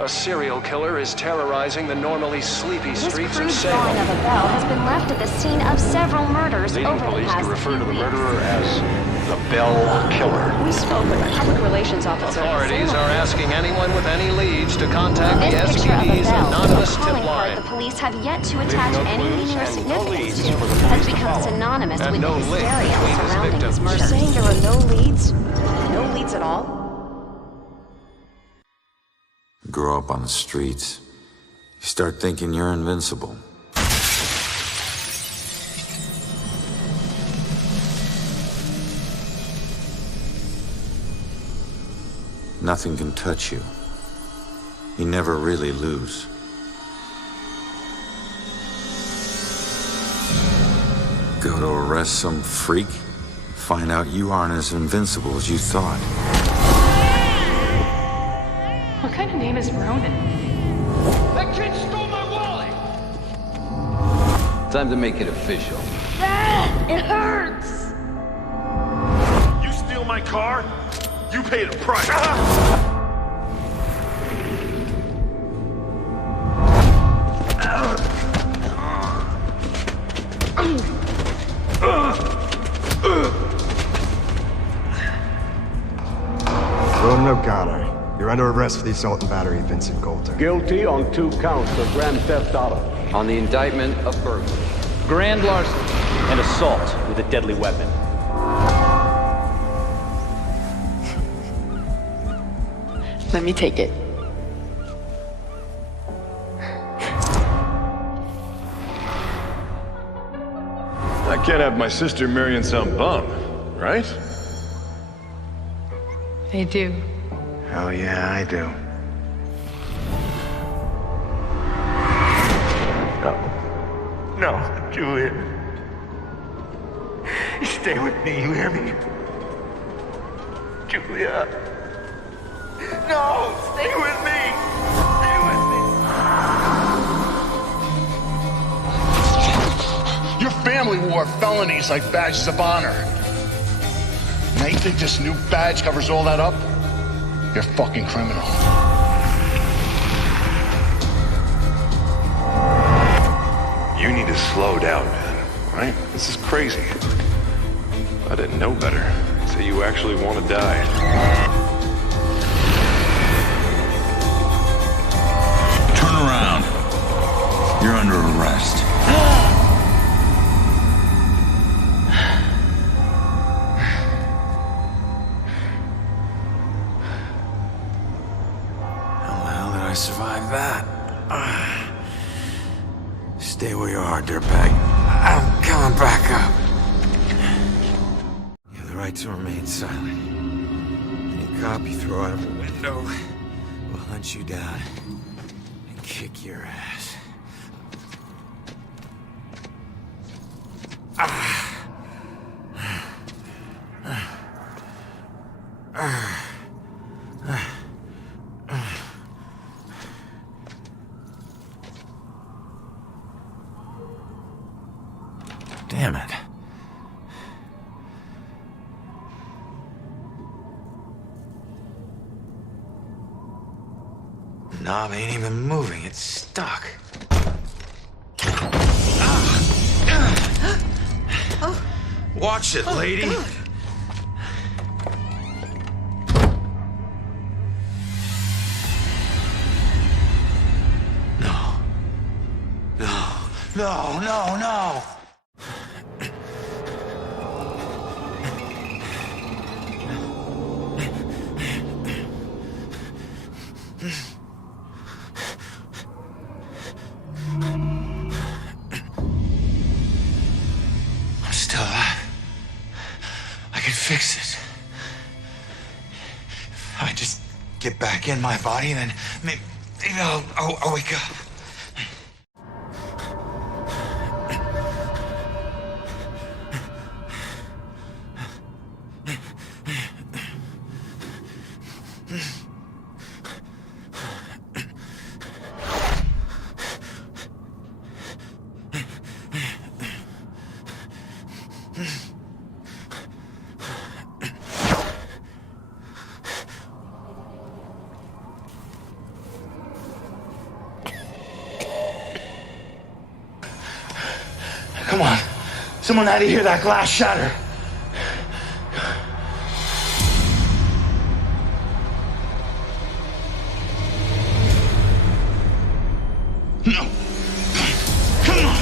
A serial killer is terrorizing the normally sleepy streets of This crude Salem. drawing of a bell has been left at the scene of several murders Leading over the police past to refer few to the weeks. murderer as the Bell Killer. We spoke with a public relations officer. Authorities are asking anyone with any leads to contact the This picture of a SPD's bell, anonymous a tip calling card line. the police have yet to attach no any clues meaning or and no significance leads to, for the has police to become follow. synonymous And with no the link hysteria between his surrounding his victims. murder. You're saying there are no leads? No leads at all? Grow up on the streets. You start thinking you're invincible. Nothing can touch you. You never really lose. Go to arrest some freak, find out you aren't as invincible as you thought. What kind of name is Ronan? That kid stole my wallet! Time to make it official. It hurts! You steal my car? You paid a price. Ronan O'Connor, you're under arrest for the assault and battery of Vincent Coulter. Guilty on 2 counts of grand theft auto. On the indictment of burglary. Grand larceny and assault with a deadly weapon. Let me take it. I can't have my sister marrying some bum, right? They do. Hell yeah, I do. No, Julia. Stay with me, you hear me? Julia. No, stay with me. Stay with me. Your family wore felonies like badges of honor. Now you think this new badge covers all that up? You're a fucking criminal. You need to slow down, man. Right? This is crazy. I didn't know better. So you actually want to die. Turn around. You're under arrest. How the hell did I survive that? Stay where you are, dirtbag. I'm coming back up. You have the right to remain silent. Any cop you throw out of a window will hunt you down and kick your ass. Damn it. The knob ain't even moving, it's stuck. Watch it, lady. No. No. No, no, no. I'm still alive. I can fix it. If I just get back in my body, then maybe I'll wake up. Come on. Someone had to hear that glass shatter. No. Come on.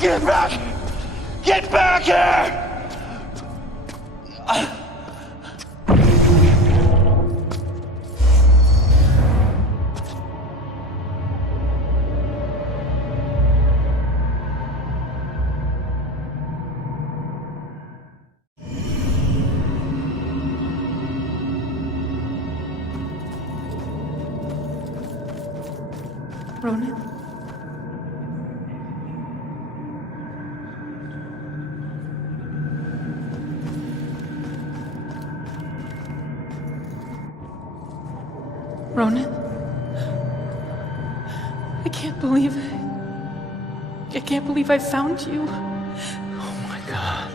Get back! Get back here! Ronan? Ronan? I can't believe it. I can't believe I found you. Oh my God.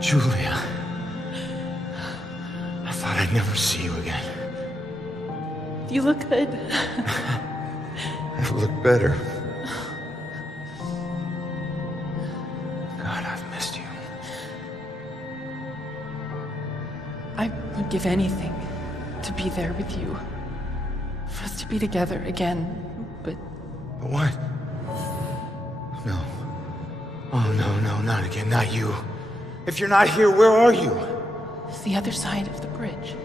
Julia. I thought I'd never see you again. You look good. I've looked better. God, I've missed you. I would give anything to be there with you. For us to be together again, but... But what? No. Oh, no, not again, not you. If you're not here, where are you? It's the other side of the bridge.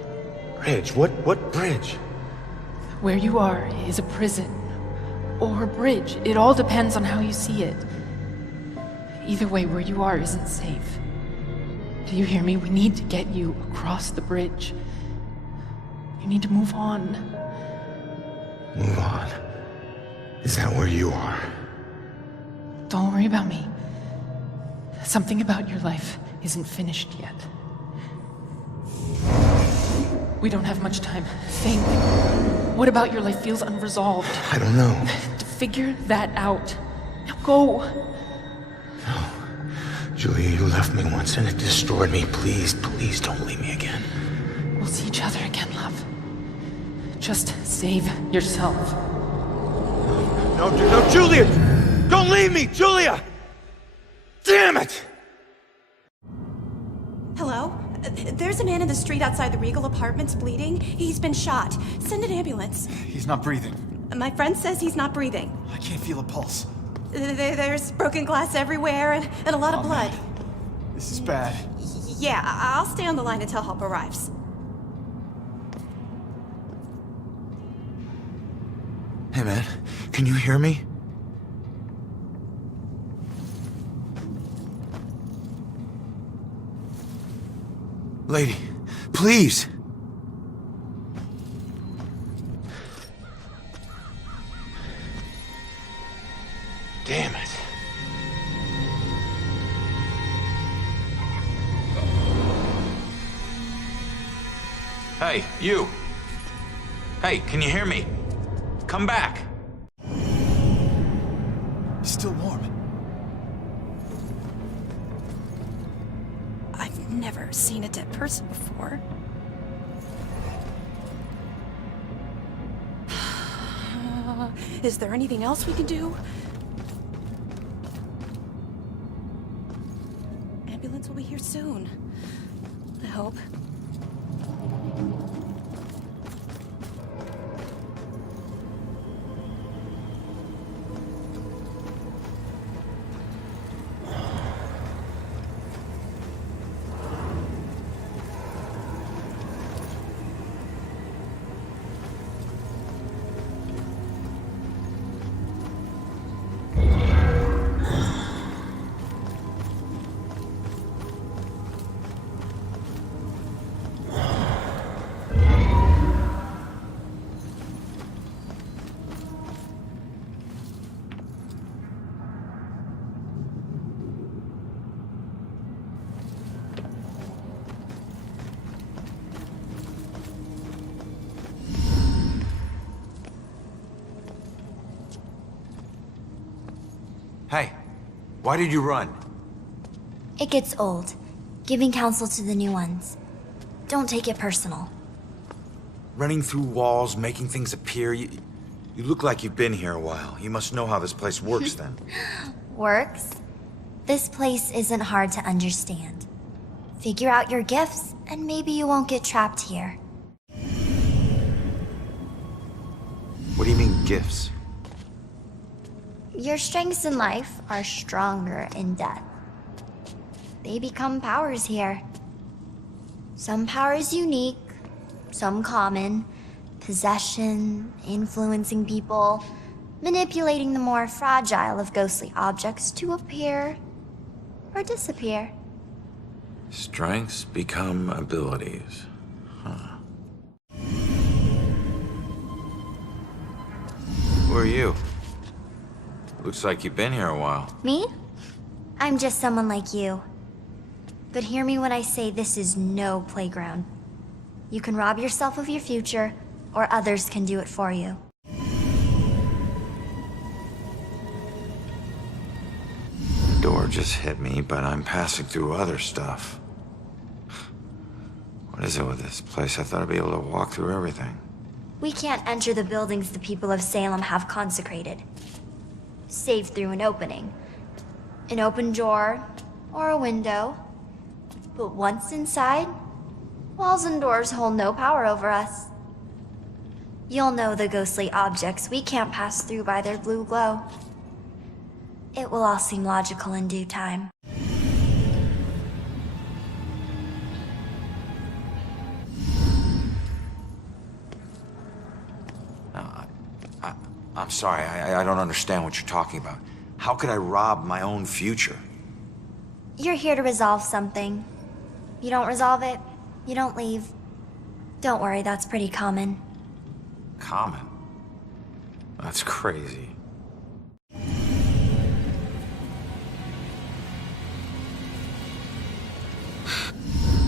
Bridge? What bridge? Where you are is a prison. Or a bridge. It all depends on how you see it. Either way, where you are isn't safe. Do you hear me? We need to get you across the bridge. You need to move on. Move on? Is that where you are? Don't worry about me. Something about your life isn't finished yet. We don't have much time. Think. What about your life feels unresolved? I don't know. To figure that out. Now go. No. Julia, you left me once and it destroyed me. Please don't leave me again. We'll see each other again, love. Just save yourself. No, Julia! Don't leave me, Julia! Damn it! Hello? There's a man in the street outside the Regal Apartments bleeding. He's been shot. Send an ambulance. He's not breathing. My friend says he's not breathing. I can't feel a pulse. There's broken glass everywhere and a lot of blood. Man. This is bad. Yeah, I'll stay on the line until help arrives. Hey, man, can you hear me? Lady, please! Damn it. Hey, you! Hey, can you hear me? Come back! He's still warm. I've never seen a dead person before. Is there anything else we can do? Ambulance will be here soon. I hope. Why did you run? It gets old, giving counsel to the new ones. Don't take it personal. Running through walls, making things appear. You look like you've been here a while. You must know how this place works then. Works? This place isn't hard to understand. Figure out your gifts, and maybe you won't get trapped here. What do you mean, gifts? Your strengths in life are stronger in death. They become powers here. Some powers unique, some common. Possession, influencing people, manipulating the more fragile of ghostly objects to appear or disappear. Strengths become abilities. Huh. Who are you? Looks like you've been here a while. Me? I'm just someone like you. But hear me when I say this is no playground. You can rob yourself of your future, or others can do it for you. The door just hit me, but I'm passing through other stuff. What is it with this place? I thought I'd be able to walk through everything. We can't enter the buildings the people of Salem have consecrated. Save through an opening. An open door, or a window. But once inside, walls and doors hold no power over us. You'll know the ghostly objects we can't pass through by their blue glow. It will all seem logical in due time. I'm sorry, I don't understand what you're talking about. How could I rob my own future? You're here to resolve something. You don't resolve it, you don't leave. Don't worry, that's pretty common. Common? That's crazy.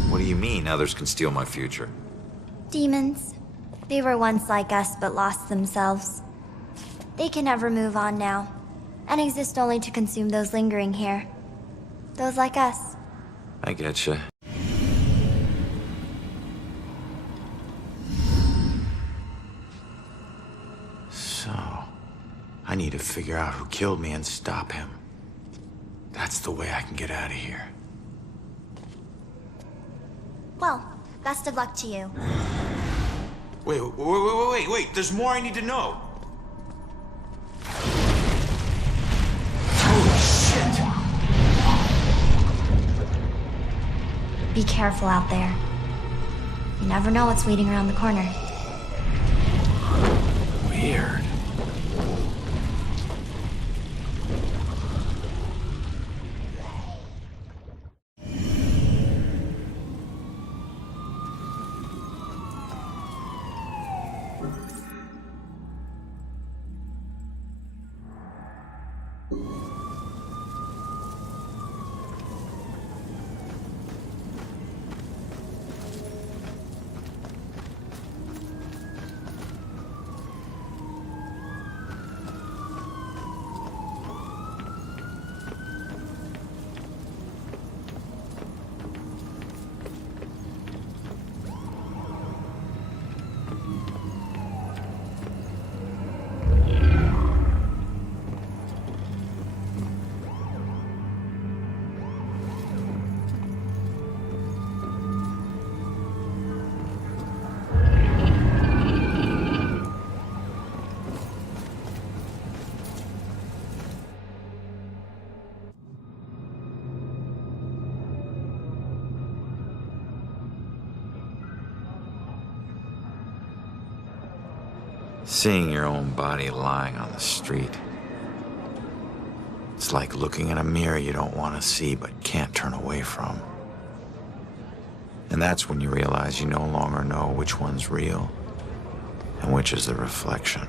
What do you mean others can steal my future? Demons. They were once like us but lost themselves. They can never move on now, and exist only to consume those lingering here. Those like us. I getcha. So, I need to figure out who killed me and stop him. That's the way I can get out of here. Well, best of luck to you. Wait, there's more I need to know. Be careful out there. You never know what's waiting around the corner. Weird. Seeing your own body lying on the street. It's like looking in a mirror you don't want to see but can't turn away from. And that's when you realize you no longer know which one's real and which is the reflection.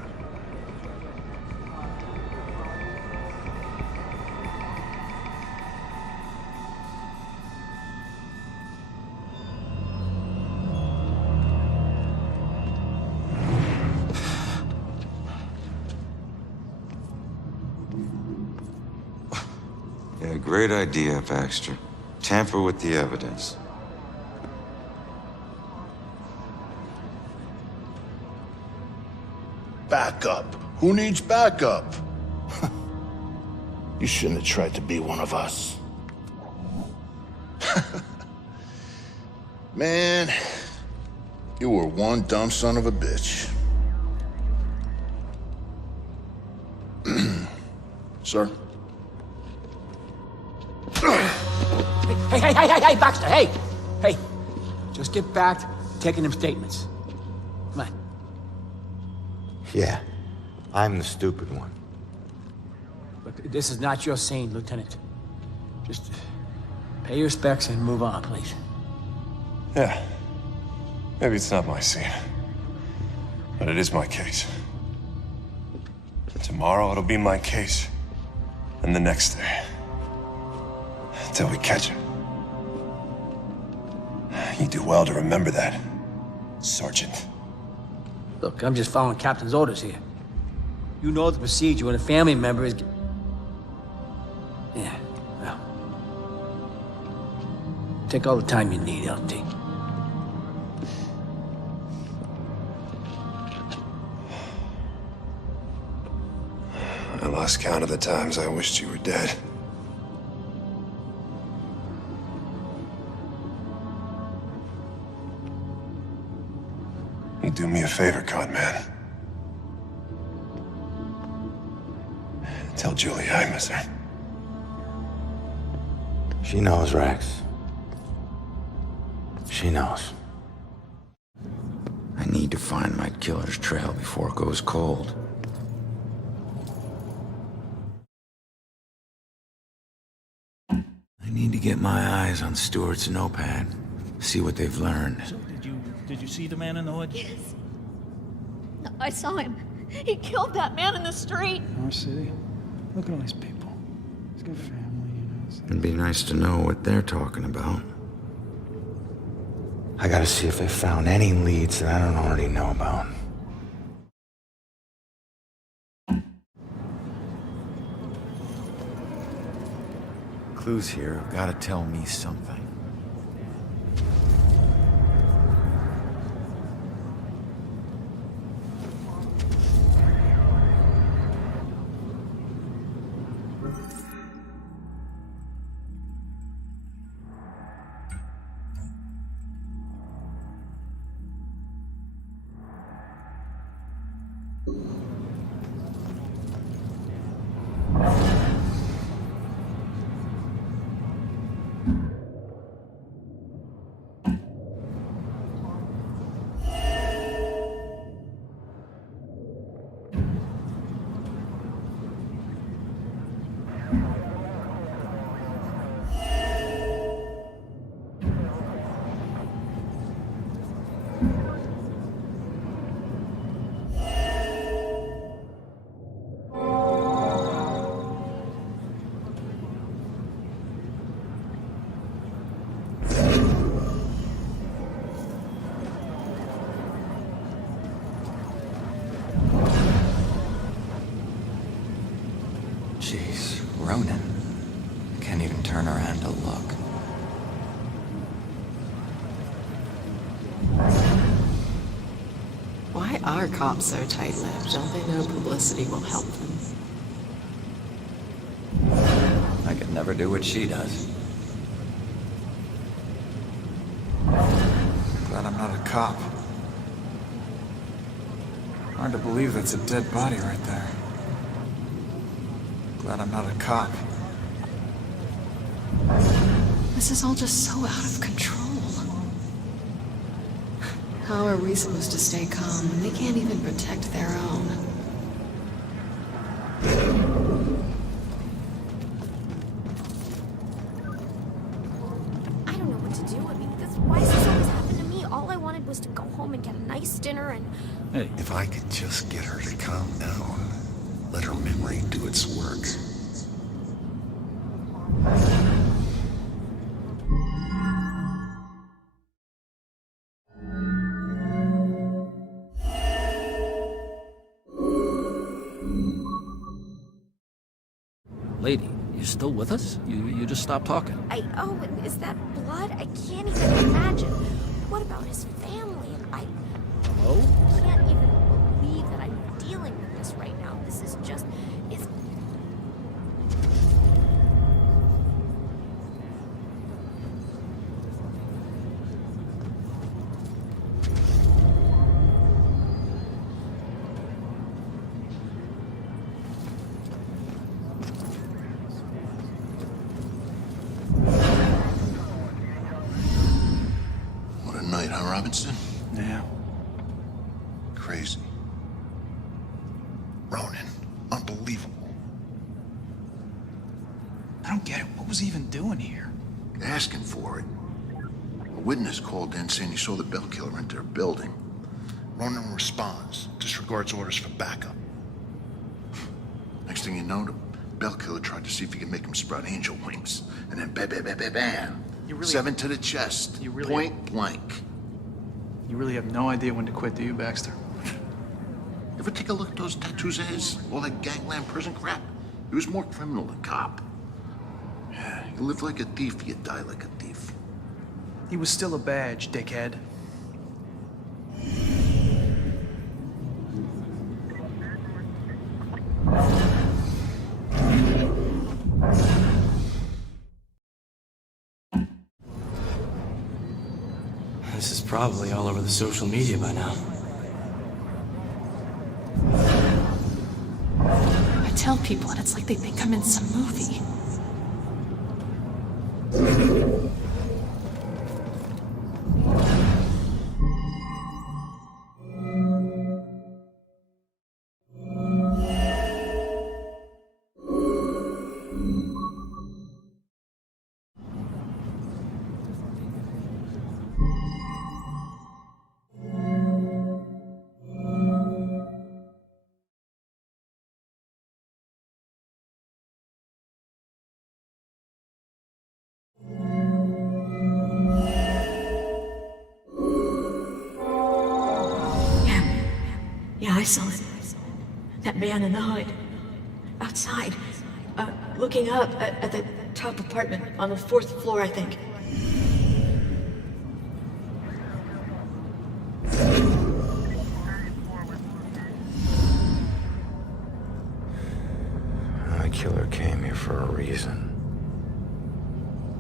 Yeah, great idea, Baxter. Tamper with the evidence. Backup? Who needs backup? You shouldn't have tried to be one of us. Man, you were one dumb son of a bitch. Sir? Hey, Baxter, hey! Hey, just get back to taking them statements. Come on. Yeah, I'm the stupid one. Look, this is not your scene, Lieutenant. Just pay your respects and move on, please. Yeah. Maybe it's not my scene. But it is my case. Tomorrow it'll be my case. And the next day. Until we catch him. You do well to remember that, Sergeant. Look, I'm just following Captain's orders here. You know the procedure when a family member is... Yeah, well... Take all the time you need, LT. I lost count of the times I wished you were dead. You do me a favor, con man. Tell Julie I miss her. She knows, Rex. She knows. I need to find my killer's trail before it goes cold. I need to get my eyes on Stewart's notepad. See what they've learned. So did you see the man in the hood? Yes. I saw him. He killed that man in the street. Our city. Look at all these people. He's got family, you know. It'd be nice to know what they're talking about. I gotta see if they found any leads that I don't already know about. Clues here have gotta tell me something. Jeez, Ronan. Can't even turn around to look. Why are cops so tight-lipped? Don't they know publicity will help them? I could never do what she does. Glad I'm not a cop. Hard to believe that's a dead body right there. Glad I'm not a cop. This is all just so out of control. How are we supposed to stay calm when they can't even protect their own? I don't know what to do. I mean, why does this always happen to me? All I wanted was to go home and get a nice dinner and... Hey. If I could just get her to calm down, let her memory do its work. Lady, You still with us? You just stopped talking. Oh, and is that blood? I can't even imagine. What about his family? I can't even believe that I'm dealing with this right now. This is just, it's... What a night, huh, Robinson? Yeah. Crazy. Ronan, unbelievable. I don't get it. What was he even doing here? Asking for it. A witness called in saying he saw the bell killer enter a building. Ronan responds, disregards orders for backup. Next thing you know, the bell killer tried to see if he could make him sprout angel wings. And then bam, bam, bam, bam, bam. Really, 7 to the chest. Point blank. You really have no idea when to quit, do you, Baxter? Ever take a look at those tattoos of his? All that gangland prison crap? He was more criminal than cop. Yeah, you live like a thief, you die like a thief. He was still a badge, dickhead. This is probably all over the social media by now. I tell people, and it's like they think I'm in some movie. Yeah, I saw it. That man in the hood. Outside. Looking up at the top apartment on the 4th floor, I think. The killer came here for a reason.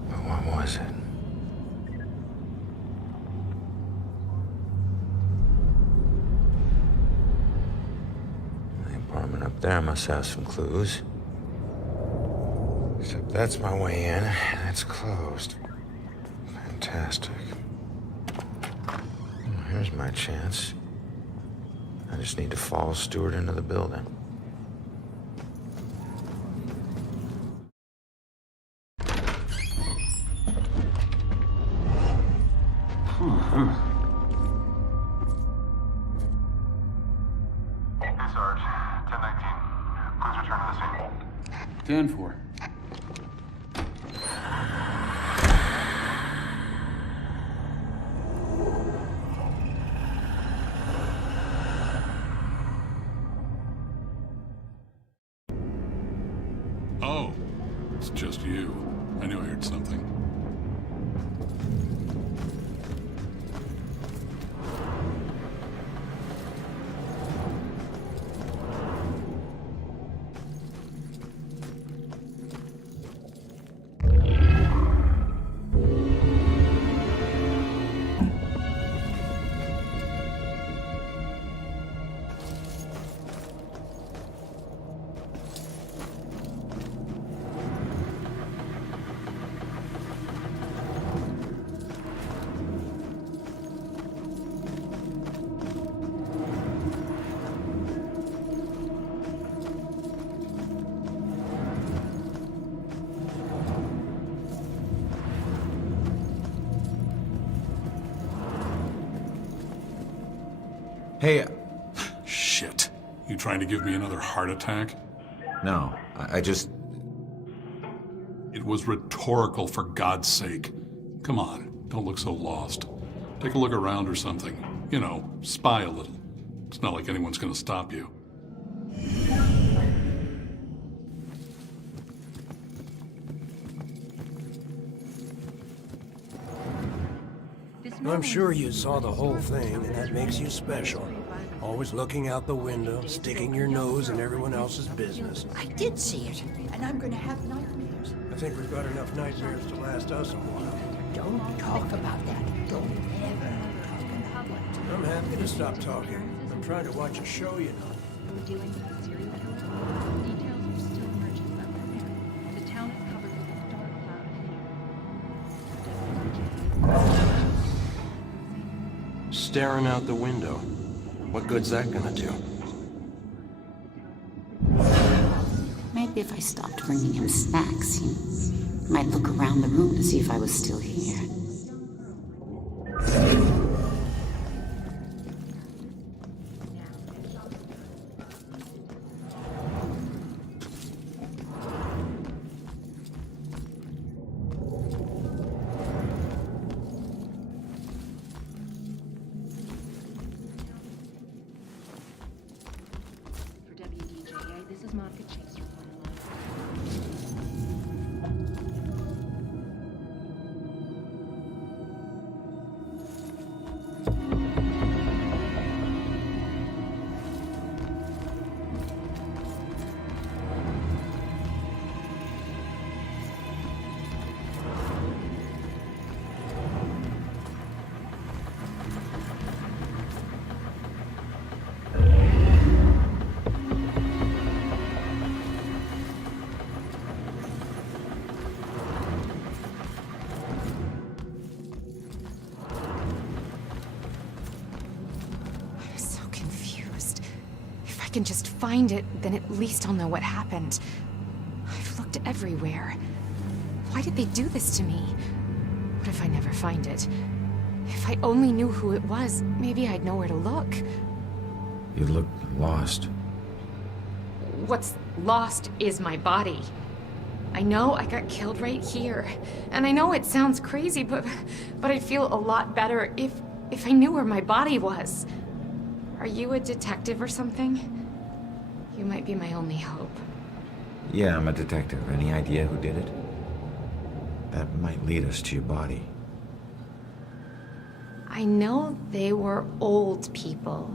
But what was it? The apartment up there must have some clues. Except that's my way in, and it's closed. Fantastic. Well, here's my chance. I just need to follow Stewart into the building. Hey, Sarge. 1019. Please return to the scene. 10-4. Oh, it's just you. I knew I heard something. Hey, Shit. You trying to give me another heart attack? no, I just... It was rhetorical, for God's sake. Come on, don't look so lost. Take a look around or something. You know, spy a little. It's not like anyone's gonna stop you. I'm sure you saw the whole thing, and that makes you special. Always looking out the window, sticking your nose in everyone else's business. I did see it, and I'm gonna have nightmares. I think we've got enough nightmares to last us a while. Don't talk about that. Don't ever talk about it. I'm happy to stop talking. I'm trying to watch a show, you know. We're dealing with a serial killer. Details are still emerging about the man, and the town is covered with a dark cloud of fear. Staring out the window. What good's that gonna do? Maybe if I stopped bringing him snacks, he might look around the room to see if I was still here. I can just find it, then at least I'll know what happened. I've looked everywhere. Why did they do this to me? What if I never find it? If I only knew who it was, maybe I'd know where to look. You look lost. What's lost is my body. I know I got killed right here. And I know it sounds crazy, but I'd feel a lot better if I knew where my body was. Are you a detective or something? You might be my only hope. Yeah, I'm a detective. Any idea who did it? That might lead us to your body. I know they were old people,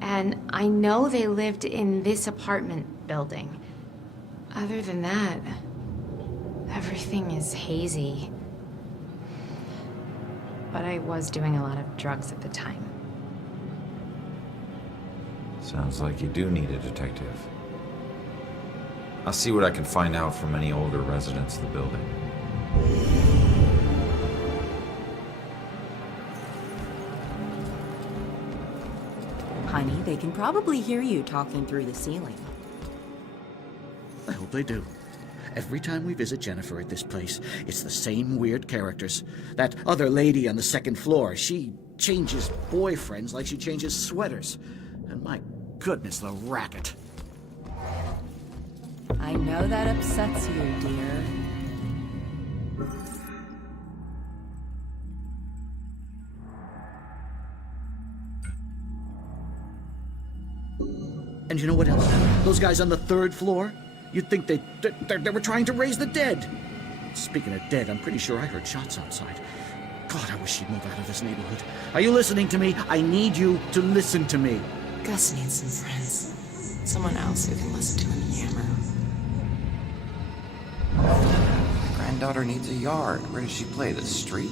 and I know they lived in this apartment building. Other than that, everything is hazy. But I was doing a lot of drugs at the time. Sounds like you do need a detective. I'll see what I can find out from any older residents of the building. Honey, they can probably hear you talking through the ceiling. I hope they do. Every time we visit Jennifer at this place, it's the same weird characters. That other lady on the second floor, she changes boyfriends like she changes sweaters. And my goodness, the racket. I know that upsets you, dear. And you know what else? Those guys on the third floor? You'd think they were trying to raise the dead. Speaking of dead, I'm pretty sure I heard shots outside. God, I wish she'd move out of this neighborhood. Are you listening to me? I need you to listen to me. Gus needs some friends. Someone else who can listen to him yammer. My granddaughter needs a yard. Where does she play? The street?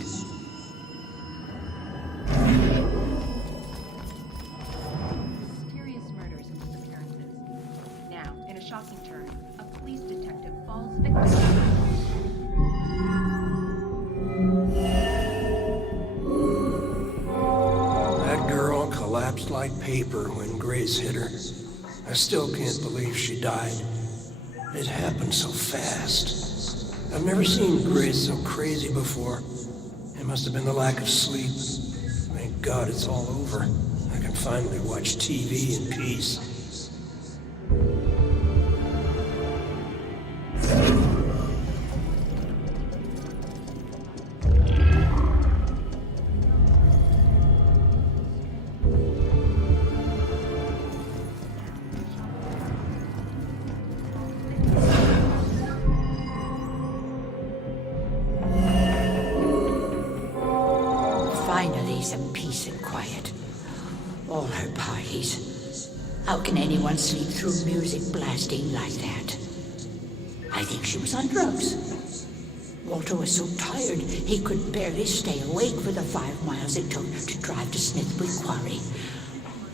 Mysterious murders and disappearances. Now, in a shocking turn, a police detective falls victim. That girl collapsed like paper when Grace hit her. I still can't believe she died. It happened so fast. I've never seen Grace so crazy before. It must have been the lack of sleep. Thank God it's all over. I can finally watch TV in peace. Finally, some peace and quiet. All her parties. How can anyone sleep through music blasting like that? I think she was on drugs. Walter was so tired he could barely stay awake for the 5 miles it took to drive to Smithwick Quarry.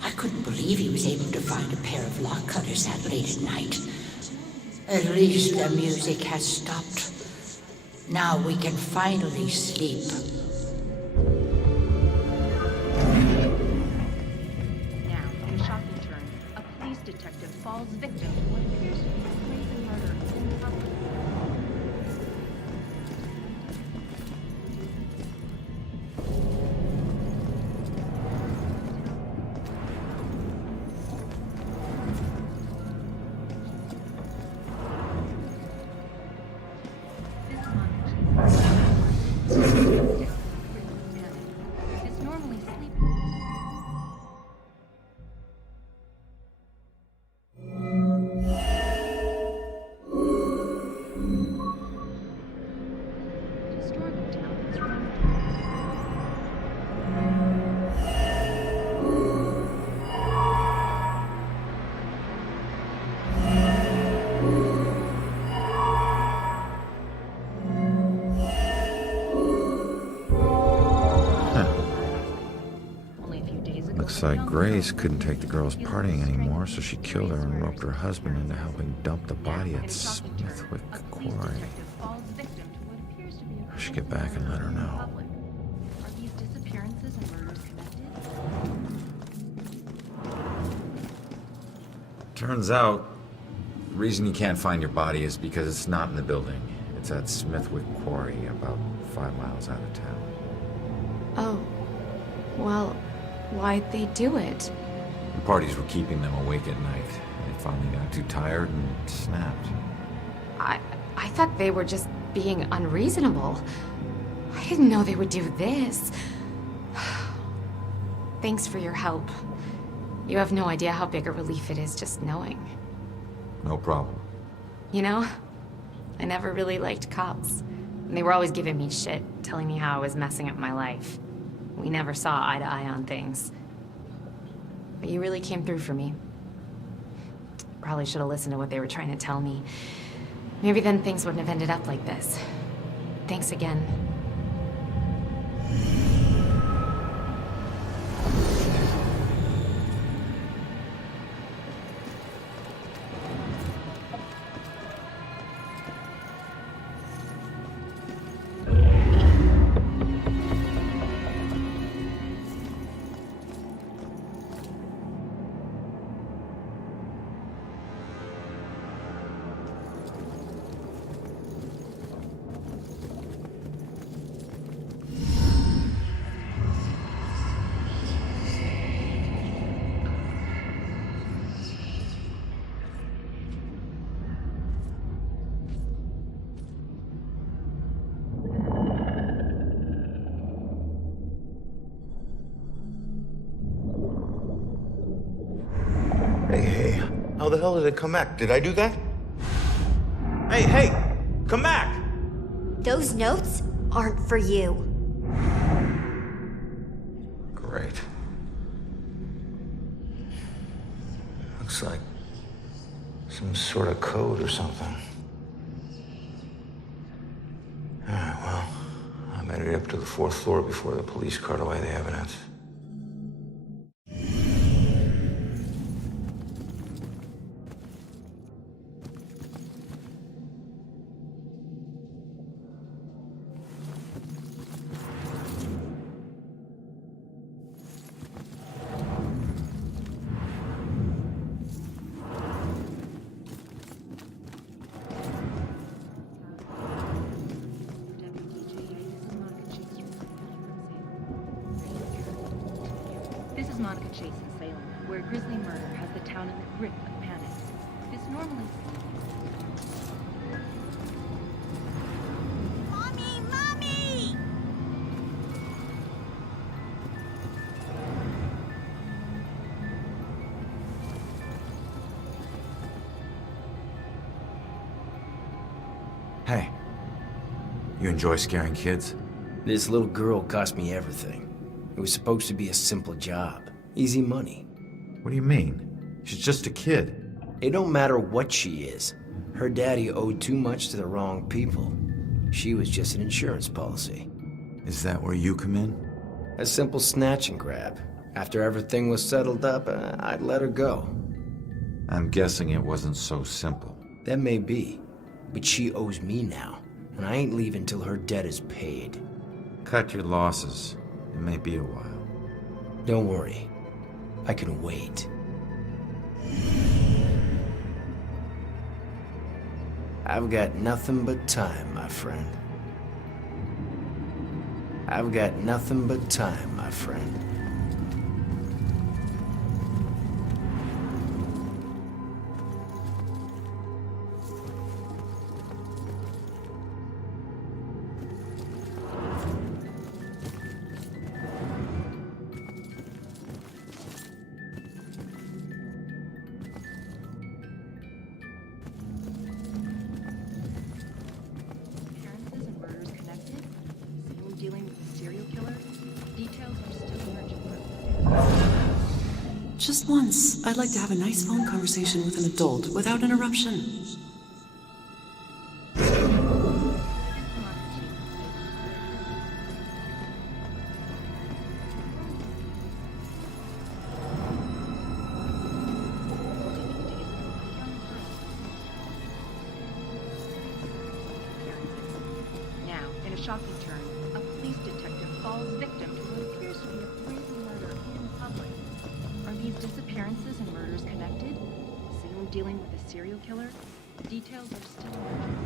I couldn't believe he was able to find a pair of lock cutters that late at night. At least the music has stopped. Now we can finally sleep. Now, in a shocking turn, a police detective falls victim to what appears to be a brazen murder in public. Looks like Grace couldn't take the girls partying anymore, so she killed her and roped her husband into helping dump the body at Smithwick Quarry. I should get back and let her know. Are these disappearances and murders connected? Turns out, the reason you can't find your body is because it's not in the building. It's at Smithwick Quarry, about 5 miles out of town. Oh. Well, why'd they do it? The parties were keeping them awake at night. They finally got too tired and snapped. I thought they were just being unreasonable. I didn't know they would do this. Thanks for your help. You have no idea how big a relief it is just knowing. No problem. You know, I never really liked cops. And they were always giving me shit, telling me how I was messing up my life. We never saw eye to eye on things. But you really came through for me. Probably should have listened to what they were trying to tell me. Maybe then things wouldn't have ended up like this. Thanks again. Hey, how the hell did it come back? Did I do that? Hey, come back! Those notes aren't for you. Great. Looks like some sort of code or something. Alright, well, I made it up to the 4th floor before the police cart away the evidence. This is Monica Chase in Salem, where a grisly murder has the town in the grip of panic. This normally... Mommy! Mommy! Hey, you enjoy scaring kids? This little girl cost me everything. It was supposed to be a simple job. Easy money. What do you mean? She's just a kid. It don't matter what she is. Her daddy owed too much to the wrong people. She was just an insurance policy. Is that where you come in? A simple snatch and grab. After everything was settled up, I'd let her go. I'm guessing it wasn't so simple. That may be, but she owes me now, and I ain't leaving till her debt is paid. Cut your losses. It may be a while. Don't worry. I can wait. I've got nothing but time, my friend. I've got nothing but time, my friend. Just once, I'd like to have a nice phone conversation with an adult without interruption. Now, in a shocking turn, a police detective falls victim to what appears to be a brazen murder in public. Are these disappearances and murders connected? Is Salem dealing with a serial killer? The details are still emerging.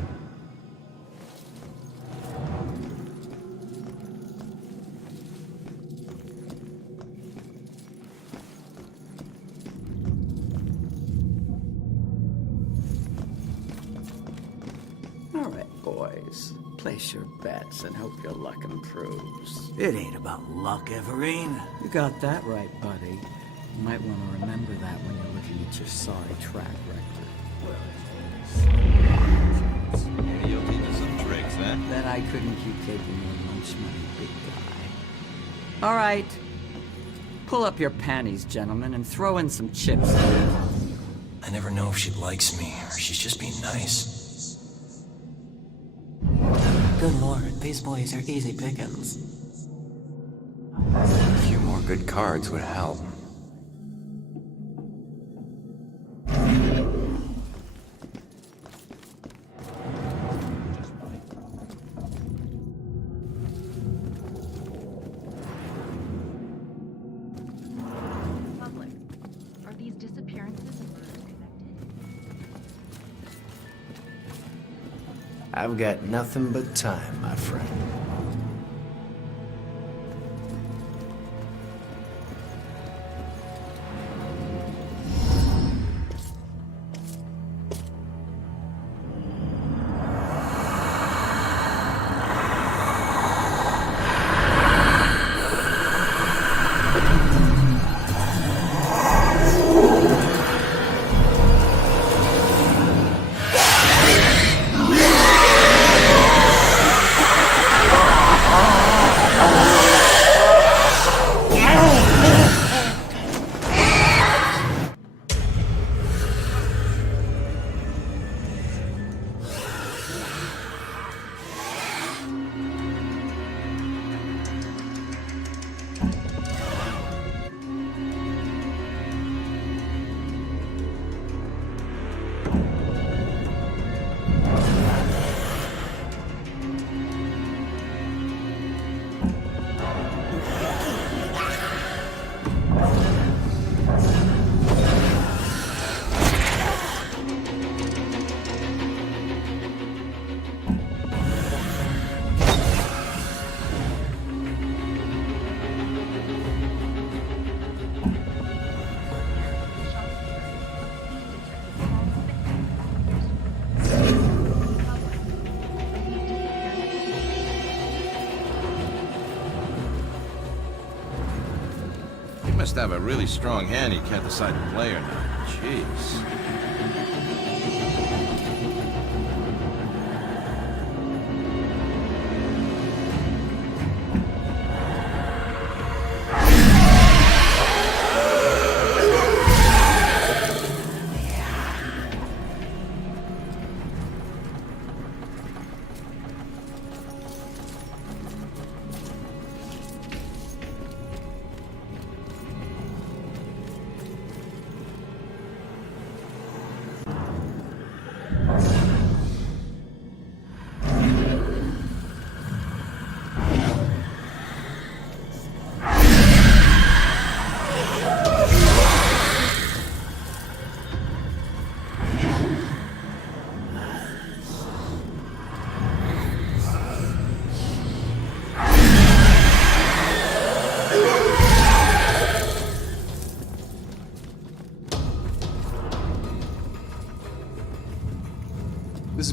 All right, boys. Place your bets and hope your luck improves. It ain't about luck, Everine. You got that right, buddy. You might want to remember that when you're looking at your sorry track record. Maybe you'll teach us some tricks, then. Then I couldn't keep taking your lunch money, big guy. All right. Pull up your panties, gentlemen, and throw in some chips. I never know if she likes me, or she's just being nice. Good lord, these boys are easy pickings. A few more good cards would help. Public. Are these disappearances and murders connected? I've got nothing but time, my friend. Must have a really strong hand he can't decide to play or not. Jeez.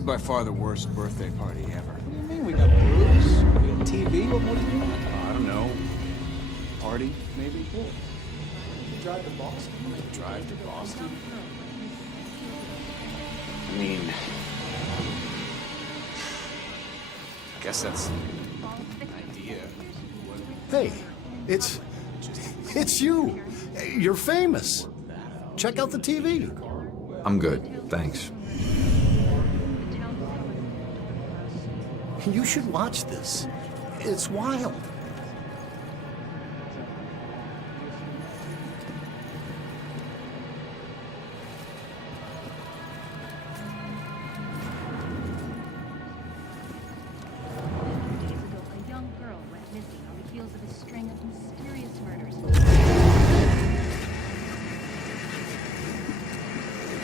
by far the worst birthday party ever. What do you mean? We got booze, we got TV, what do you want? I don't know. Party, maybe? Cool. Drive to Boston? Drive to Boston? I mean... I guess that's an idea. Hey, it's you. You're famous. Check out the TV. I'm good, thanks. You should watch this. It's wild.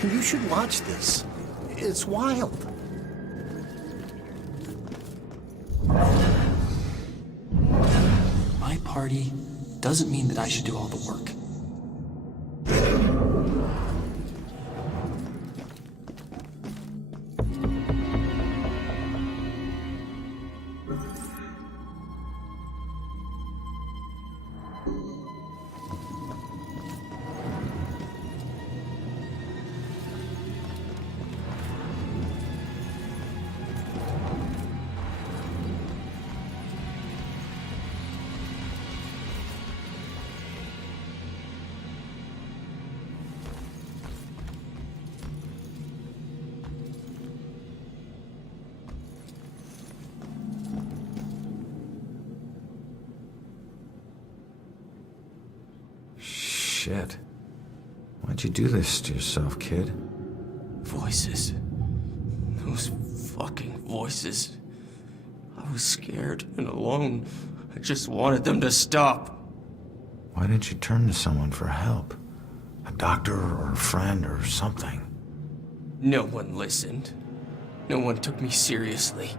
You should watch this. It's wild. My party doesn't mean that I should do all the work. Shit. Why'd you do this to yourself, kid? Voices. Those fucking voices. I was scared and alone. I just wanted them to stop. Why didn't you turn to someone for help? A doctor or a friend or something? No one listened. No one took me seriously.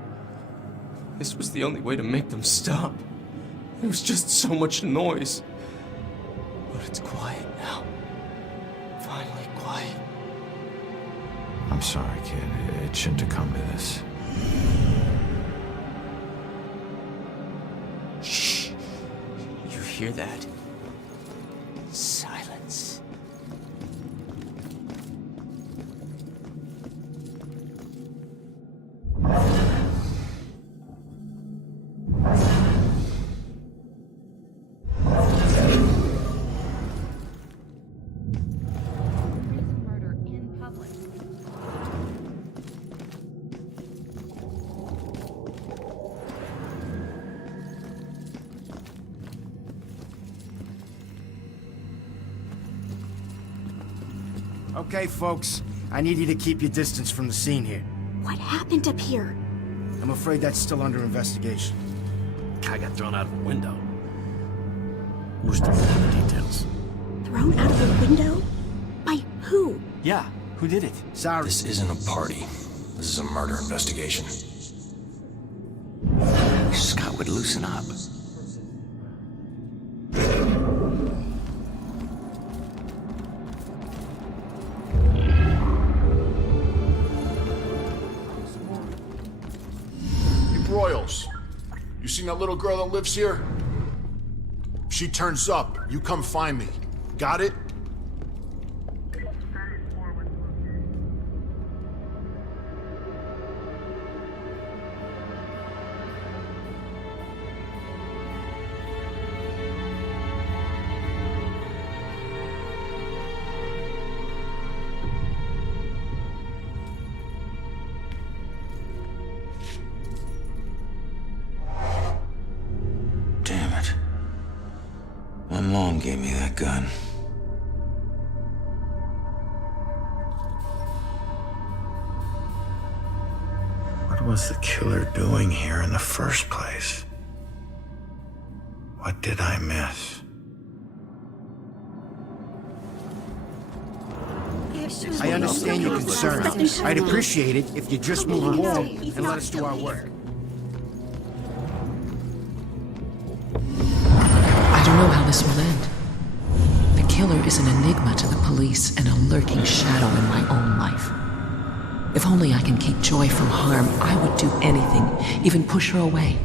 This was the only way to make them stop. It was just so much noise. But it's quiet now. Finally quiet. I'm sorry, kid. It shouldn't have come to this. Shh. You hear that? Silence. Okay, folks. I need you to keep your distance from the scene here. What happened up here? I'm afraid that's still under investigation. Guy got thrown out of a window. We're still looking at the details. Thrown out of a window? By who? Yeah, who did it? Sorry. This isn't a party. This is a murder investigation. Scott would loosen up. Royals, you seen that little girl that lives here? If she turns up, you come find me. Got it? Mom gave me that gun. What was the killer doing here in the first place? What did I miss? I understand your concern. I'd appreciate it if you just move along and let us do our work. I don't know how this will end. The killer is an enigma to the police and a lurking shadow in my own life. If only I can keep Joy from harm, I would do anything, even push her away,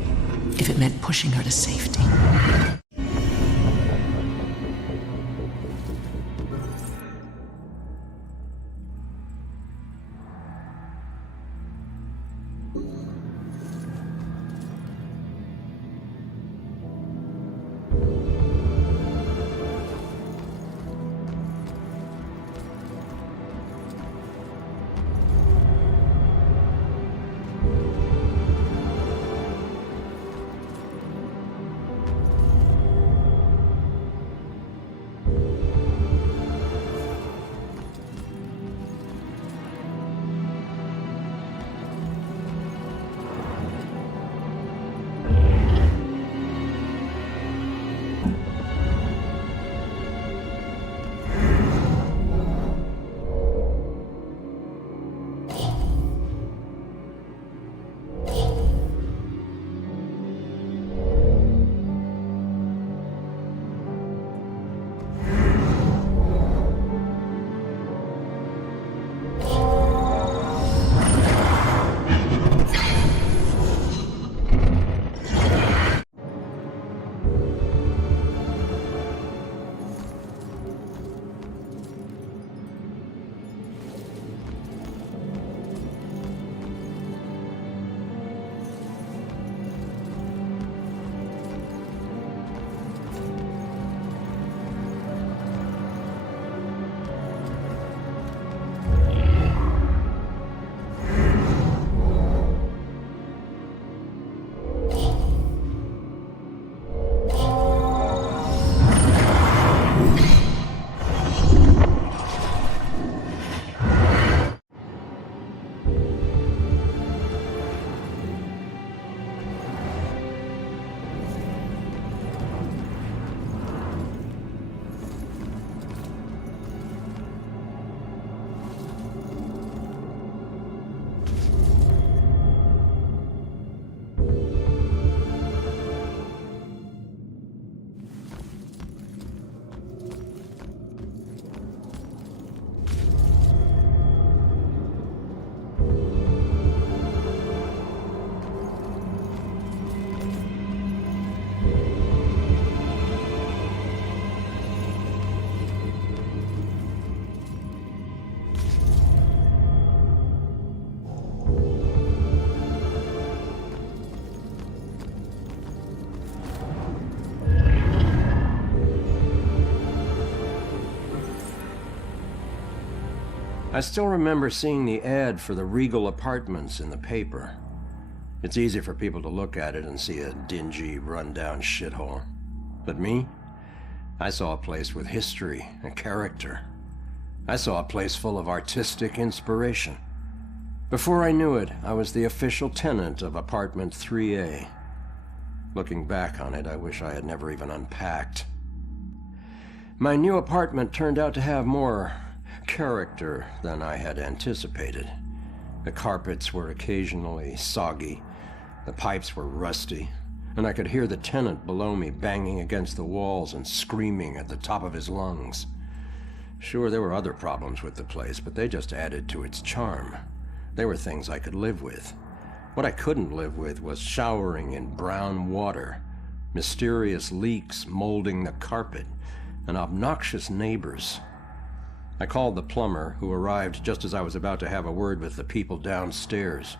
if it meant pushing her to safety. I still remember seeing the ad for the Regal Apartments in the paper. It's easy for people to look at it and see a dingy, run-down shithole. But me? I saw a place with history and character. I saw a place full of artistic inspiration. Before I knew it, I was the official tenant of apartment 3A. Looking back on it, I wish I had never even unpacked. My new apartment turned out to have more character than I had anticipated. The carpets were occasionally soggy, the pipes were rusty, and I could hear the tenant below me banging against the walls and screaming at the top of his lungs. Sure, there were other problems with the place, but they just added to its charm. They were things I could live with. What I couldn't live with was showering in brown water, mysterious leaks molding the carpet, and obnoxious neighbors. I called the plumber, who arrived just as I was about to have a word with the people downstairs.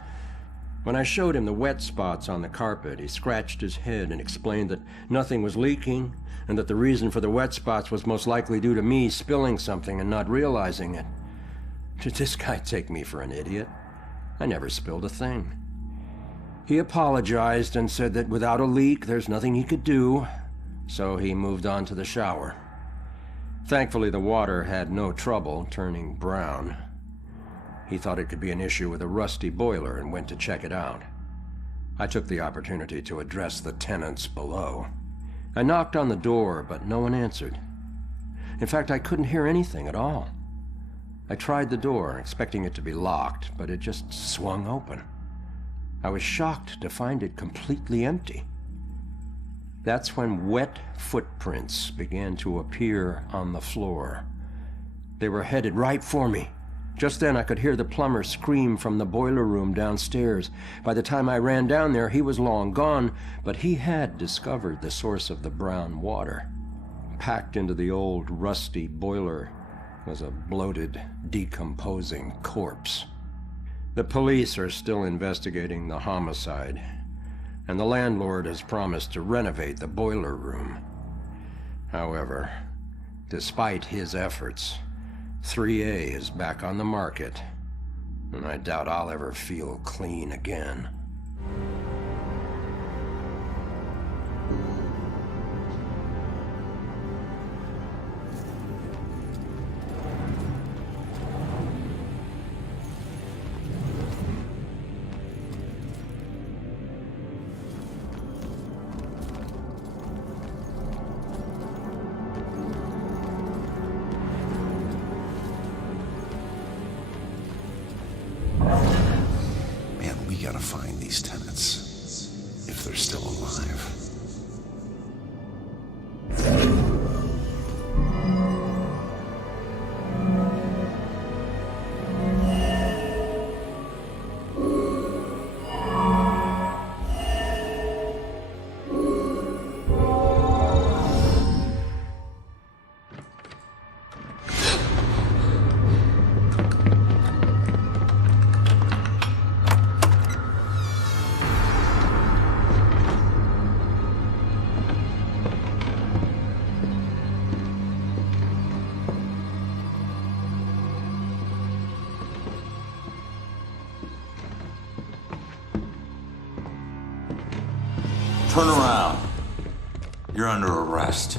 When I showed him the wet spots on the carpet, he scratched his head and explained that nothing was leaking, and that the reason for the wet spots was most likely due to me spilling something and not realizing it. Did this guy take me for an idiot? I never spilled a thing. He apologized and said that without a leak, there's nothing he could do, so he moved on to the shower. Thankfully, the water had no trouble turning brown. He thought it could be an issue with a rusty boiler and went to check it out. I took the opportunity to address the tenants below. I knocked on the door, but no one answered. In fact, I couldn't hear anything at all. I tried the door, expecting it to be locked, but it just swung open. I was shocked to find it completely empty. That's when wet footprints began to appear on the floor. They were headed right for me, Just then, I could hear the plumber scream from the boiler room downstairs. By the time I ran down there, he was long gone, but he had discovered the source of the brown water. Packed into the old, rusty boiler was a bloated, decomposing corpse. The police are still investigating the homicide, and the landlord has promised to renovate the boiler room. However, despite his efforts, 3A is back on the market, and I doubt I'll ever feel clean again. Gotta find these tenants, if they're still alive. Turn around. You're under arrest.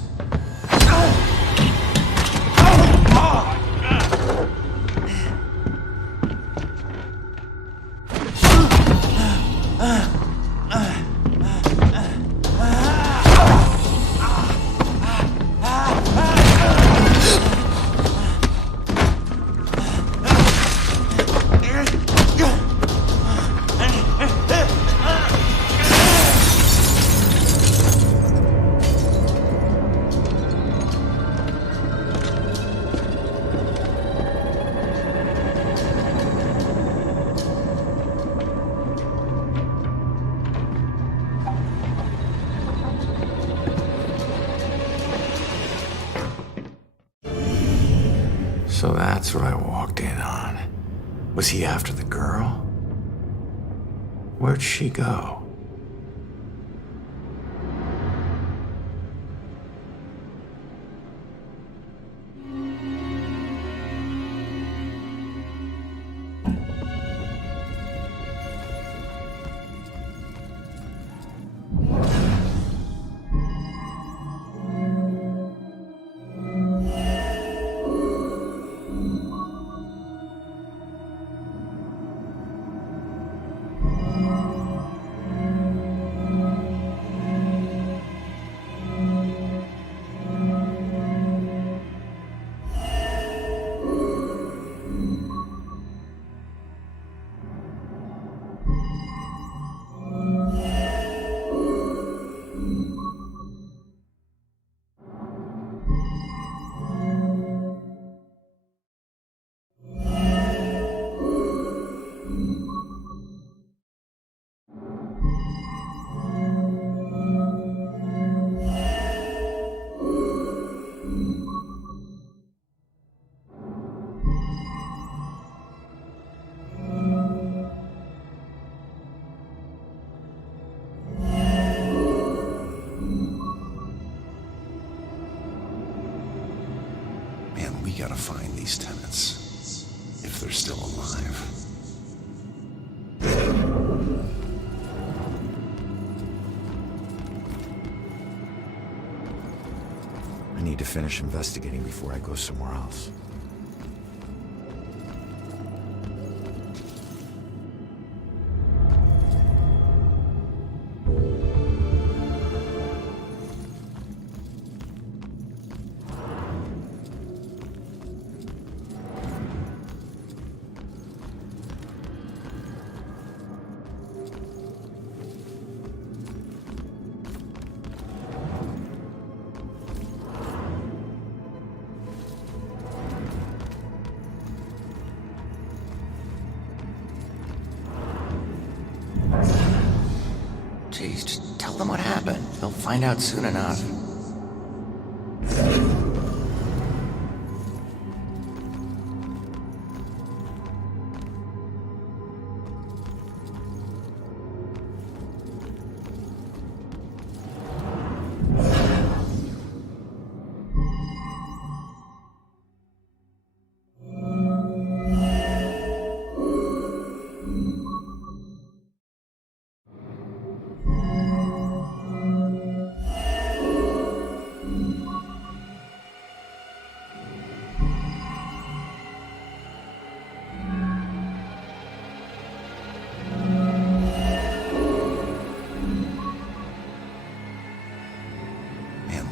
So that's what I walked in on. Was he after the girl? Where'd she go? We gotta find these tenants, if they're still alive. I need to finish investigating before I go somewhere else. them what happened. They'll find out soon enough.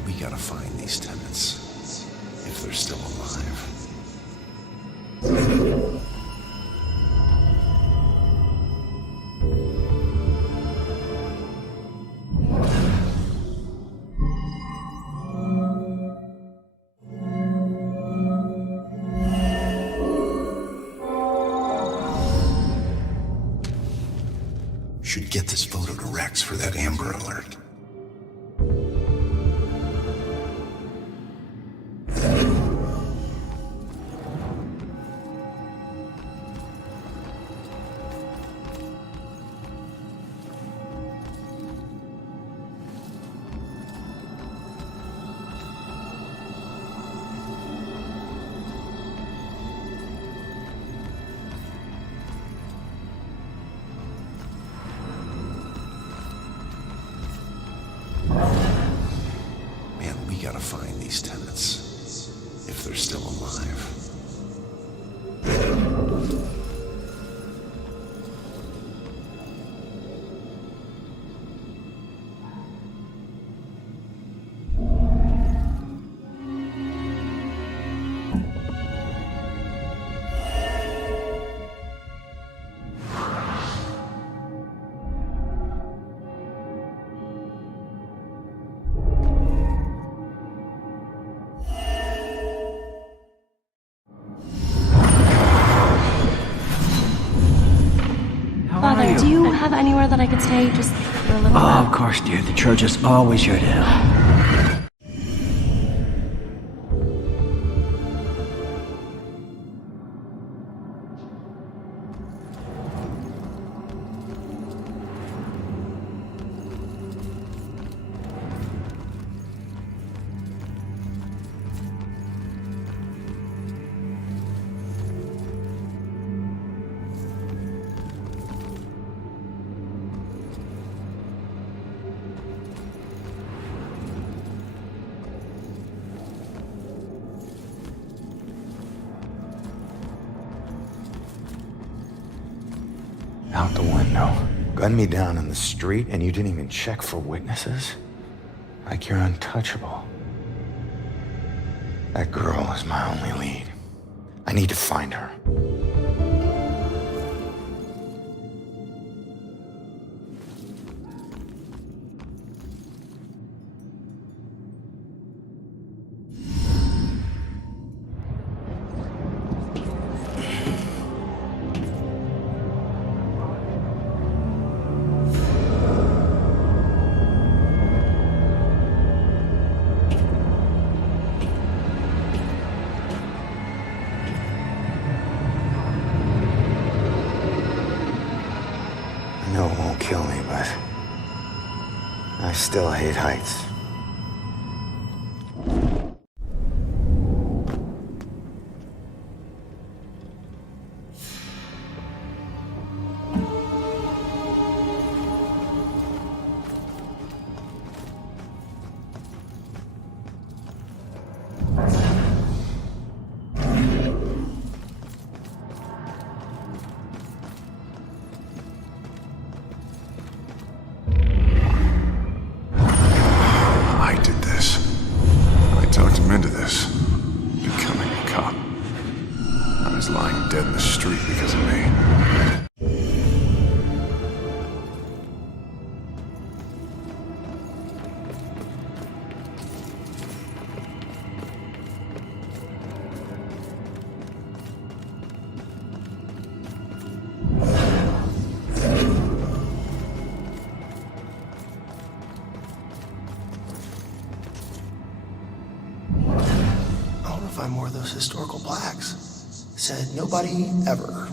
We gotta find these tenants, if they're still alive. Should get this photo to Rex for that Amber Alert. We gotta find these tenants, if they're still alive. Father, do you have anywhere that I could stay just for a little bit? Oh, of course, dear. The church is always here to help. Out the window. Gun me down in the street and you didn't even check for witnesses? Like you're untouchable. That girl is my only lead. I need to find her. I know it won't kill me, but I still hate heights. find more of those historical plaques. Said nobody ever.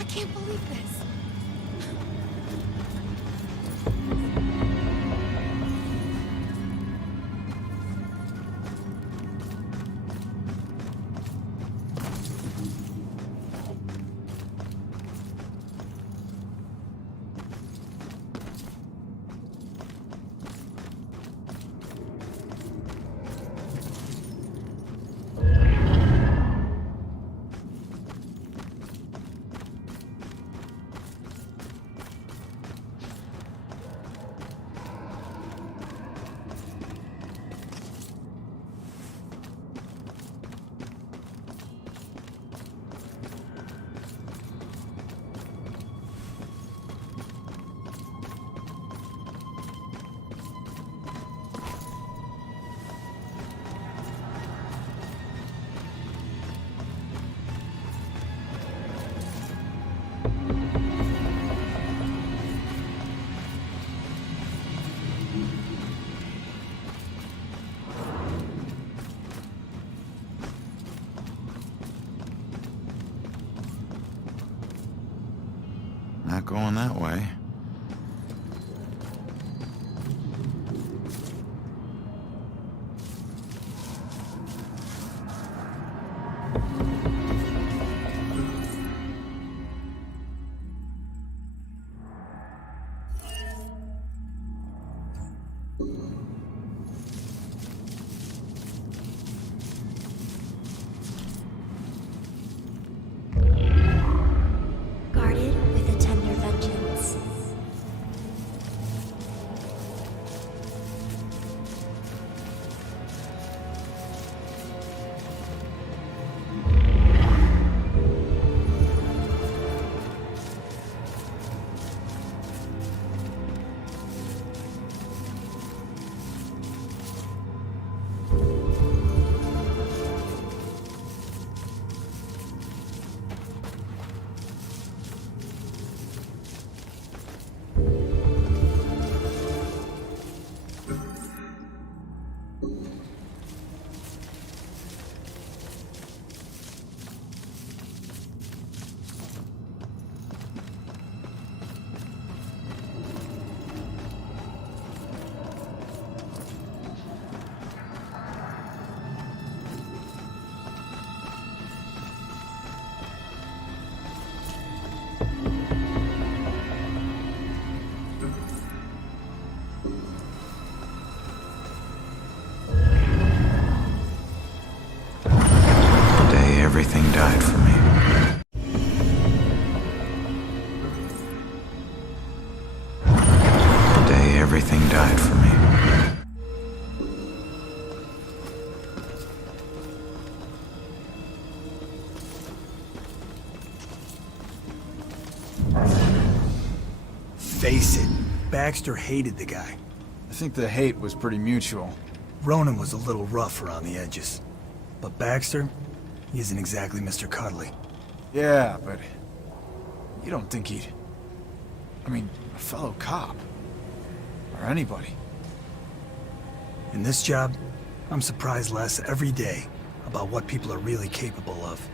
I can't believe this. Not going that way. Guarded with a tender vengeance. The day everything died for me. The day everything died for me. Face it, Baxter hated the guy. I think the hate was pretty mutual. Ronan was a little rough around the edges. But Baxter, he isn't exactly Mr. Cuddly. Yeah, but you don't think he'd... I mean, a fellow cop. Or anybody. In this job, I'm surprised less every day about what people are really capable of.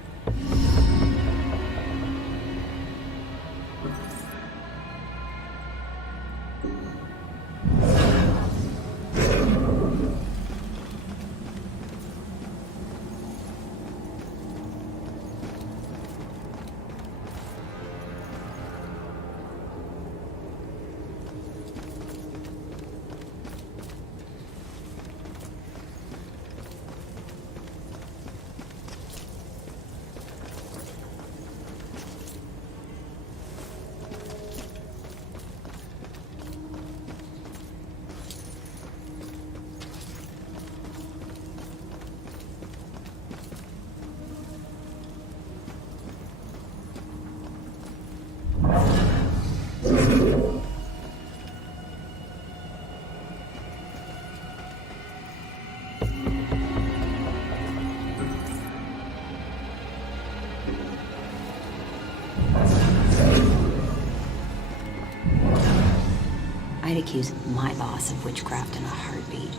I'd accuse my boss of witchcraft in a heartbeat.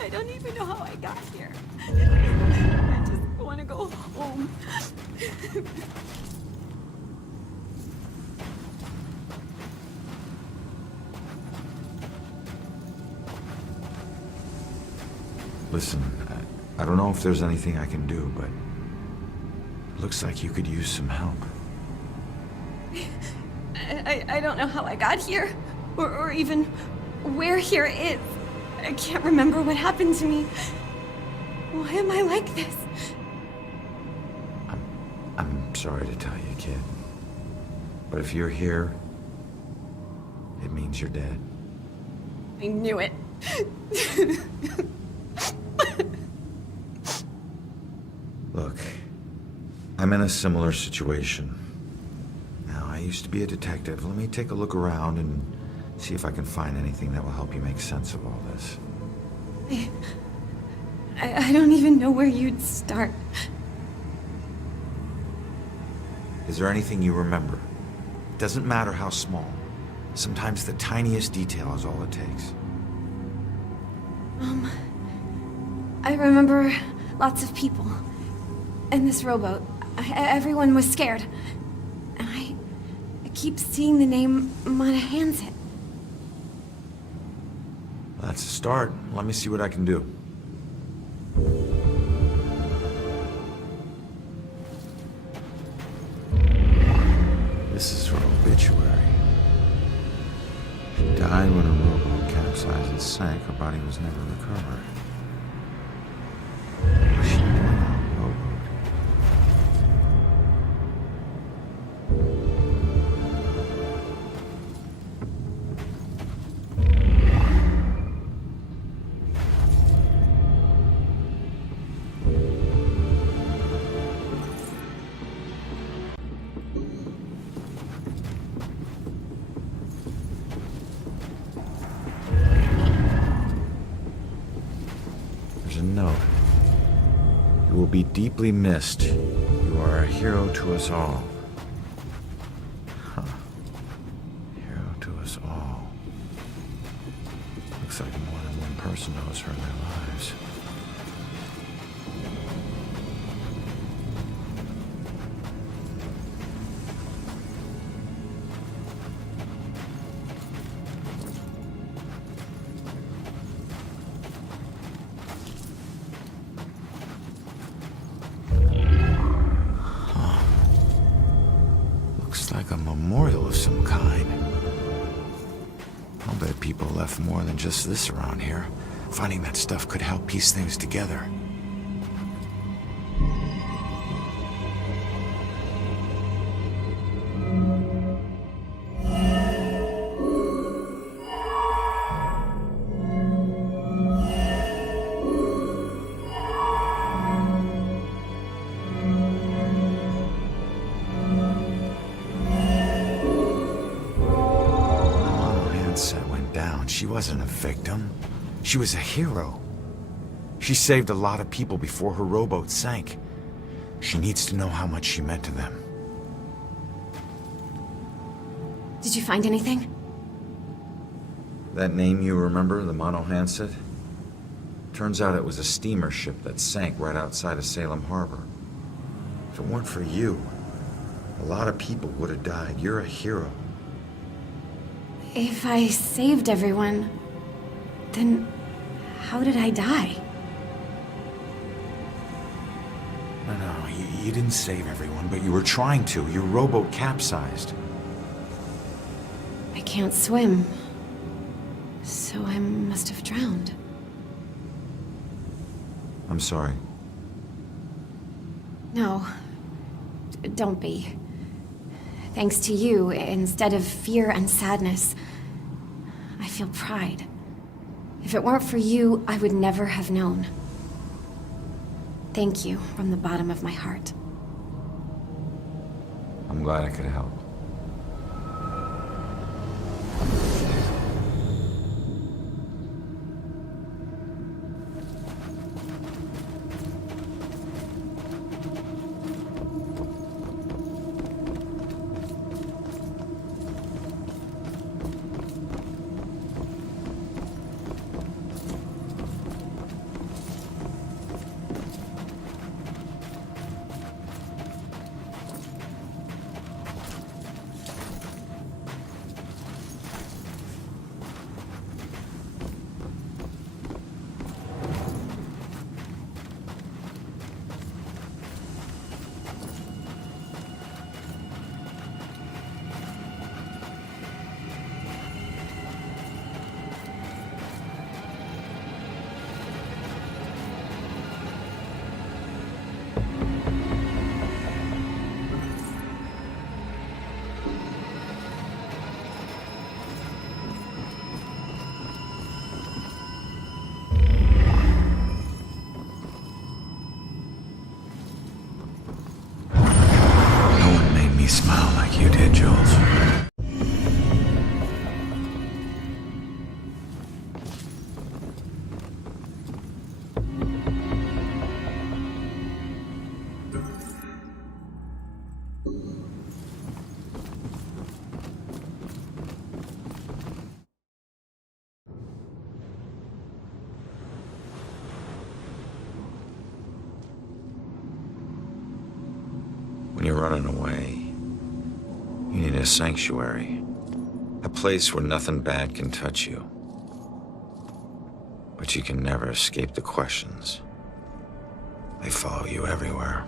I don't even know how I got here. I just want to go home. Listen, I don't know if there's anything I can do, but it looks like you could use some help. I don't know how I got here, or even where here is. I can't remember what happened to me. Why am I like this? I'm sorry to tell you, kid. But if you're here, it means you're dead. I knew it. Look, I'm in a similar situation. Now, I used to be a detective. Let me take a look around and see if I can find anything that will help you make sense of all this. I don't even know where you'd start. Is there anything you remember? It doesn't matter how small. Sometimes the tiniest detail is all it takes. I remember lots of people. And this rowboat. Everyone was scared. And I keep seeing the name Monahan's. That's a start. Let me see what I can do. This is her obituary. She died when a rowboat capsized and sank. Her body was never recovered. What was she doing on a rowboat? There's a note. You will be deeply missed. You are a hero to us all. Huh. Hero to us all. Looks like more than one person knows her in their lives. Like a memorial of some kind. I'll bet people left more than just this around here. Finding that stuff could help piece things together. She wasn't a victim. She was a hero. She saved a lot of people before her rowboat sank. She needs to know how much she meant to them. Did you find anything? That name you remember, the Monahan's? Turns out it was a steamer ship that sank right outside of Salem Harbor. If it weren't for you, a lot of people would have died. You're a hero. If I saved everyone, then how did I die? No, you didn't save everyone, but you were trying to. Your rowboat capsized. I can't swim, so I must have drowned. I'm sorry. No, don't be. Thanks to you, instead of fear and sadness, I feel pride. If it weren't for you, I would never have known. Thank you from the bottom of my heart. I'm glad I could help. Smile like you did, Jules. When you're running away, you need a sanctuary. A place where nothing bad can touch you. But you can never escape the questions. They follow you everywhere.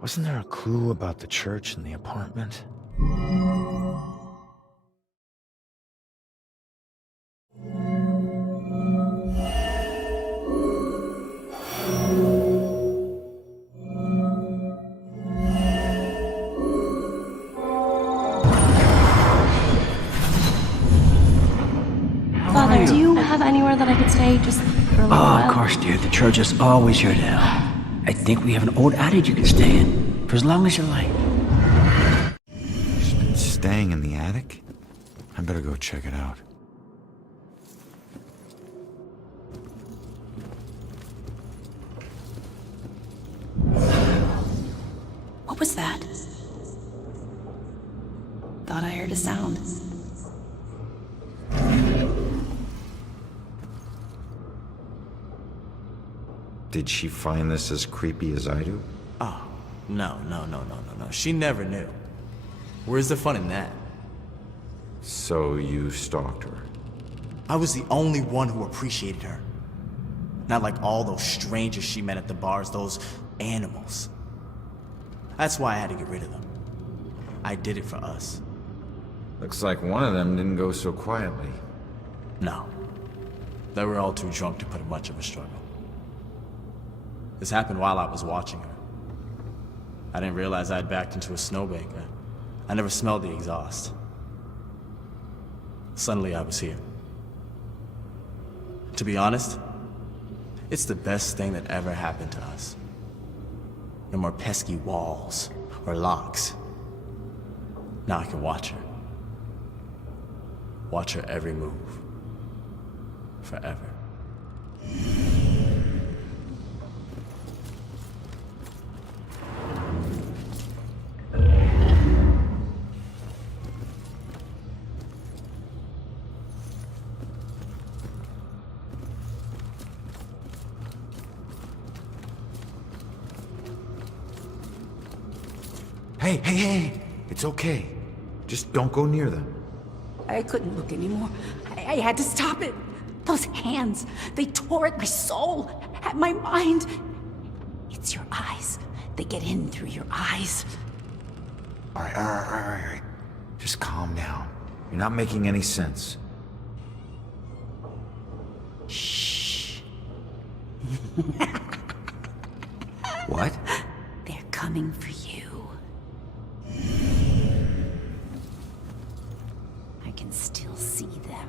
Wasn't there a clue about the church in the apartment? Father, do you have anywhere that I could stay just for a little while? Of course, dear. The church is always here to help. I think we have an old attic you can stay in, for as long as you like. She's been staying in the attic? I better go check it out. What was that? Thought I heard a sound. Did she find this as creepy as I do? Oh, no. She never knew. Where's the fun in that? So you stalked her? I was the only one who appreciated her. Not like all those strangers she met at the bars, those animals. That's why I had to get rid of them. I did it for us. Looks like one of them didn't go so quietly. No. They were all too drunk to put up much of a struggle. This happened while I was watching her. I didn't realize I'd backed into a snowbank. I never smelled the exhaust. Suddenly I was here. To be honest, it's the best thing that ever happened to us. No more pesky walls or locks. Now I can watch her. Watch her every move. Forever. Hey, it's okay. Just don't go near them. I couldn't look anymore. I had to stop it. Those hands, they tore at my soul, at my mind. It's your eyes. They get in through your eyes. All right. Just calm down. You're not making any sense. Shh. What? They're coming for you. I can still see them.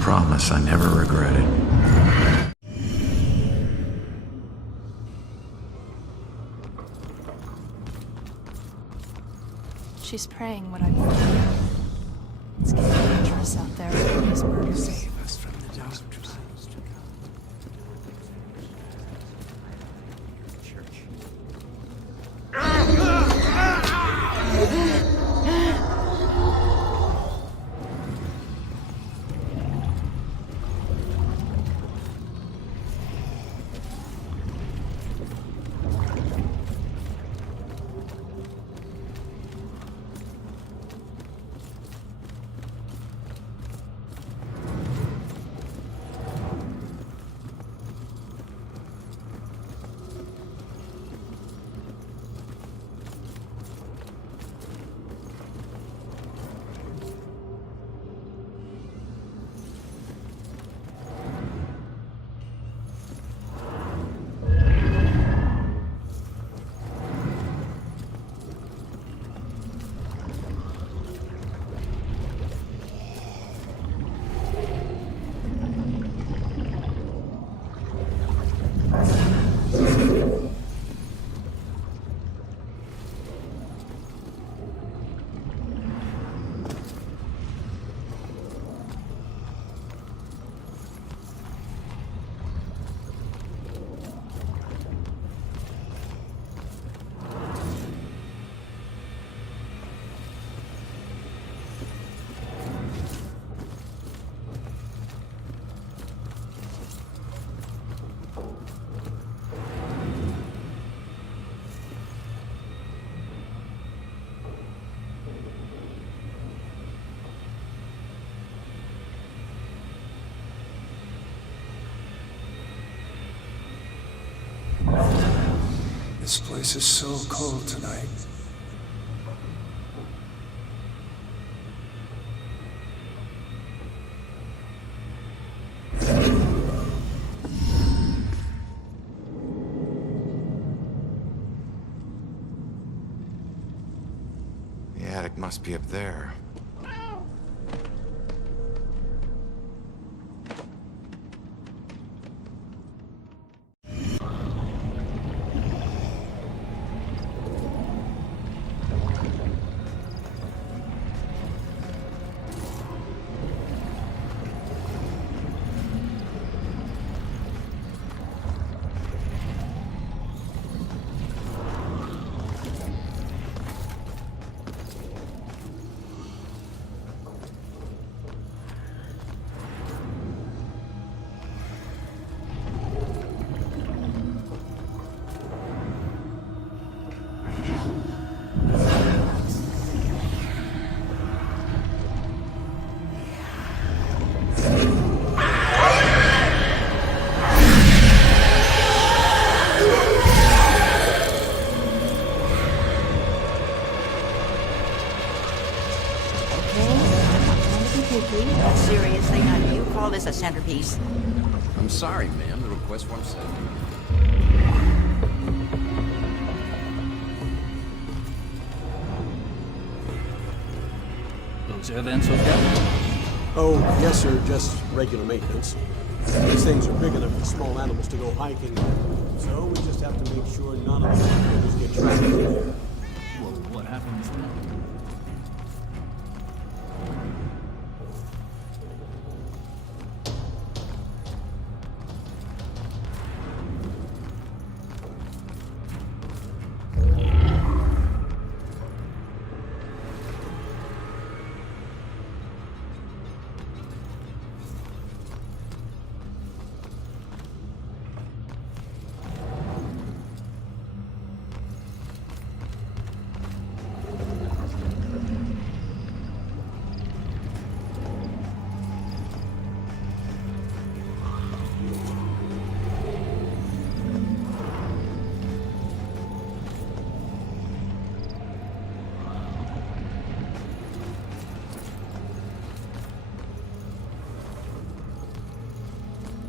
Promise I never regret it. She's praying what I want. It's getting dangerous out there with these murders. Save us from the dark. This place is so cold tonight. The attic must be up there. as a centerpiece. I'm sorry, ma'am. The request form said. Those air vents okay? Oh, yes, sir. Just regular maintenance. These things are big enough for small animals to go hiking. So we just have to make sure none of the animals get trapped in there. Well, what happens then?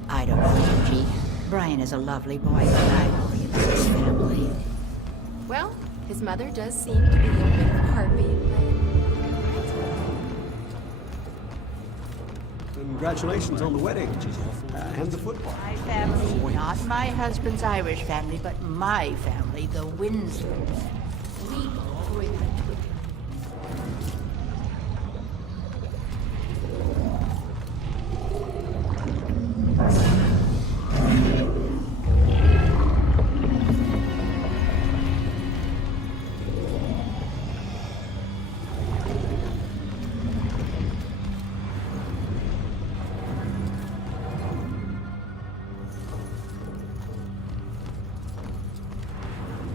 I don't know, Eugene. Brian is a lovely boy, but I worry about his family. Well, his mother does seem to be a bit of a heartbeat, Congratulations on the wedding. And the football. My family, not my husband's Irish family, but my family, the Windsors. We go all the way back to the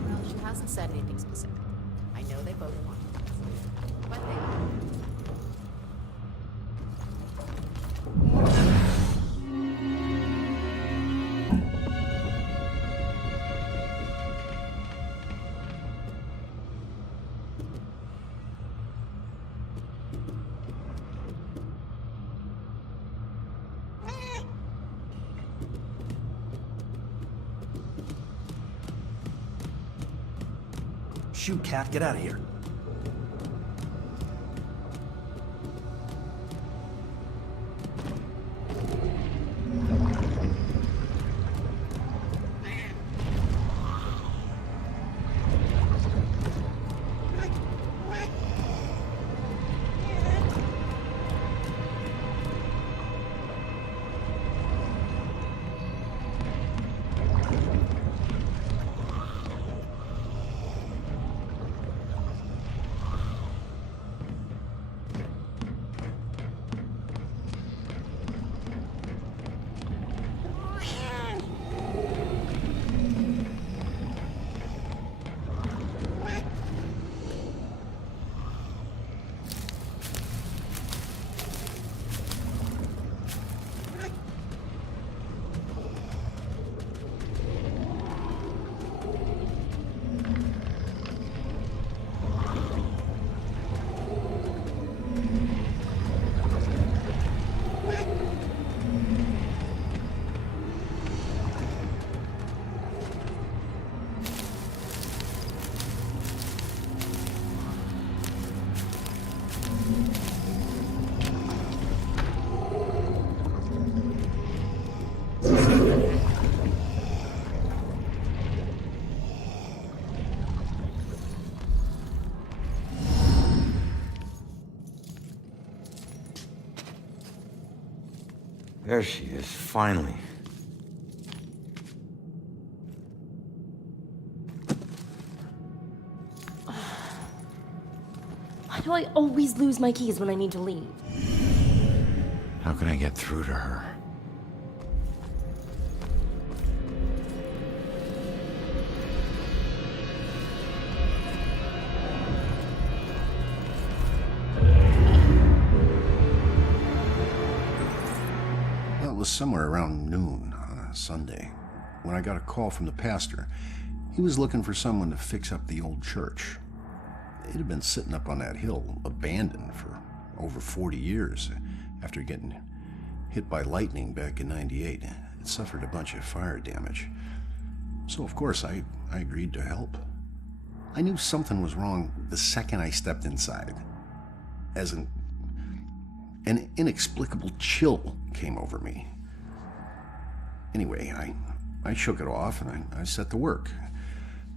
well, she hasn't said anything specific. I know they both want it. But they... Shoot, Cat, get out of here. There she is, finally. Why do I always lose my keys when I need to leave? How can I get through to her? Well, it was somewhere around noon on a Sunday when I got a call from the pastor. He was looking for someone to fix up the old church. It had been sitting up on that hill, abandoned for over 40 years after getting hit by lightning back in '98. It suffered a bunch of fire damage. So, of course, I agreed to help. I knew something was wrong the second I stepped inside. As an inexplicable chill came over me. Anyway, I shook it off and I set to work.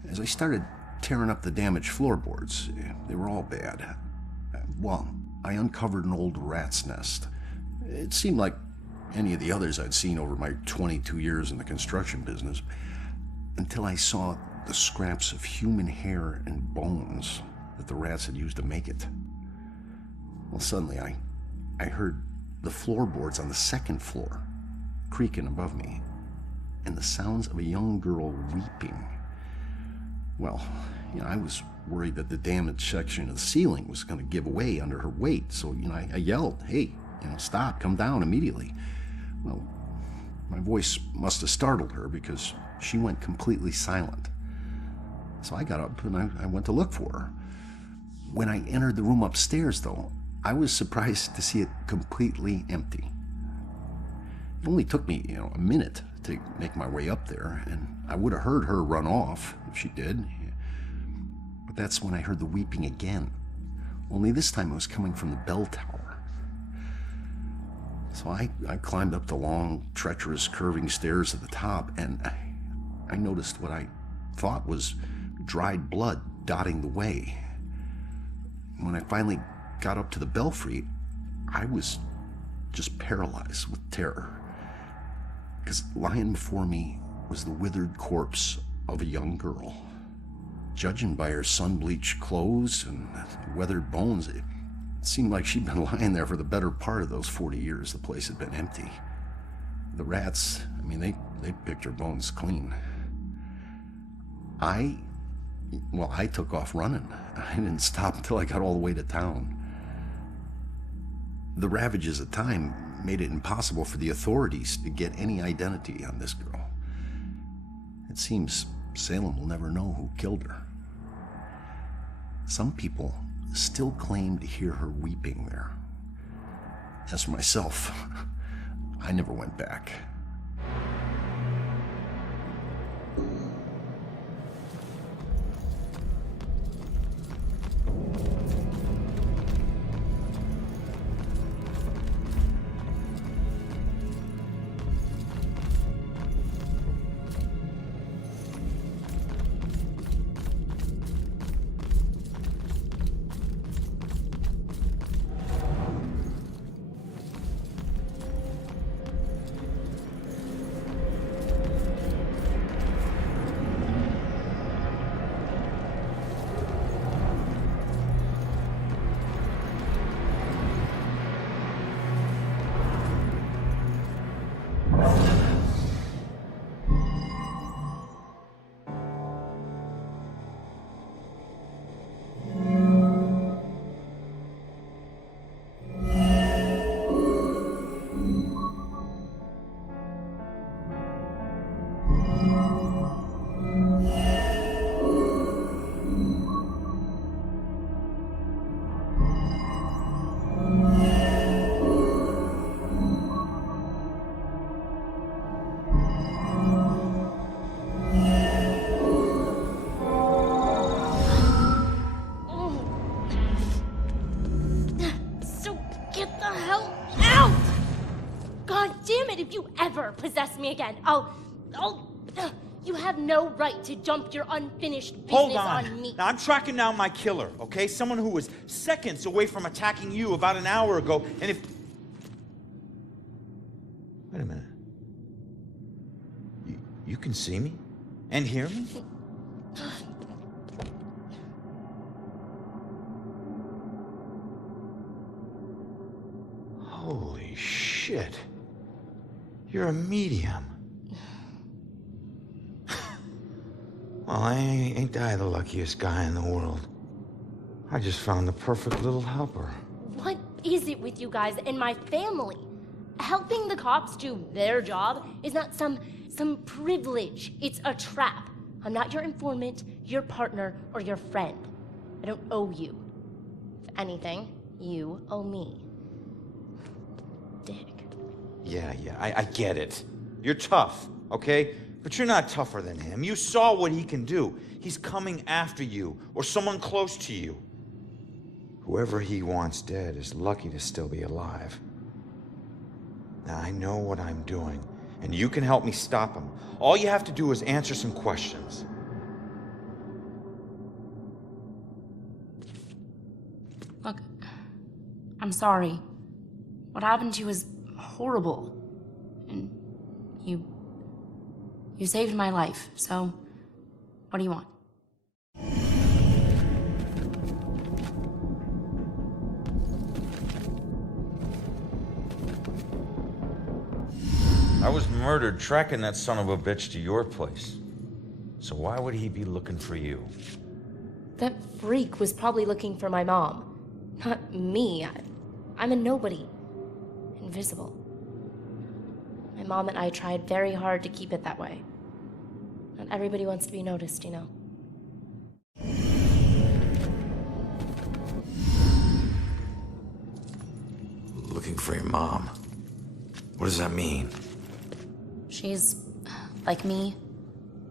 As I started tearing up the damaged floorboards, they were all bad. Well, I uncovered an old rat's nest. It seemed like any of the others I'd seen over my 22 years in the construction business, until I saw the scraps of human hair and bones that the rats had used to make it. Well, suddenly I heard the floorboards on the second floor creaking above me, and the sounds of a young girl weeping. Well, I was worried that the damaged section of the ceiling was going to give way under her weight, so, I yelled, "Hey, stop, come down immediately." Well, my voice must have startled her because she went completely silent. So I got up and I went to look for her. When I entered the room upstairs, though, I was surprised to see it completely empty. It only took me, a minute to make my way up there, and I would have heard her run off if she did. But that's when I heard the weeping again. Only this time it was coming from the bell tower. So I climbed up the long, treacherous, curving stairs at the top, and I noticed what I thought was dried blood dotting the way. When I finally got up to the belfry, I was just paralyzed with terror. Because lying before me was the withered corpse of a young girl. Judging by her sun-bleached clothes and weathered bones, it seemed like she'd been lying there for the better part of those 40 years the place had been empty. The rats, they picked her bones clean. I took off running. I didn't stop until I got all the way to town. The ravages of time made it impossible for the authorities to get any identity on this girl. It seems Salem will never know who killed her. Some people still claim to hear her weeping there. As for myself, I never went back. Possess me again. You have no right to dump your unfinished business Hold on. on me. Now, I'm tracking down my killer, okay? Someone who was seconds away from attacking you about an hour ago, and if... Wait a minute. You can see me? And hear me? Holy shit. You're a medium. Well, ain't I the luckiest guy in the world? I just found the perfect little helper. What is it with you guys and my family? Helping the cops do their job is not some privilege. It's a trap. I'm not your informant, your partner, or your friend. I don't owe you. If anything, you owe me. Dick. Yeah, I get it. You're tough, okay? But you're not tougher than him. You saw what he can do. He's coming after you, or someone close to you. Whoever he wants dead is lucky to still be alive. Now, I know what I'm doing, and you can help me stop him. All you have to do is answer some questions. Look, I'm sorry. What happened to you was horrible. And you saved my life, so what do you want? I was murdered tracking that son of a bitch to your place. So why would he be looking for you? That freak was probably looking for my mom. Not me. I'm a nobody. Invisible. My mom and I tried very hard to keep it that way. Not everybody wants to be noticed, you know. Looking for your mom. What does that mean? She's like me,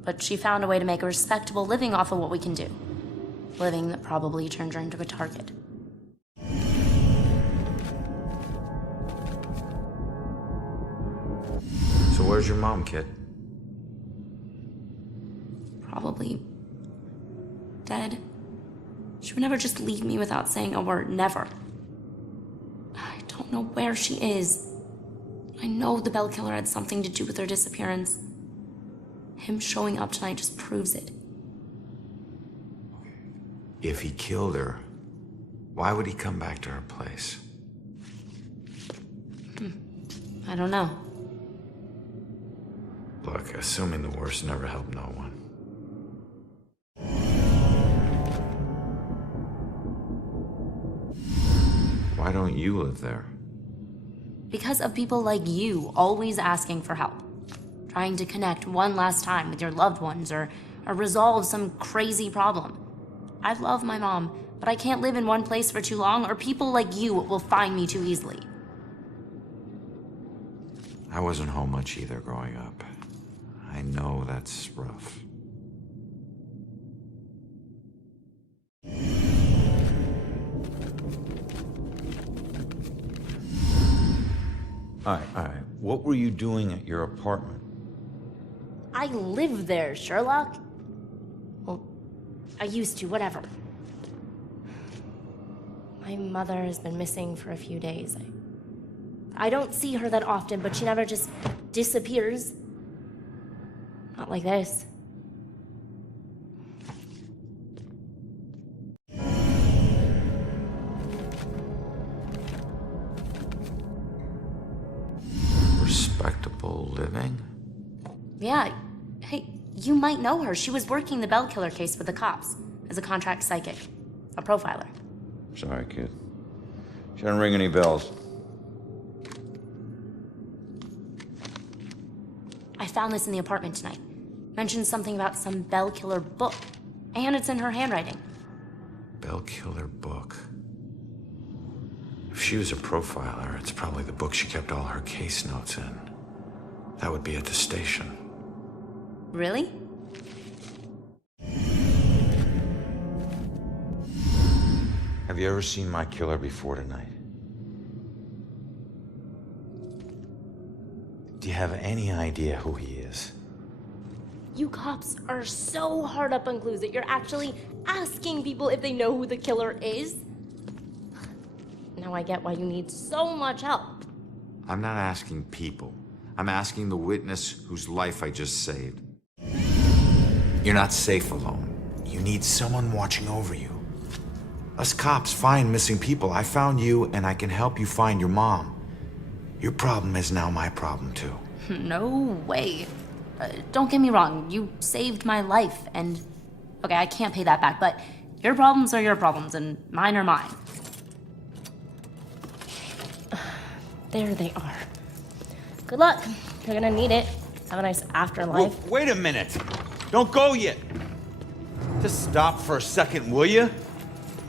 but she found a way to make a respectable living off of what we can do. Living that probably turned her into a target. So where's your mom, kid? Probably dead. She would never just leave me without saying a word, never. I don't know where she is. I know the Bell Killer had something to do with her disappearance. Him showing up tonight just proves it. If he killed her, why would he come back to her place? I don't know. Look, assuming the worst never helped no one. Why don't you live there? Because of people like you always asking for help. Trying to connect one last time with your loved ones or resolve some crazy problem. I love my mom, but I can't live in one place for too long or people like you will find me too easily. I wasn't home much either growing up. I know that's rough. All right. What were you doing at your apartment? I live there, Sherlock. Well, I used to, whatever. My mother has been missing for a few days. I don't see her that often, but she never just disappears. Not like this. Respectable living? Yeah. Hey, you might know her. She was working the Bell Killer case with the cops as a contract psychic. A profiler. Sorry, kid. She doesn't ring any bells. I found this in the apartment tonight. Mentioned something about some Bell Killer book. And it's in her handwriting. Bell Killer book. If she was a profiler, it's probably the book she kept all her case notes in. That would be at the station. Really? Have you ever seen my killer before tonight? Do you have any idea who he is? You cops are so hard up on clues that you're actually asking people if they know who the killer is. Now I get why you need so much help. I'm not asking people. I'm asking the witness whose life I just saved. You're not safe alone. You need someone watching over you. Us cops find missing people. I found you, and I can help you find your mom. Your problem is now my problem, too. No way. Don't get me wrong, you saved my life, and... Okay, I can't pay that back, but your problems are your problems, and mine are mine. There they are. Good luck. You're gonna need it. Have a nice afterlife. Whoa, wait a minute. Don't go yet. Just stop for a second, will you?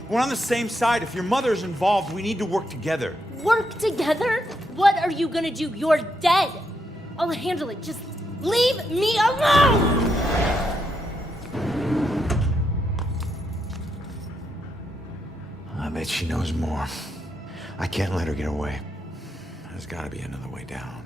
We're on the same side. If your mother's involved, we need to work together. Work together? What are you gonna do? You're dead! I'll handle it. Just leave me alone! I bet she knows more. I can't let her get away. There's gotta be another way down.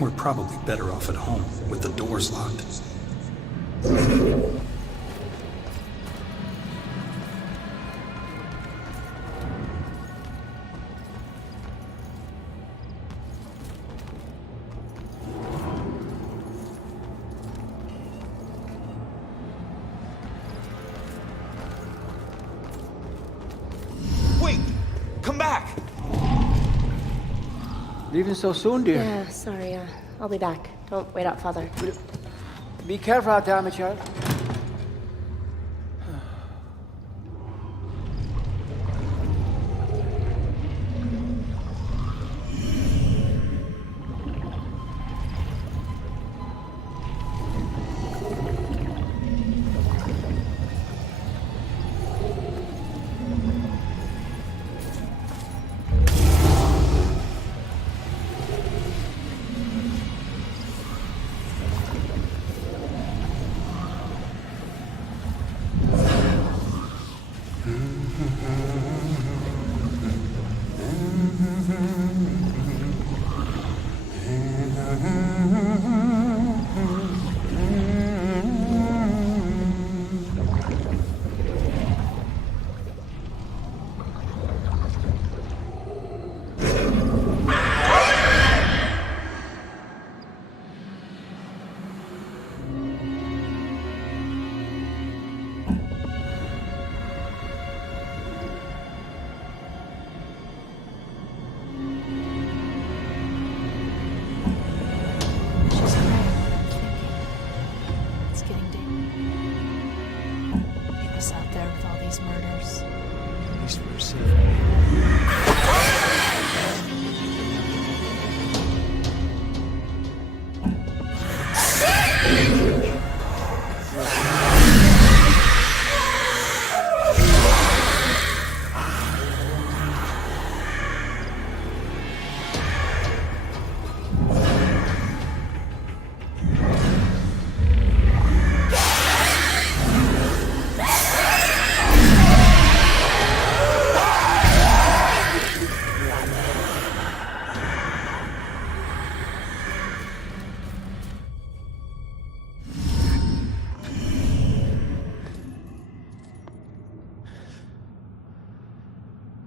We're probably better off at home, with the doors locked. Wait! Come back! Leaving so soon, dear? Yeah, sorry. I'll be back. Don't wait up, Father. Be careful out there, my child.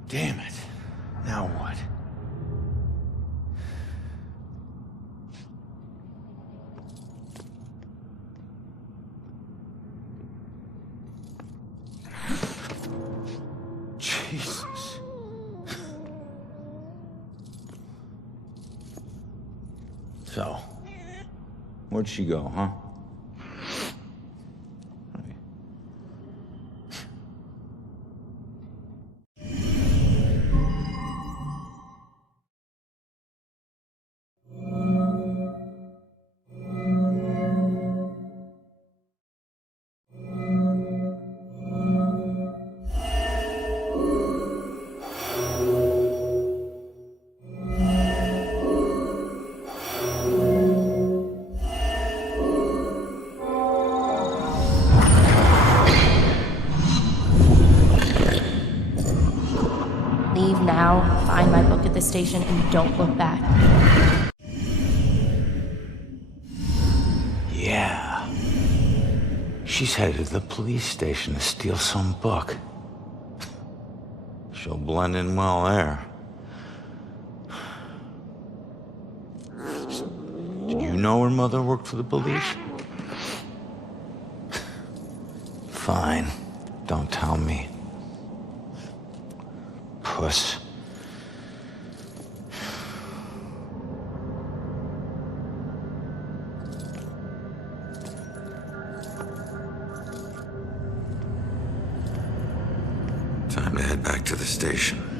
Damn it. Now what? Jesus. So, where'd she go, huh? Leave now, find my book at the station, and don't look back. Yeah. She's headed to the police station to steal some book. She'll blend in well there. Do you know her mother worked for the police? Fine. Don't tell me. Puss. Time to head back to the station.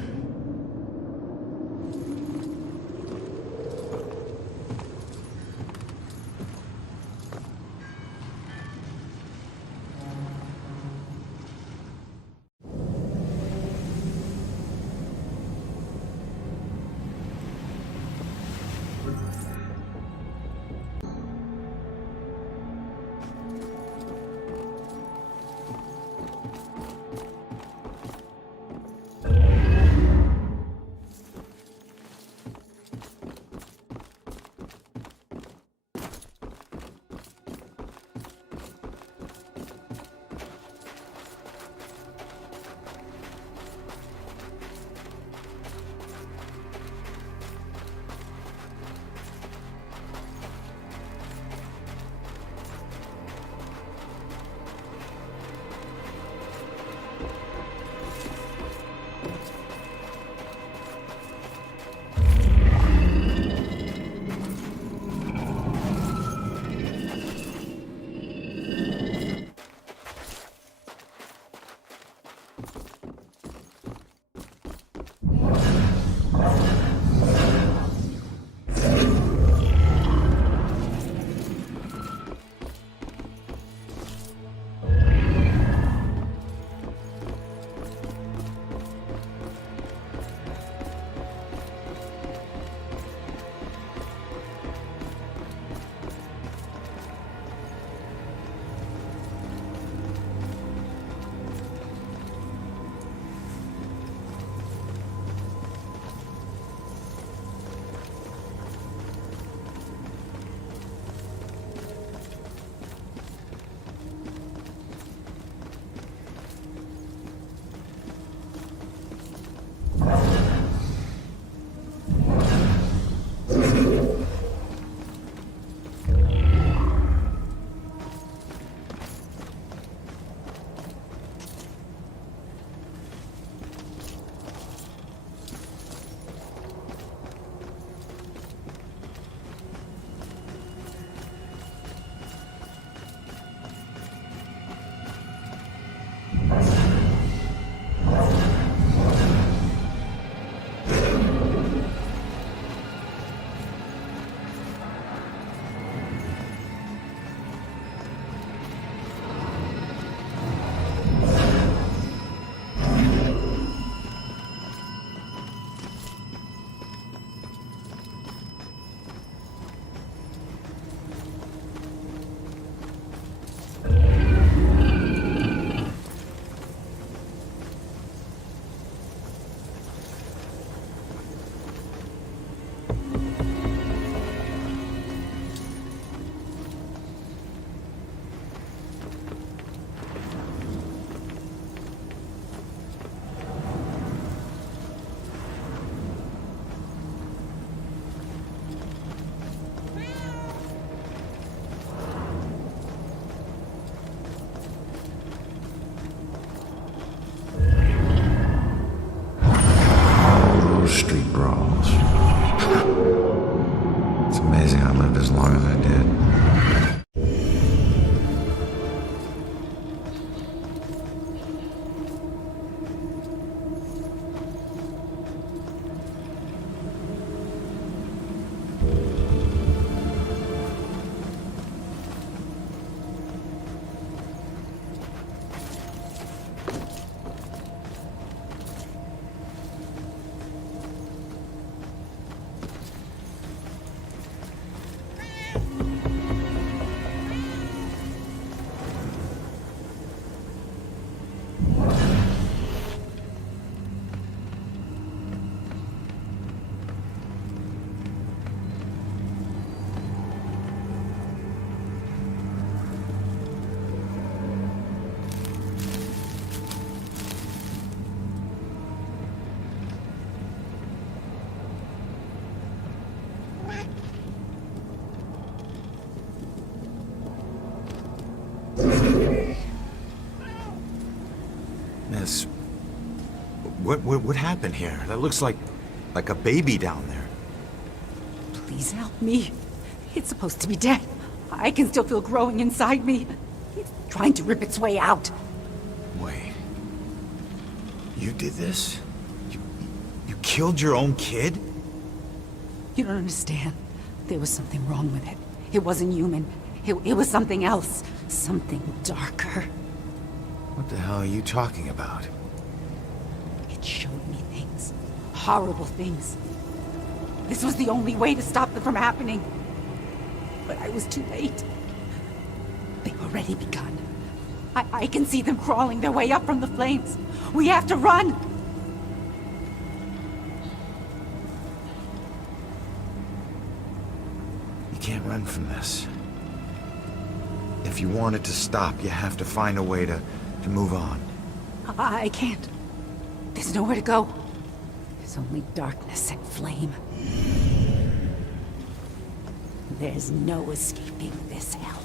Miss, what happened here? That looks like a baby down there. Please help me. It's supposed to be dead. I can still feel growing inside me. It's trying to rip its way out. Wait. You did this? You killed your own kid? You don't understand. There was something wrong with it. It wasn't human. It was something else. Something darker. What the hell are you talking about? It showed me things. Horrible things. This was the only way to stop them from happening. But I was too late. They've already begun. I can see them crawling their way up from the flames. We have to run! You can't run from this. If you want it to stop, you have to find a way to move on. I can't. There's nowhere to go. There's only darkness and flame. There's no escaping this hell.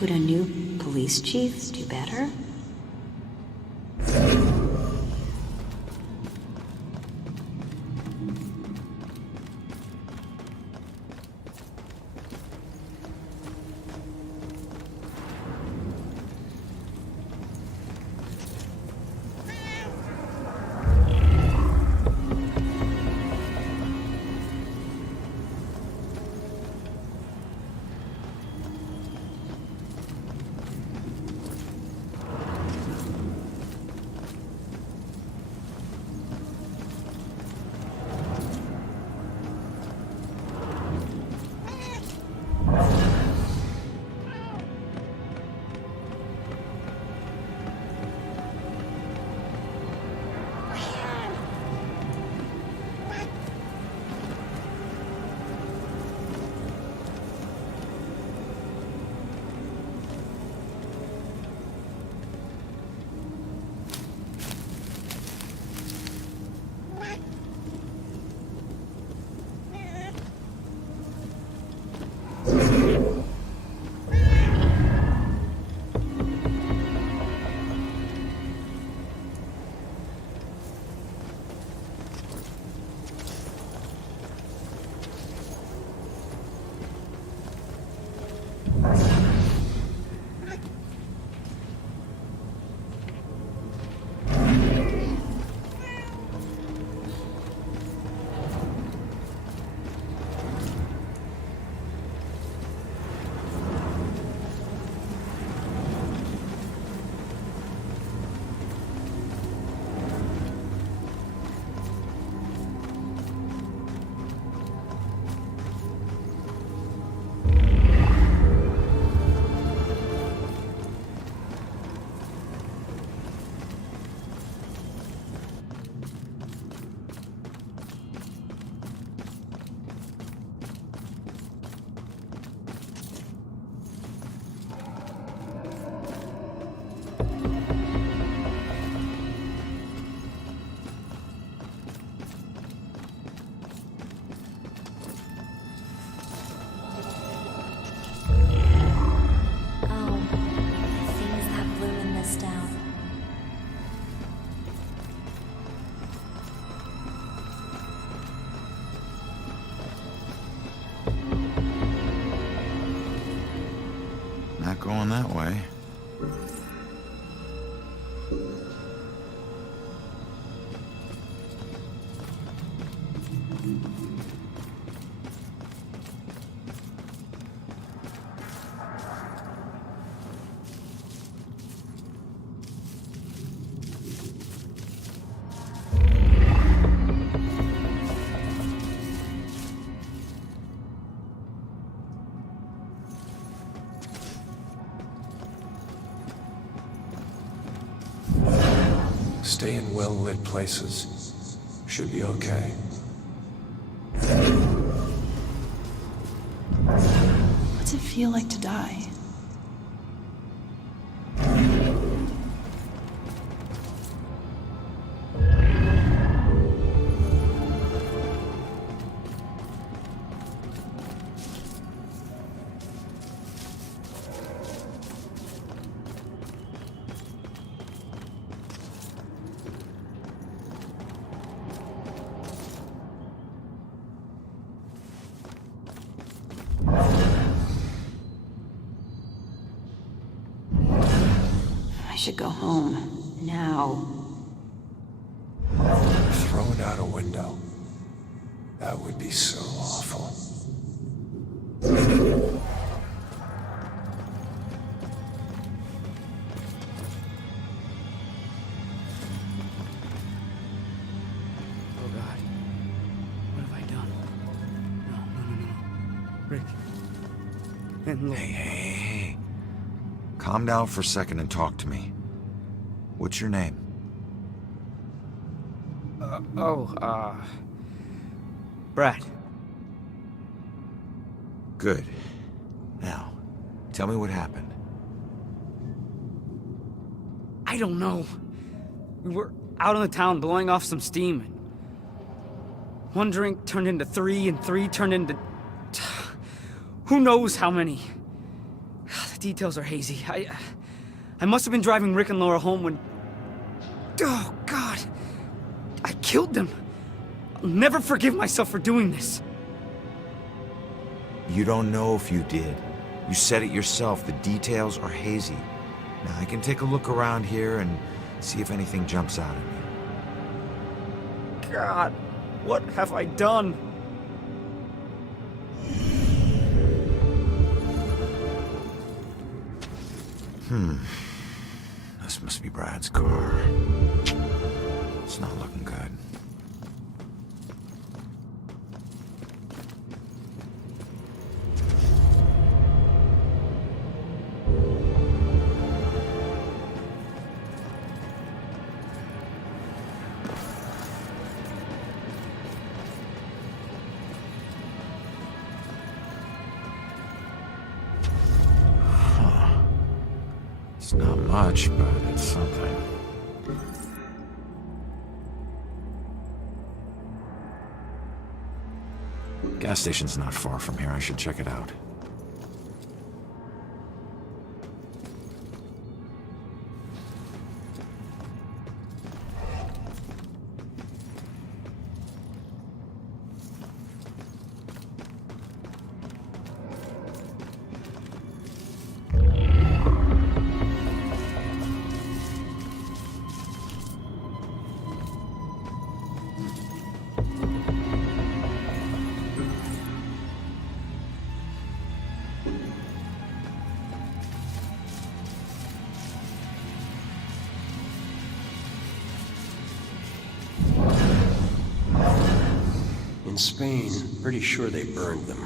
Would a new police chief do better? going that way. Stay in well-lit places. Should be okay. What's it feel like to die? I should go home. Now. Throw it out a window. That would be so awful. Oh God. What have I done? No. Rick. And look. Hey. Calm down for a second and talk to me. What's your name? Brad. Good. Now, tell me what happened. I don't know. We were out in the town blowing off some steam, and one drink turned into 3, and 3 turned into... who knows how many. The details are hazy. I must have been driving Rick and Laura home when... Oh, God. I killed them. I'll never forgive myself for doing this. You don't know if you did. You said it yourself. The details are hazy. Now, I can take a look around here and see if anything jumps out at me. God, what have I done? This must be Brad's car. It's not looking good. It's not much, but it's something. Gas station's not far from here. I should check it out. In Spain, pretty sure they burned them.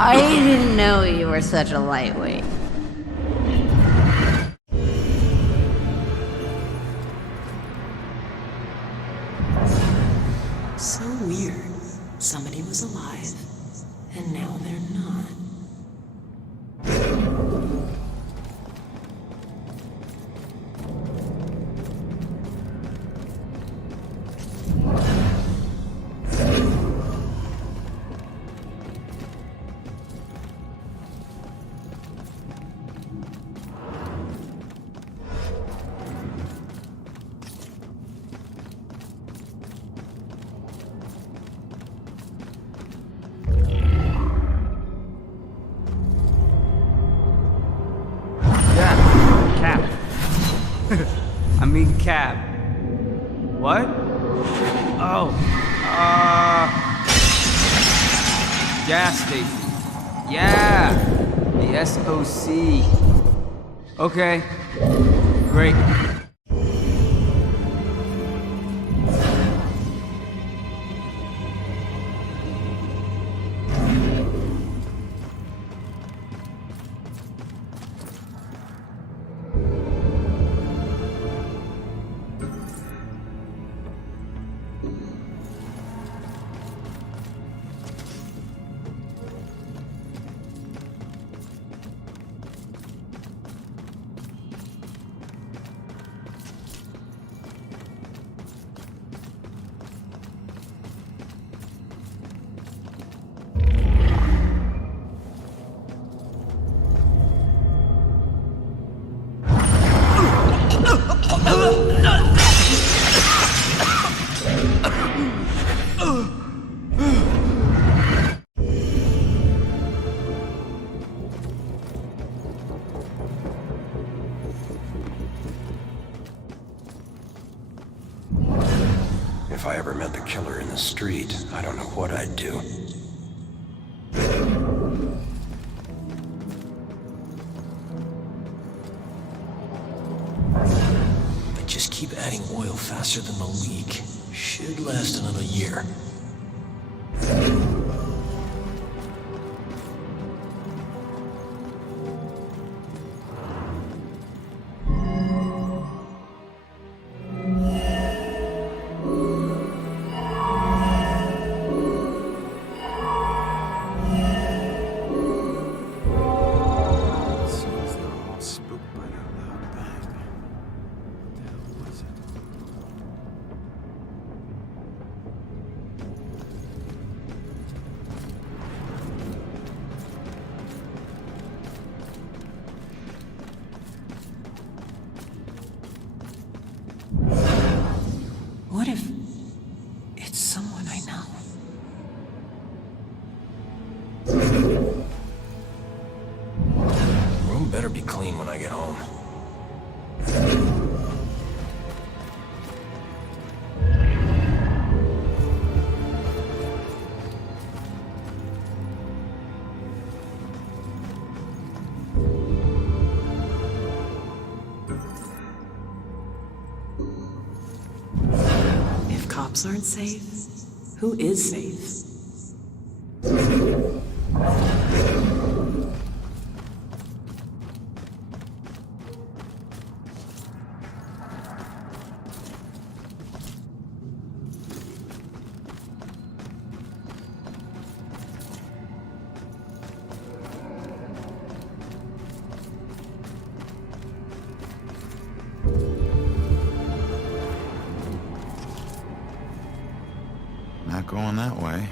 I didn't know you were such a lightweight. was alive, and now they're not. I mean cab. What? Oh. Gas station. Yeah. The SOC. Okay. Great. If I ever met the killer in the street, I don't know what I'd do. They just keep adding oil faster than the leak. Should last another year. What if it's someone I know? Room better be clean when I get home. If cops aren't safe, who is safe? Not going that way.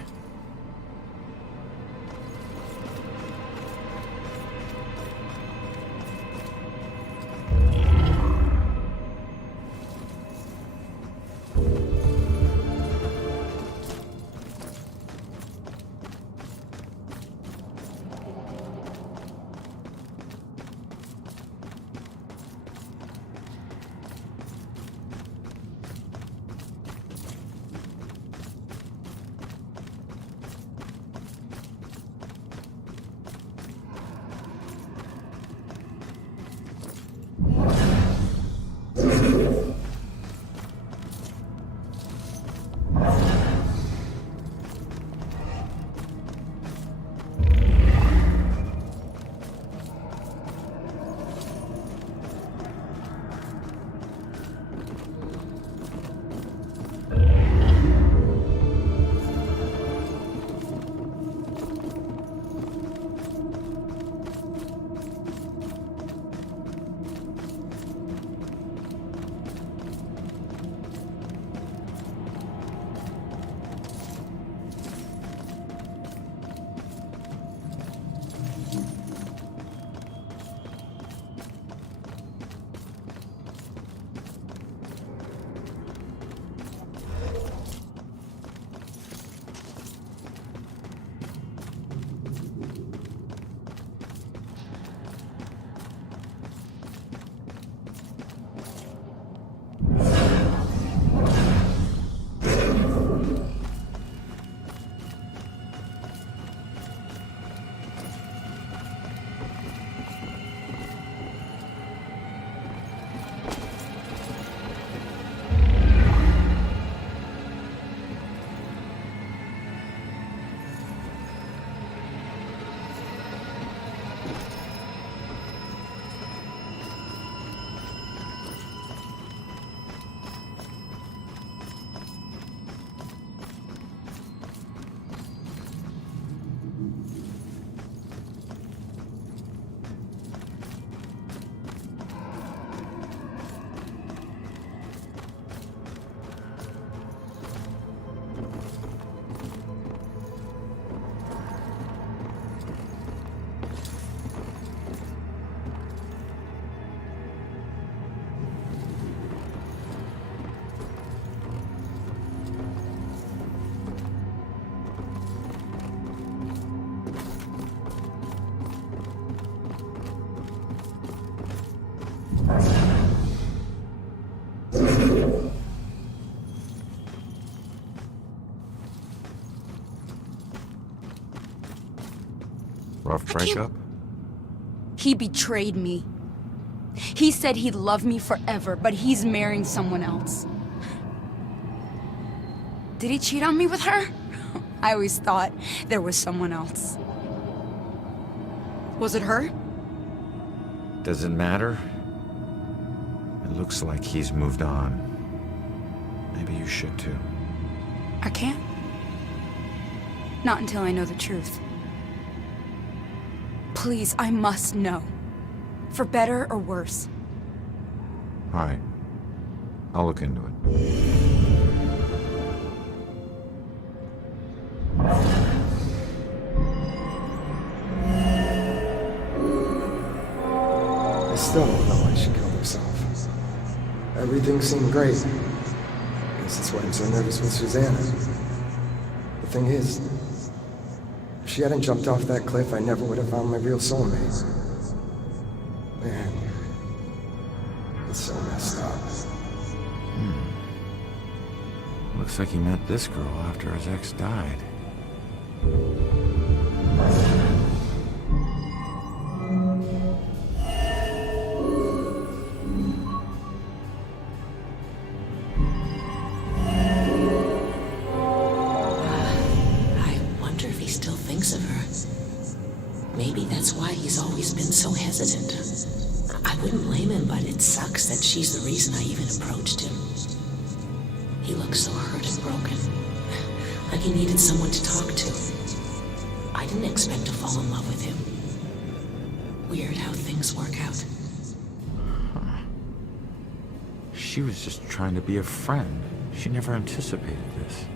Rough breakup? He betrayed me. He said he'd love me forever, but he's marrying someone else. Did he cheat on me with her? I always thought there was someone else. Was it her? Does it matter? It looks like he's moved on. Maybe you should too. I can't. Not until I know the truth. Please, I must know. For better or worse. All right. I'll look into it. I still don't know why she killed herself. Everything seemed great. Guess that's why I'm so nervous with Susanna. The thing is, if she hadn't jumped off that cliff, I never would have found my real soulmate. Man, it's so messed up. Looks like he met this girl after his ex died. I wonder if he still thinks of her. Maybe that's why he's always been so hesitant. I wouldn't blame him, but it sucks that she's the reason I even approached him. He looks so hurt and broken. Like he needed someone to talk to. I didn't expect to fall in love with him. Weird how things work out. She was just trying to be a friend. She never anticipated this.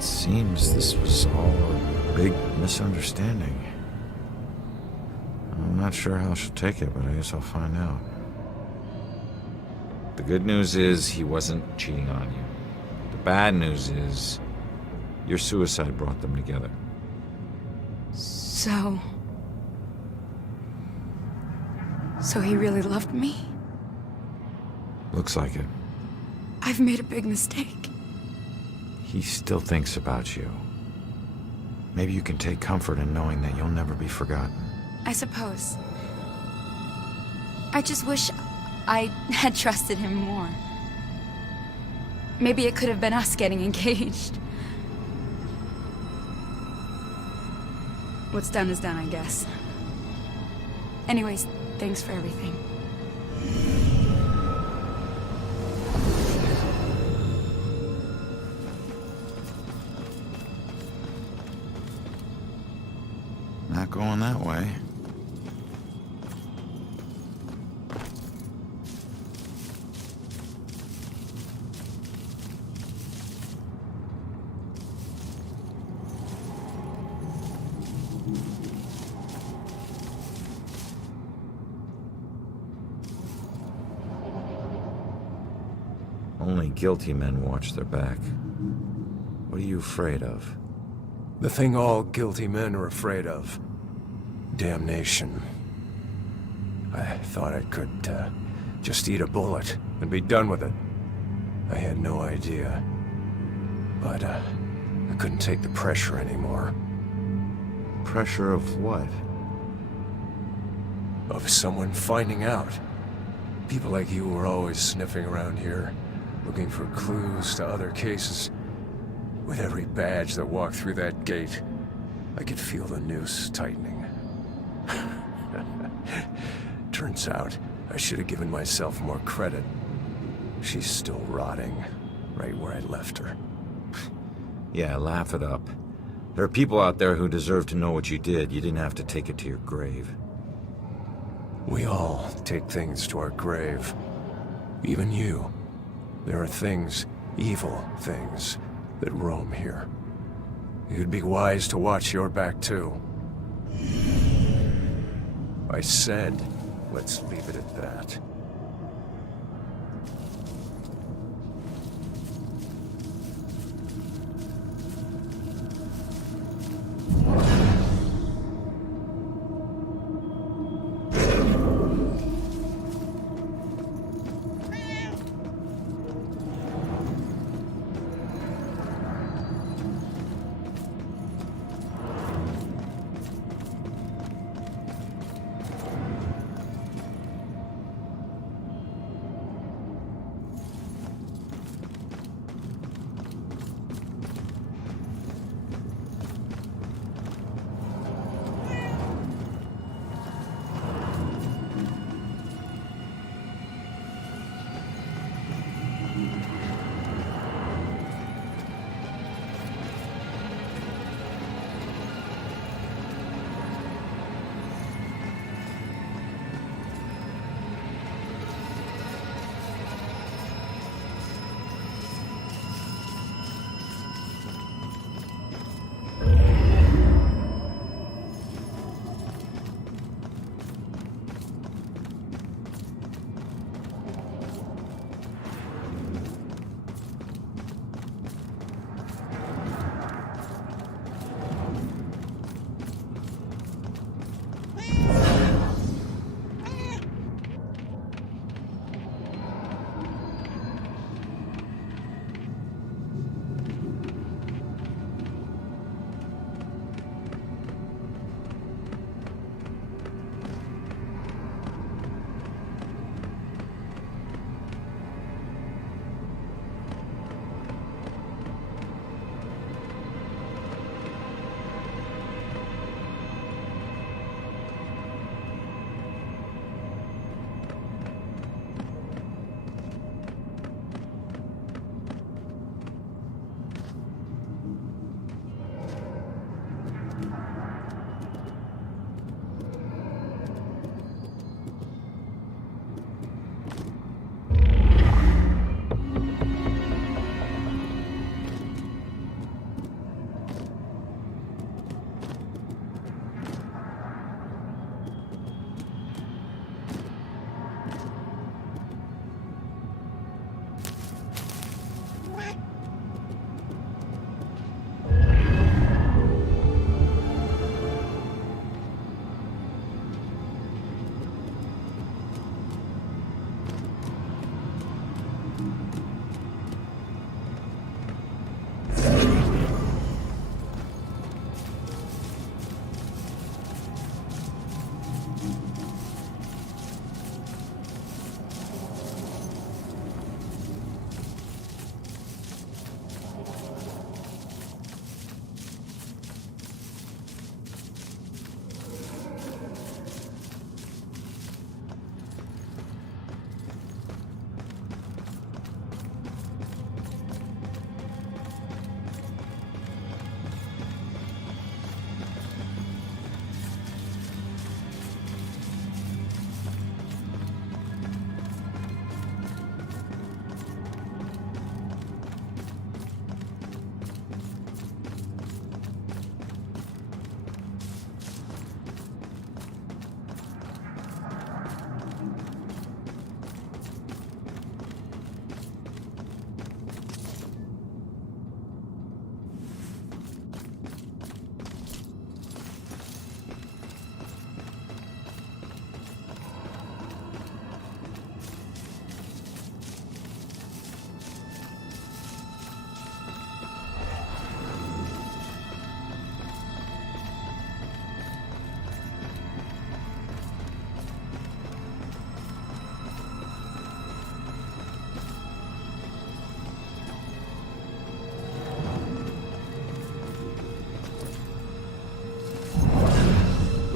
Seems this was all a big misunderstanding. I'm not sure how she'll take it, but I guess I'll find out. The good news is he wasn't cheating on you. The bad news is your suicide brought them together. So he really loved me? Looks like it. I've made a big mistake. He still thinks about you. Maybe you can take comfort in knowing that you'll never be forgotten. I suppose. I just wish I had trusted him more. Maybe it could have been us getting engaged. What's done is done, I guess. Anyways, thanks for everything. Not going that way. Only guilty men watch their back. What are you afraid of? The thing all guilty men are afraid of. Damnation. I thought I could, just eat a bullet and be done with it. I had no idea. But, I couldn't take the pressure anymore. Pressure of what? Of someone finding out. People like you were always sniffing around here, looking for clues to other cases. With every badge that walked through that gate, I could feel the noose tightening. Turns out, I should have given myself more credit. She's still rotting, right where I left her. Yeah, laugh it up. There are people out there who deserve to know what you did. You didn't have to take it to your grave. We all take things to our grave. Even you. There are things, evil things, that roam here. You'd be wise to watch your back, too. I said, let's leave it at that.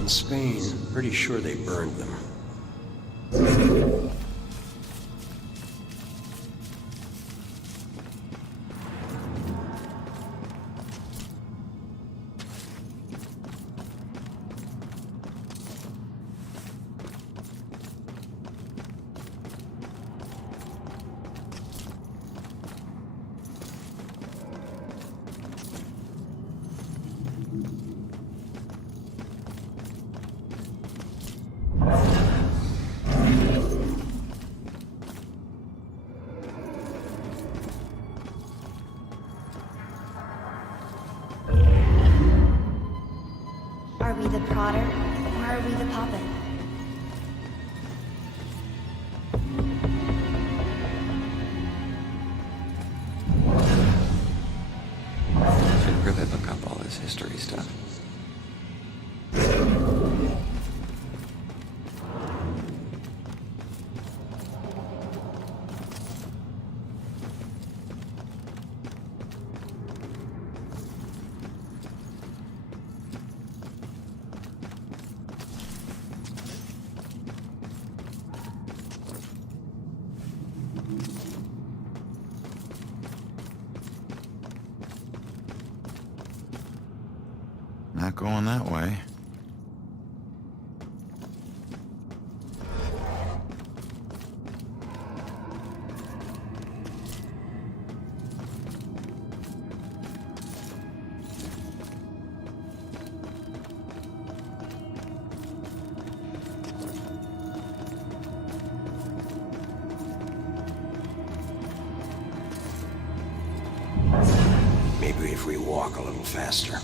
in Spain. Pretty sure they burned them. Are we the prodder, or are we the puppet? Should really look up all this history stuff. Not going that way. Maybe if we walk a little faster.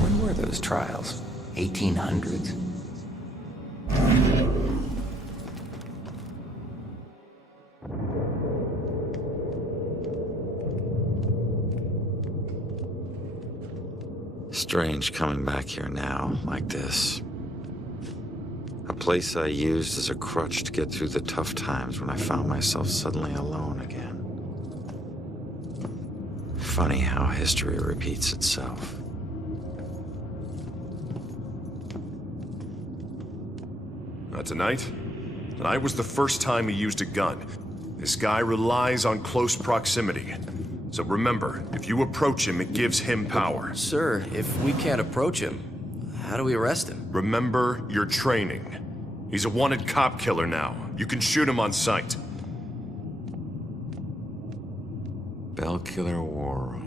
When were those trials? 1800s? Strange coming back here now, like this. A place I used as a crutch to get through the tough times when I found myself suddenly alone again. Funny how history repeats itself. Tonight? Tonight was the first time he used a gun. This guy relies on close proximity. So remember, if you approach him, it gives him power. Sir, if we can't approach him, how do we arrest him? Remember your training. He's a wanted cop killer now. You can shoot him on sight. Bell Killer War Room.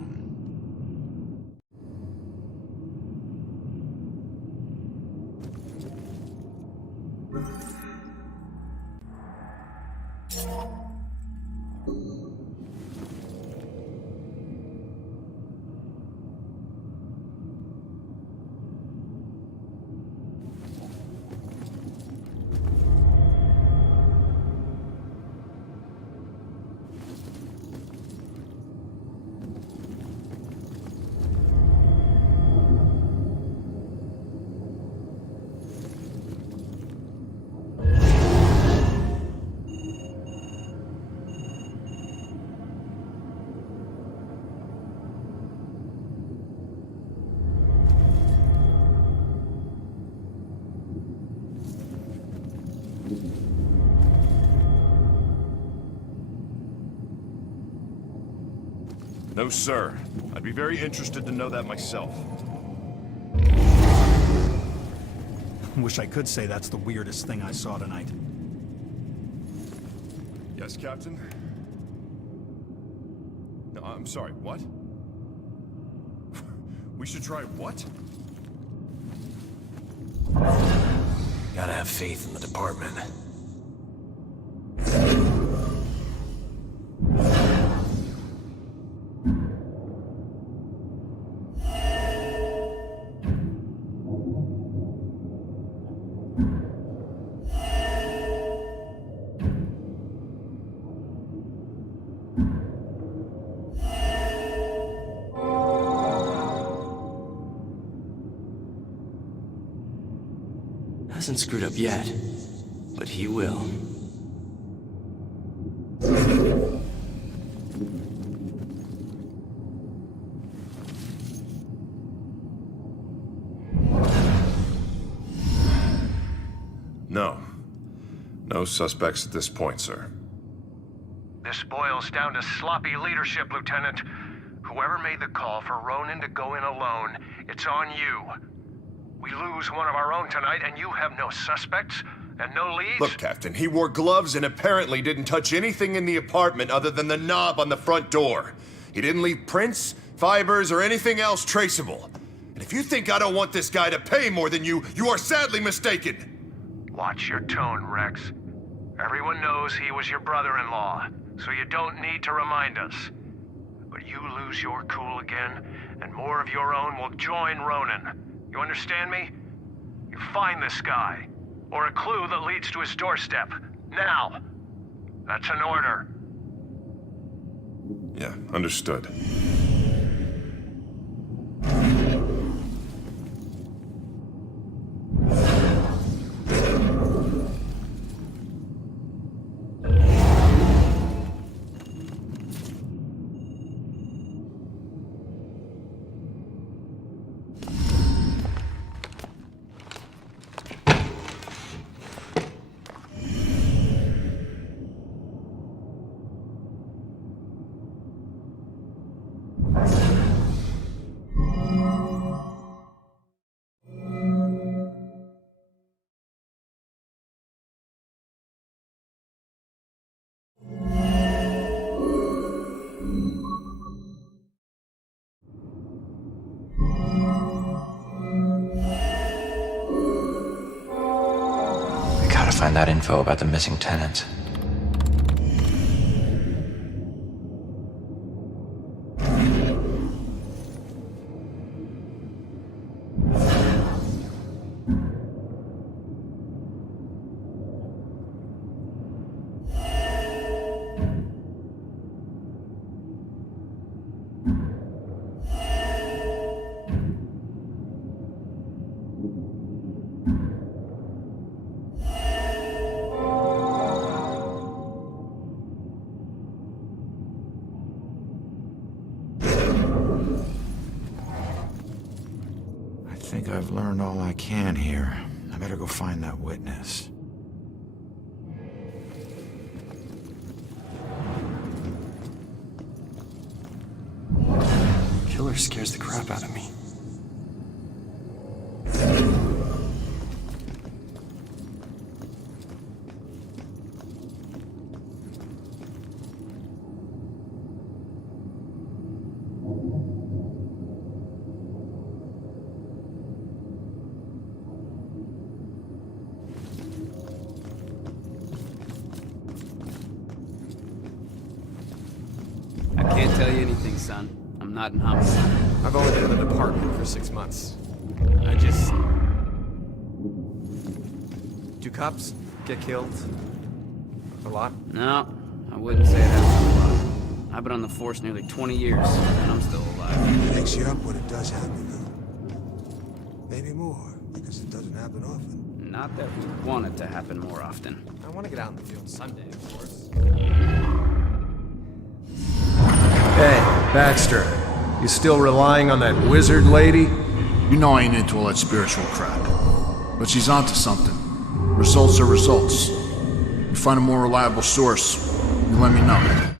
No, sir. I'd be very interested to know that myself. Wish I could say that's the weirdest thing I saw tonight. Yes, Captain? No, I'm sorry, what? We should try what? Gotta have faith in the department. Hasn't screwed up yet, but he will. No. No suspects at this point, sir. This boils down to sloppy leadership, Lieutenant. Whoever made the call for Ronan to go in alone, it's on you. We lose one of our own tonight, and you have no suspects and no leads? Look, Captain, he wore gloves and apparently didn't touch anything in the apartment other than the knob on the front door. He didn't leave prints, fibers, or anything else traceable. And if you think I don't want this guy to pay more than you, you are sadly mistaken. Watch your tone, Rex. Everyone knows he was your brother-in-law, so you don't need to remind us. But you lose your cool again, and more of your own will join Ronan. You understand me? You find this guy, or a clue that leads to his doorstep. Now! That's an order. Yeah, understood. Find that info about the missing tenant. I think I've learned all I can here. I better go find that witness. Killer scares the crap out of me. I can't tell you anything, son. I'm not in homicide. I've only been in the department for 6 months. Do cops get killed a lot? No, I wouldn't say it happens a lot. I've been on the force nearly 20 years, and I'm still alive. It makes you up when it does happen, though. Maybe more, because it doesn't happen often. Not that we want it to happen more often. I want to get out in the field someday, of course. Hey, Baxter. You still relying on that wizard lady? You know I ain't into all that spiritual crap. But she's onto something. Results are results. You find a more reliable source, you let me know.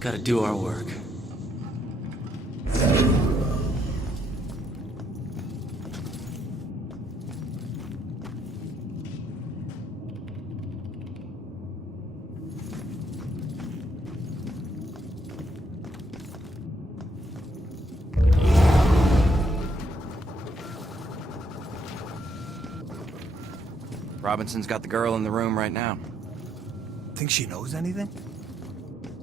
just gotta do our work. Robinson's got the girl in the room right now. Think she knows anything?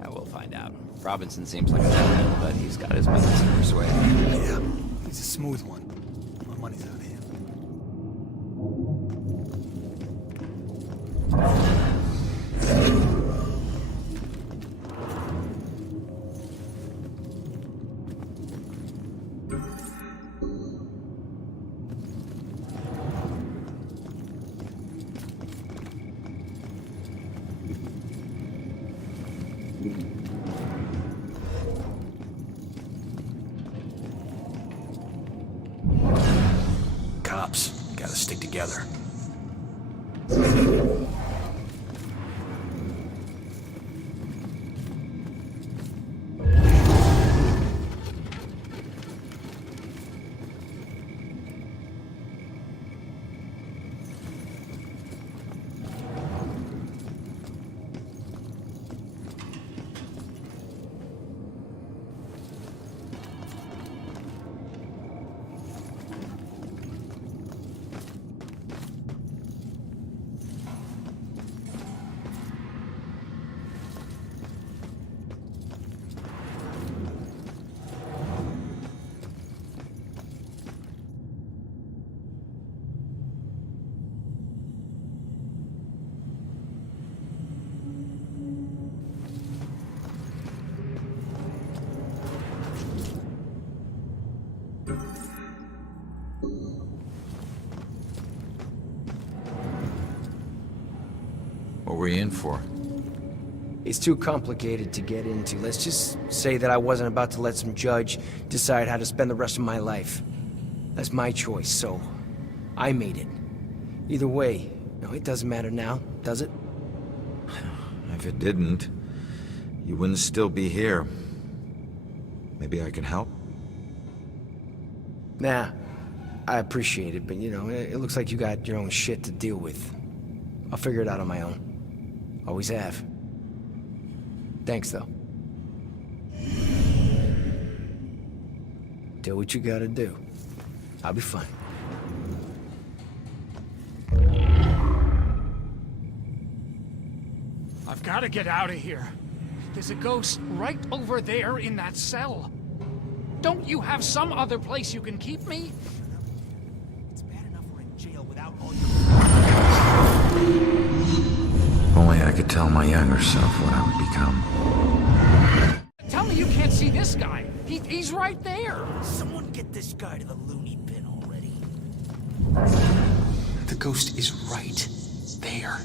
I will find out. Robinson seems like a gentleman, but he's got his methods to persuade. Yeah, he's a smooth one. My money's on him. Cops gotta stick together. What were you in for? It's too complicated to get into. Let's just say that I wasn't about to let some judge decide how to spend the rest of my life. That's my choice, so I made it. Either way, no, it doesn't matter now, does it? If it didn't, you wouldn't still be here. Maybe I can help? Nah, I appreciate it, but you know, it looks like you got your own shit to deal with. I'll figure it out on my own. Always have. Thanks, though. Do what you gotta do. I'll be fine. I've gotta get out of here. There's a ghost right over there in that cell. Don't you have some other place you can keep me? It's bad enough we're in jail without all If only I could tell my younger self what I would become. Tell me you can't see this guy. He's right there. Someone get this guy to the loony bin already. The ghost is right there.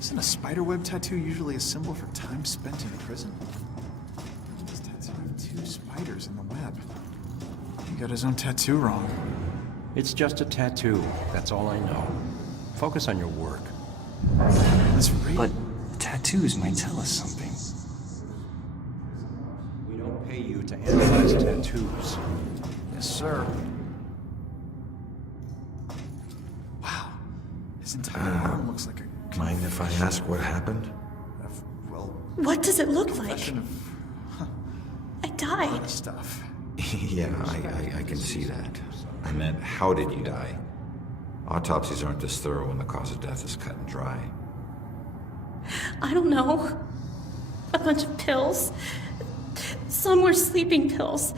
Isn't a spiderweb tattoo usually a symbol for time spent in prison? This tattoo have 2 spiders in the web. He got his own tattoo wrong. It's just a tattoo. That's all I know. Focus on your work. That's right. But tattoos might tell us something. We don't pay you to analyze tattoos. Yes, sir. Wow. His entire arm looks like a... Mind if I ask what happened? Well... What does it look like? I A lot died. of stuff. Yeah, I can see that. I meant, how did you die? Autopsies aren't this thorough when the cause of death is cut and dry. I don't know. a bunch of pills. Some were sleeping pills.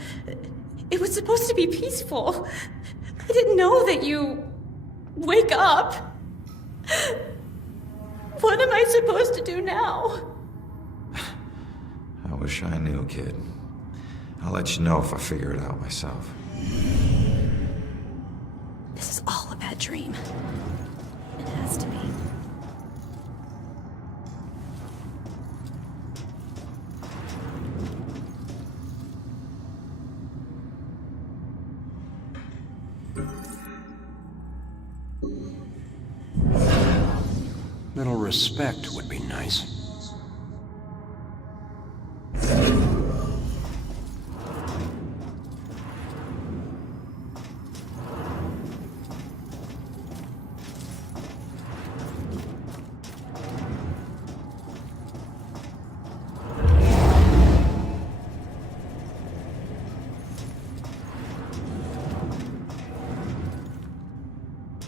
It was supposed to be peaceful. I didn't know that you wake up. What am I supposed to do now? I wish I knew, kid. I'll let you know if I figure it out myself. This is all a bad dream. It has to be. Little respect would be nice.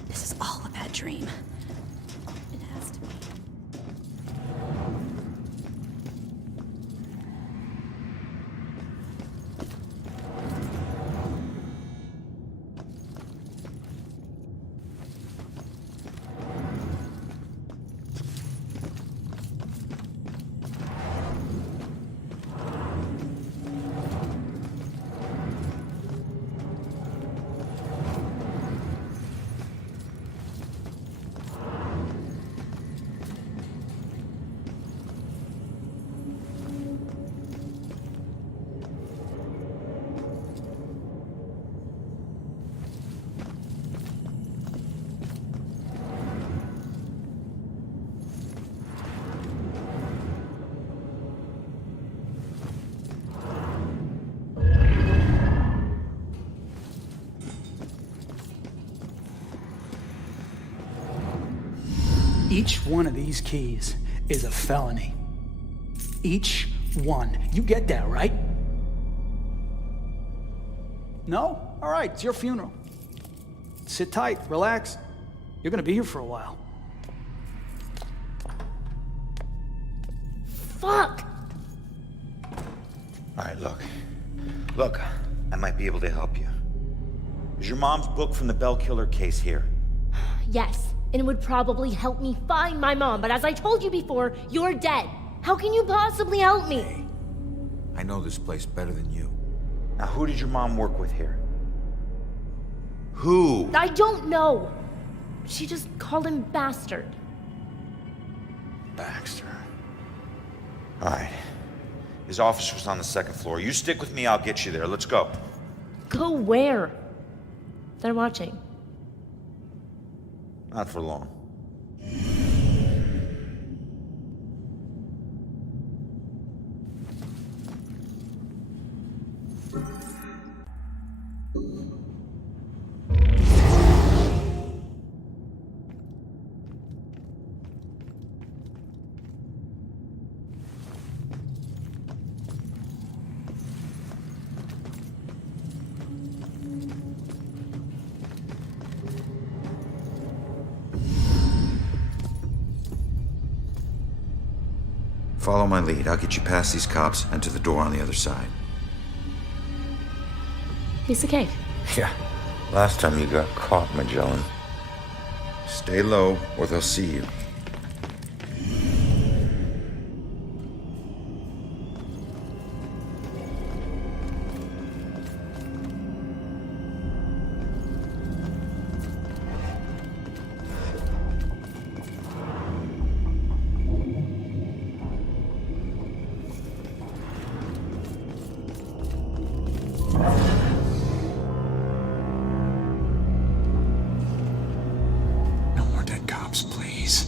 This is all a bad dream. It has to be. Each one of these keys is a felony. Each one. You get that, right? No? All right, it's your funeral. Sit tight, relax. You're gonna be here for a while. Fuck! Alright, look, I might be able to help you. Is your mom's book from the Bell Killer case here? Yes, and it would probably help me find my mom, but as I told you before, you're dead. How can you possibly help me? I know this place better than you. Now, who did your mom work with here? Who? I don't know. She just called him bastard. Baxter. Alright. His office was on the second floor. You stick with me, I'll get you there. Let's go. Go where? They're watching. Not for long. Follow my lead. I'll get you past these cops and to the door on the other side. Piece of cake. Yeah. Last time you got caught, Magellan. Stay low, or they'll see you. No more dead cops, please.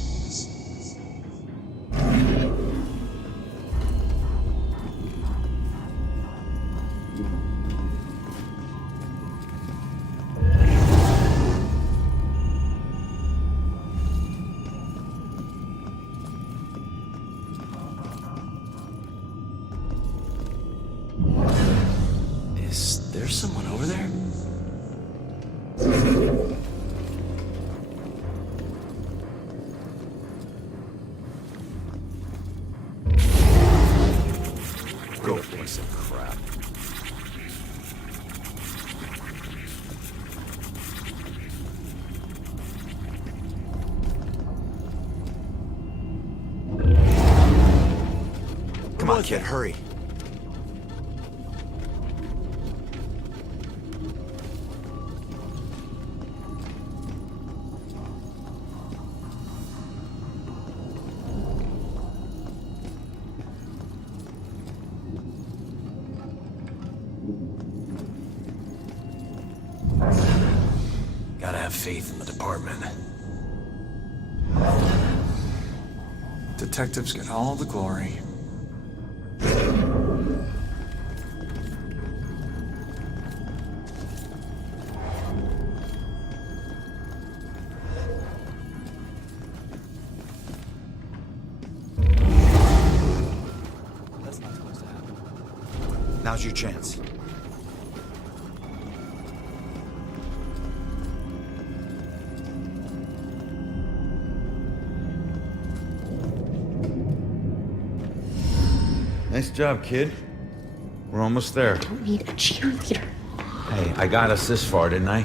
on, kid, hurry. Gotta have faith in the department. Detectives get all the glory. That's not supposed to happen. Now's your chance. Nice job, kid. We're almost there. Don't need a cheerleader. Hey, I got us this far, didn't I?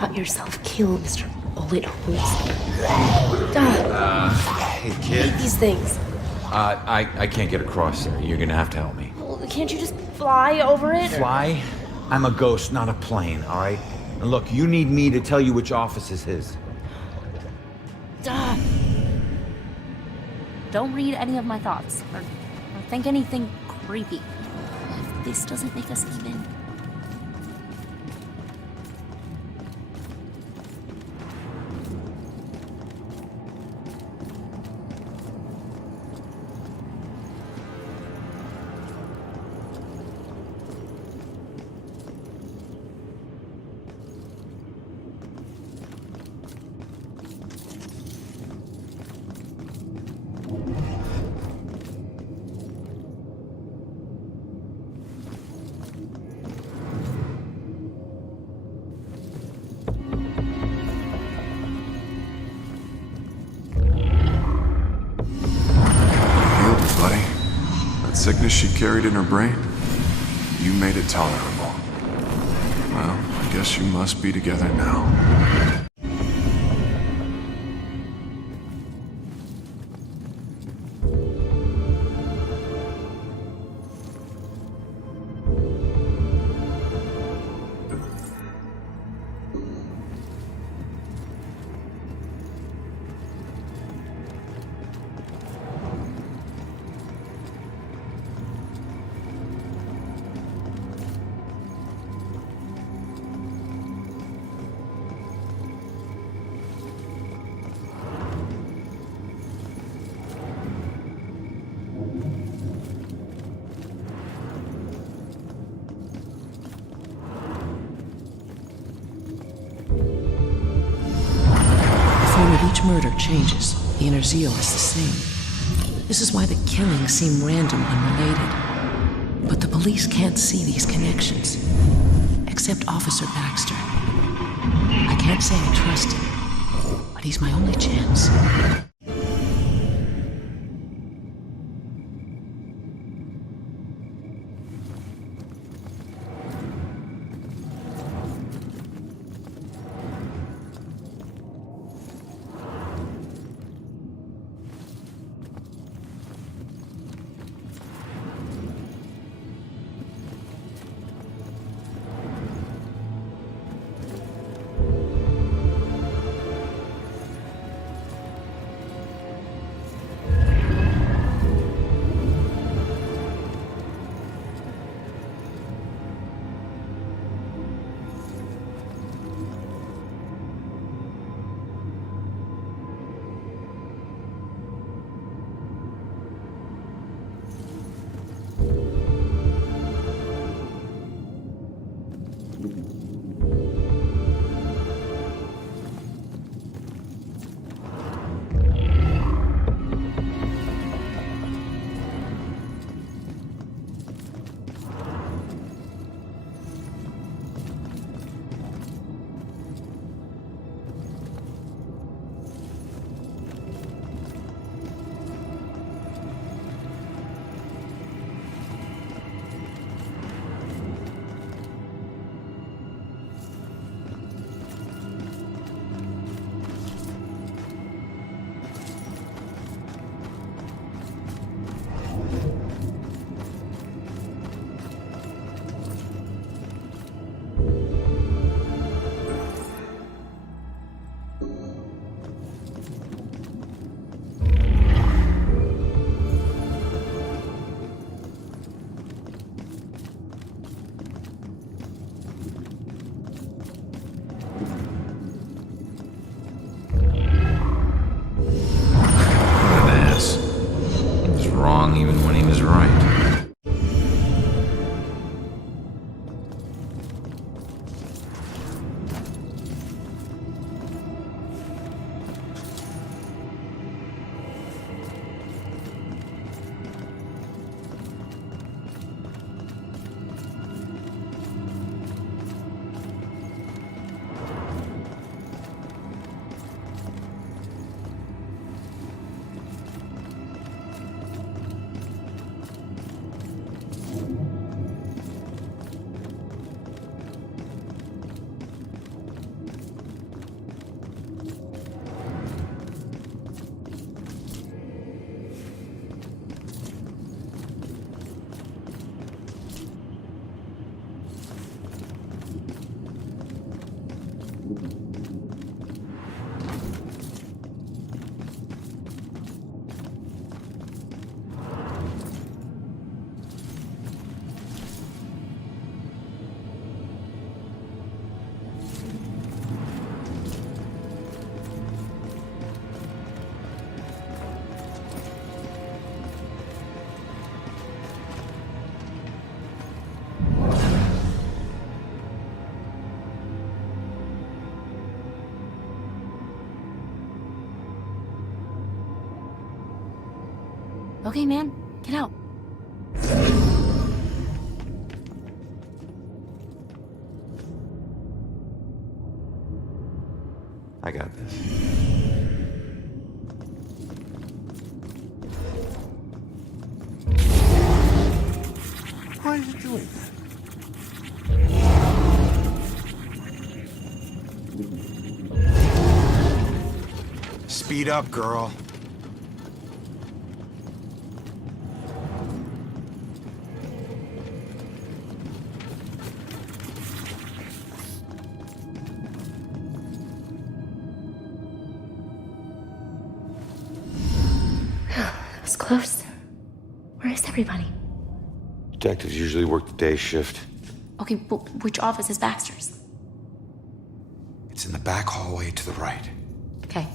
Got yourself killed, Mr. Bullet Holes. Hey, kid. These things. I can't get across there. You're gonna have to help me. Well, can't you just fly over it? Fly? I'm a ghost, not a plane, all right? And look, you need me to tell you which office is his. Duh. Don't read any of my thoughts, or think anything creepy. If this doesn't make us even. Sickness she carried in her brain, you made it tolerable. Well, I guess you must be together now. Each murder changes. The inner zeal is the same. This is why the killings seem random, unrelated. But the police can't see these connections. Except Officer Baxter. I can't say I trust him, but he's my only chance. Okay, man, get out. I got this. Why are you doing that? Speed up, girl. That was close. Where is everybody? Detectives usually work the day shift. Okay, but which office is Baxter's? It's in the back hallway to the right. Okay.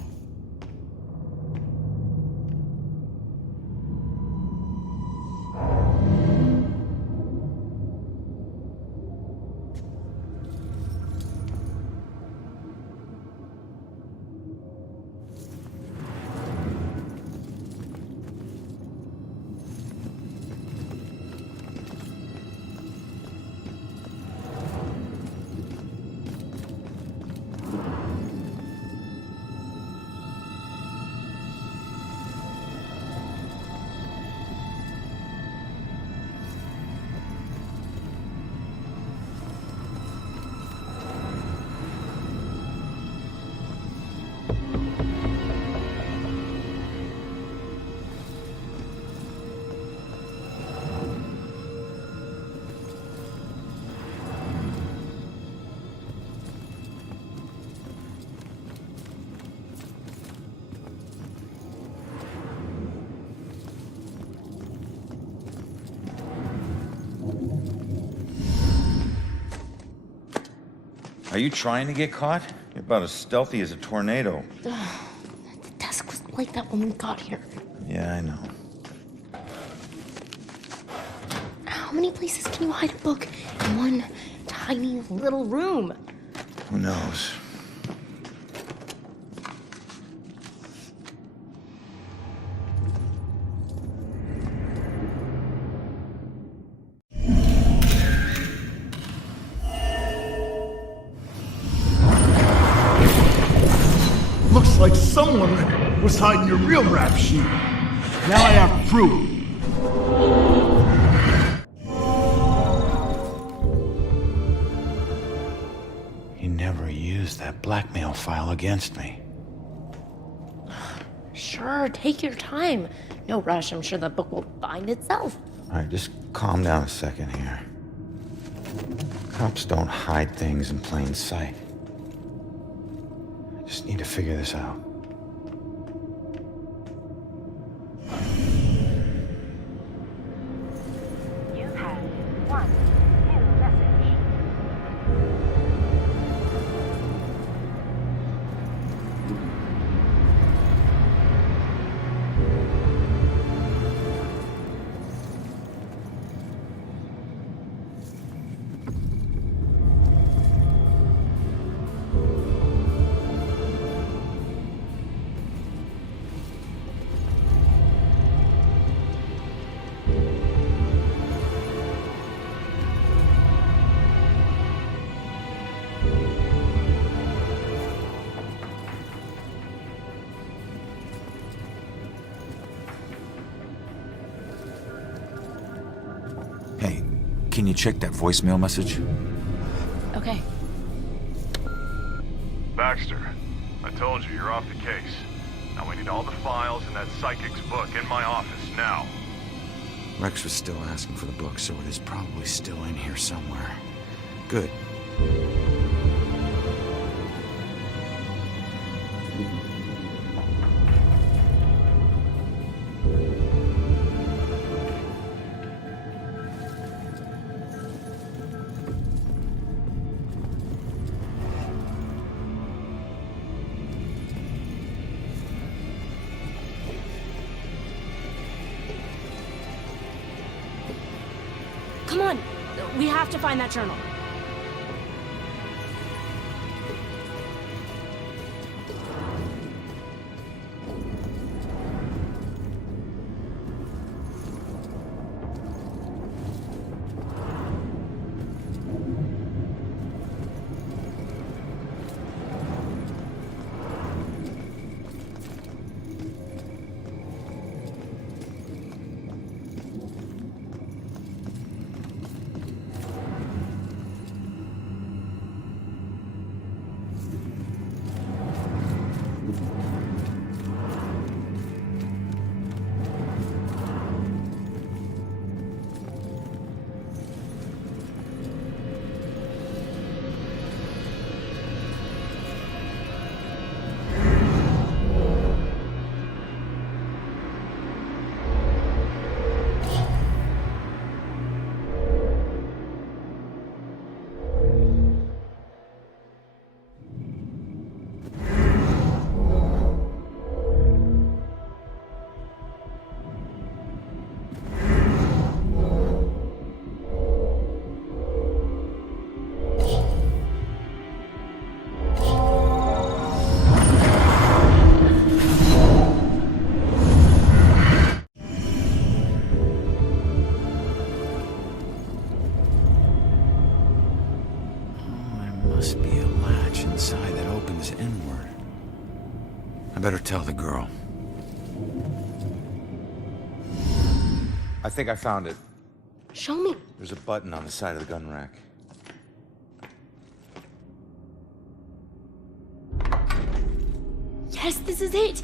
Are you trying to get caught? You're about as stealthy as a tornado. The desk was like that when we got here. Yeah, I know. How many places can you hide a book in one tiny little room? Who knows? Looks like someone was hiding your real rap sheet. Now I have proof. He never used that blackmail file against me. Sure, take your time. No rush, I'm sure the book will find itself. All right, just calm down a second here. Cops don't hide things in plain sight. I just need to figure this out. You've had one new message. Hey, can you check that voicemail message? Okay. Baxter, I told you you're off the case. Now we need all the files in that psychic's book in my office now. Rex was still asking for the book, so it is probably still in here somewhere. Good. Come on, we have to find that journal. Must be a latch inside that opens inward. I better tell the girl. I think I found it. Show me. There's a button on the side of the gun rack. Yes, this is it.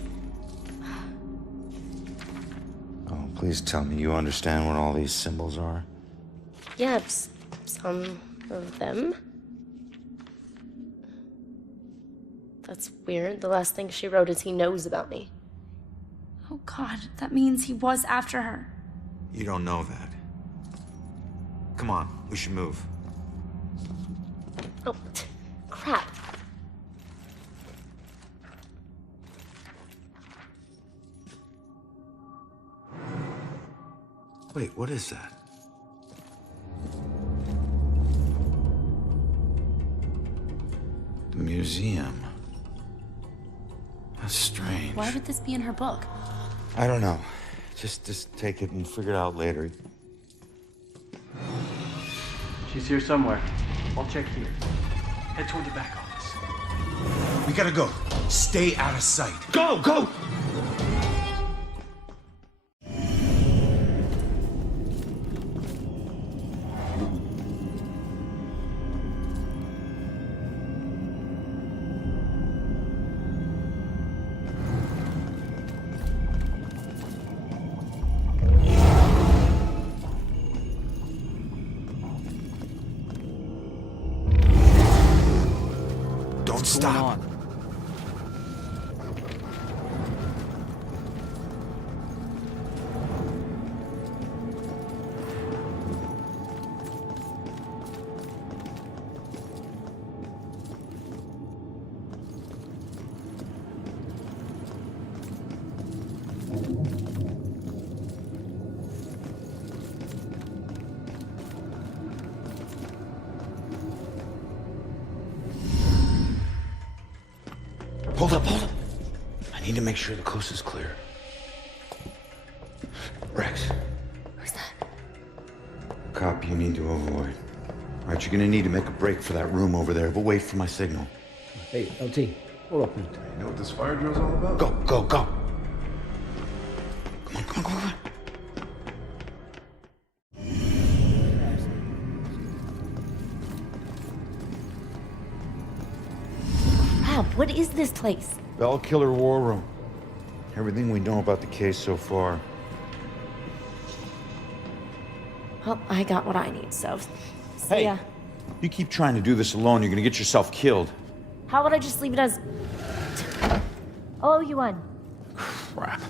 Oh, please tell me you understand what all these symbols are. Yeah, some of them. That's weird. The last thing she wrote is he knows about me. Oh God, that means he was after her. You don't know that. Come on, we should move. Oh, crap. Wait, what is that? The museum. That's strange. Why would this be in her book? I don't know. Just take it and figure it out later. She's here somewhere. I'll check here. Head toward the back office. We gotta go. Stay out of sight. Go, go! Don't stop. Hold up, hold up. I need to make sure the coast is clear. Rex. Who's that? Cop you need to avoid. All right, you're gonna need to make a break for that room over there, but wait for my signal. Hey, LT, hold up. You know what this fire drill's all about? Go, go, go. Come on, come on, come on. Crap, what is this place? Bell Killer War Room. Everything we know about the case so far. Well, I got what I need, so... See ya. You keep trying to do this alone, you're gonna get yourself killed. How would I just leave it as... I'll owe you one. Crap.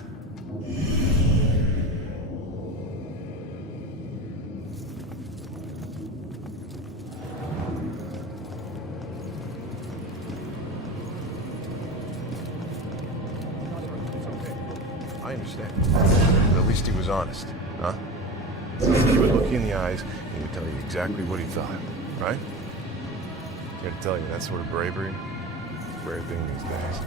I understand. But at least he was honest, huh? He would look you in the eyes and he would tell you exactly what he thought, right? Here to tell you, that sort of bravery, rare thing these days.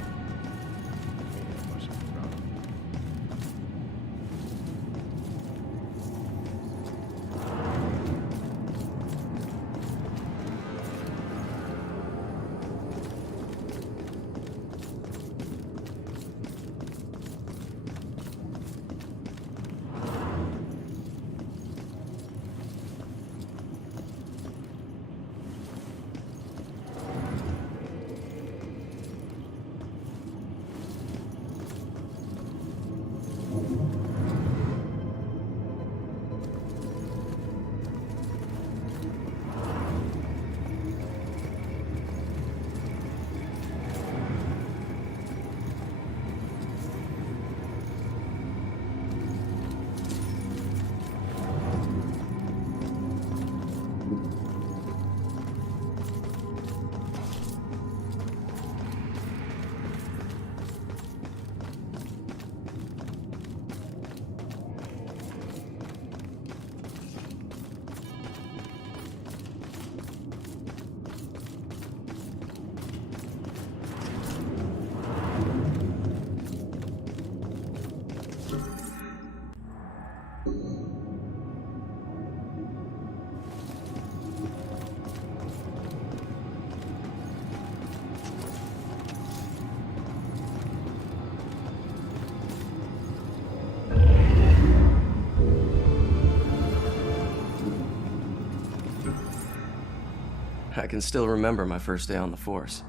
can still remember my first day on the force.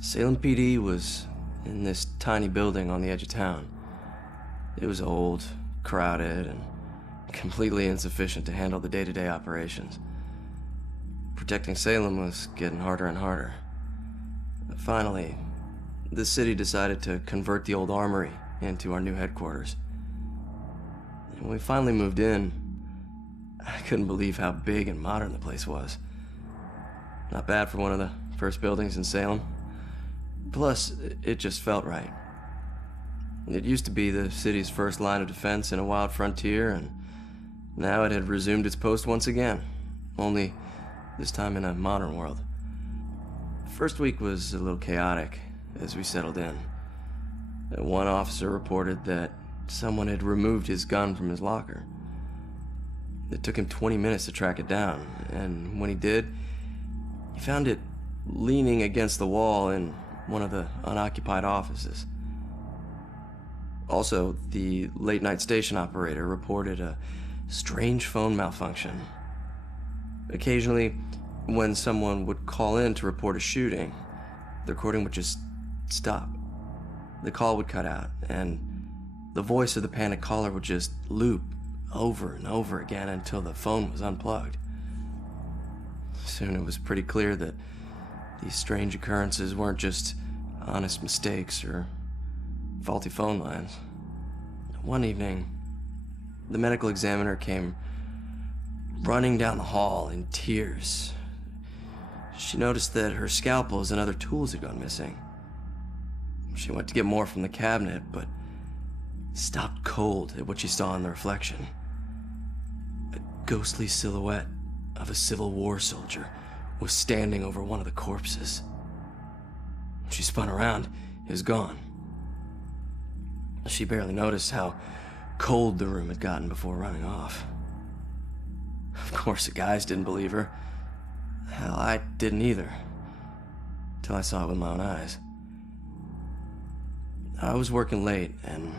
Salem PD was in this tiny building on the edge of town. It was old, crowded, and completely insufficient to handle the day-to-day operations. Protecting Salem was getting harder and harder. Finally, the city decided to convert the old armory into our new headquarters. When we finally moved in, I couldn't believe how big and modern the place was. Not bad for one of the first buildings in Salem. Plus, it just felt right. It used to be the city's first line of defense in a wild frontier, and now it had resumed its post once again, only this time in a modern world. First week was a little chaotic as we settled in. One officer reported that someone had removed his gun from his locker. It took him 20 minutes to track it down, and when he did, he found it leaning against the wall in one of the unoccupied offices. Also, the late-night station operator reported a strange phone malfunction. Occasionally, when someone would call in to report a shooting, the recording would just stop. The call would cut out, and the voice of the panicked caller would just loop over and over again until the phone was unplugged. Soon it was pretty clear that these strange occurrences weren't just honest mistakes or faulty phone lines. One evening, the medical examiner came running down the hall in tears. She noticed that her scalpels and other tools had gone missing. She went to get more from the cabinet, but stopped cold at what she saw in the reflection. A ghostly silhouette of a Civil War soldier was standing over one of the corpses. She spun around, it was gone. She barely noticed how cold the room had gotten before running off. Of course, the guys didn't believe her. Hell, I didn't either. Till I saw it with my own eyes. I was working late and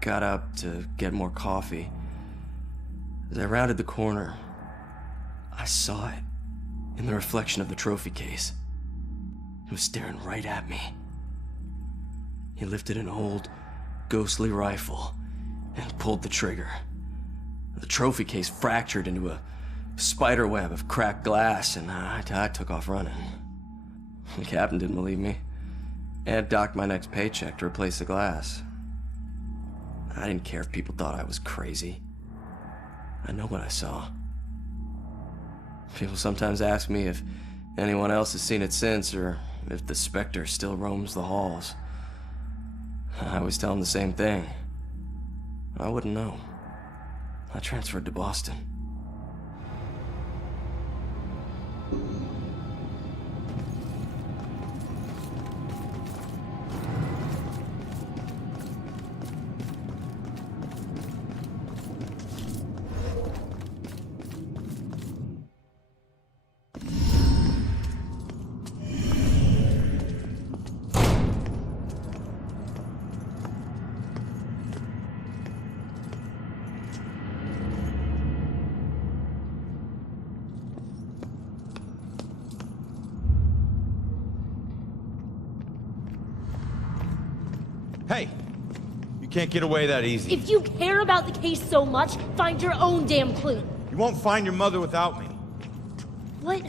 got up to get more coffee. As I rounded the corner, I saw it in the reflection of the trophy case. It was staring right at me. He lifted an old, ghostly rifle and pulled the trigger. The trophy case fractured into a spider web of cracked glass, and I took off running. The captain didn't believe me and docked my next paycheck to replace the glass. I didn't care if people thought I was crazy. I know what I saw. People sometimes ask me if anyone else has seen it since, or if the specter still roams the halls. I always tell them the same thing. I wouldn't know. I transferred to Boston. Hey! You can't get away that easy. If you care about the case so much, find your own damn clue. You won't find your mother without me. What?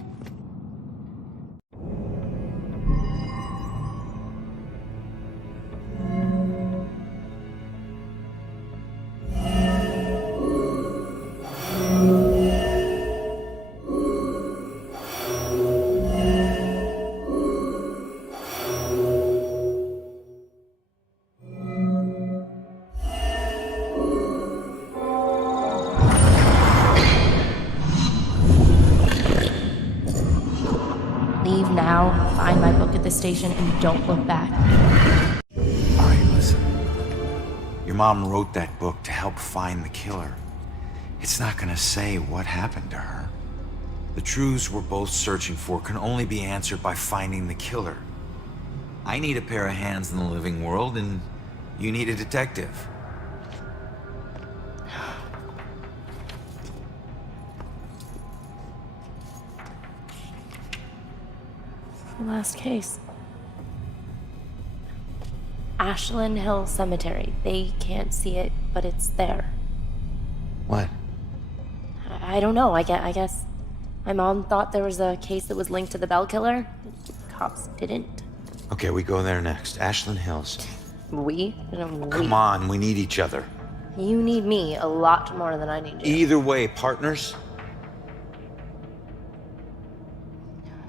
Leave now, find my book at the station, and don't look back. All right, listen. Your mom wrote that book to help find the killer. It's not gonna say what happened to her. The truths we're both searching for can only be answered by finding the killer. I need a pair of hands in the living world, and you need a detective. last case. Ashland Hill Cemetery. They can't see it, but it's there. What? I don't know. I guess my mom thought there was a case that was linked to the Bell killer. Cops didn't. Okay, we go there next. Ashland Hills. We? Come on, we need each other. You need me a lot more than I need you. Either way, partners.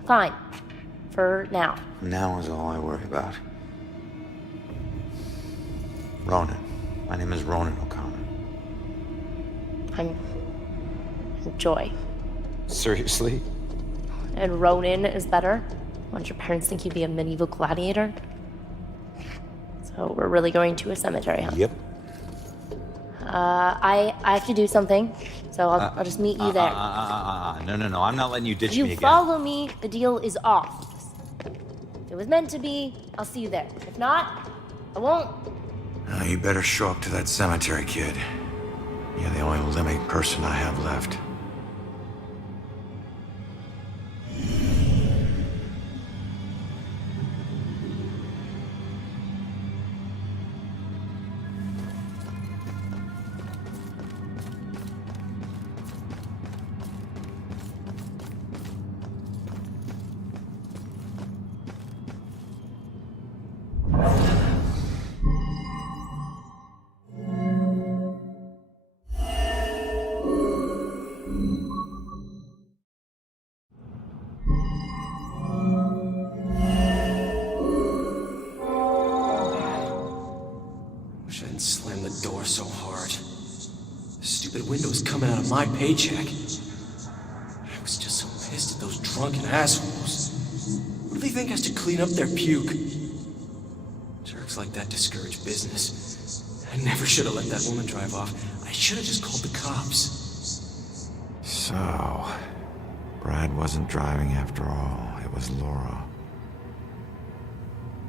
Fine. For now. Now is all I worry about. Ronan. My name is Ronan O'Connor. I'm Joy. Seriously? And Ronan is better? Don't your parents think you'd be a medieval gladiator? So we're really going to a cemetery, huh? Yep. I have to do something, so I'll just meet you there. No, I'm not letting you ditch me again. You follow me, the deal is off. If it was meant to be, I'll see you there. If not, I won't. You better show up to that cemetery, kid. You're the only living person I have left. Wish I hadn't slammed the door so hard. The stupid window's coming out of my paycheck. I was just so pissed at those drunken assholes. What do they think has to clean up their puke? Jerks like that discourage business. I never should have let that woman drive off. I should have just called the cops. So, Brad wasn't driving after all. It was Laura.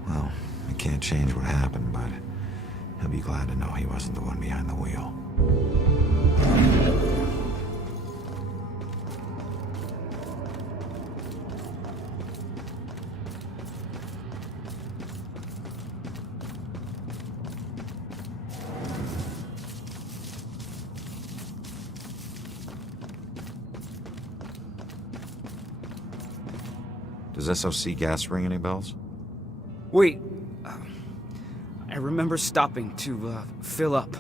Well, I can't change what happened, but he'll be glad to know he wasn't the one behind the wheel. Does SOC gas ring any bells? Wait. I remember stopping to, fill up.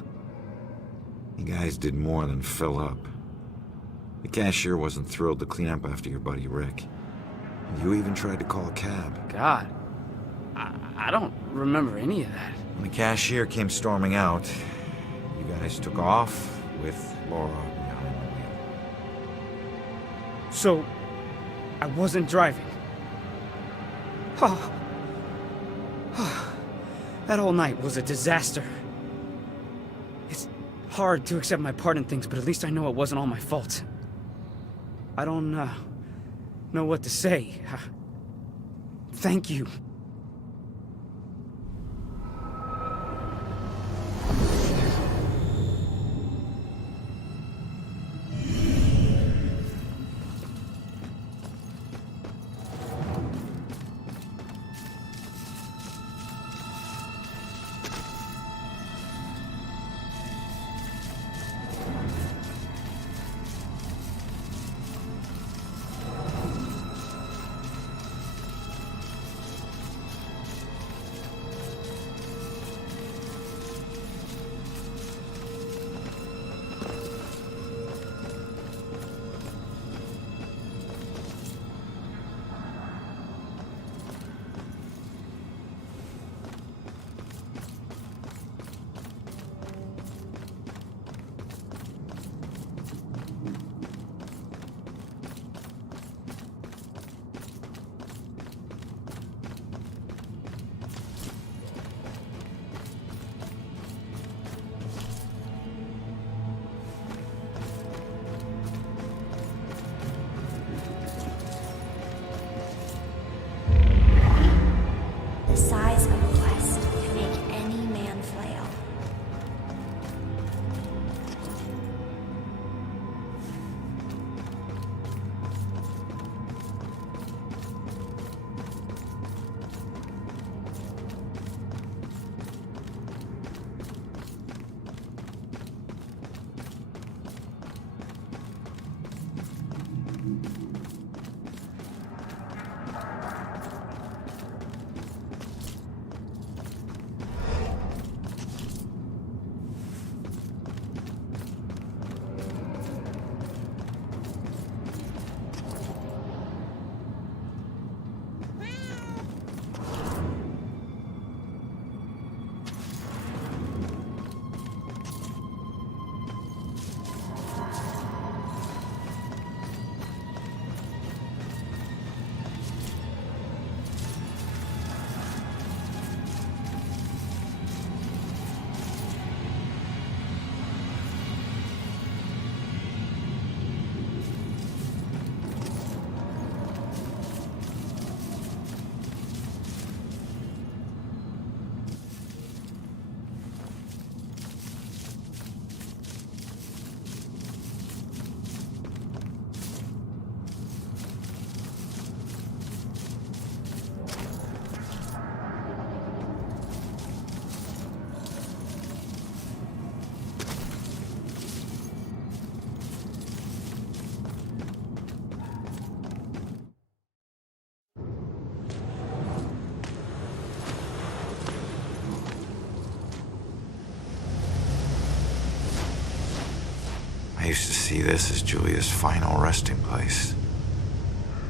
You guys did more than fill up. The cashier wasn't thrilled to clean up after your buddy Rick. And you even tried to call a cab. God. I don't remember any of that. When the cashier came storming out, you guys took off with Laura behind the wheel. So, I wasn't driving. Oh. That whole night was a disaster. It's hard to accept my part in things, but at least I know it wasn't all my fault. I don't know what to say. Thank you. used to see this as Julia's final resting place.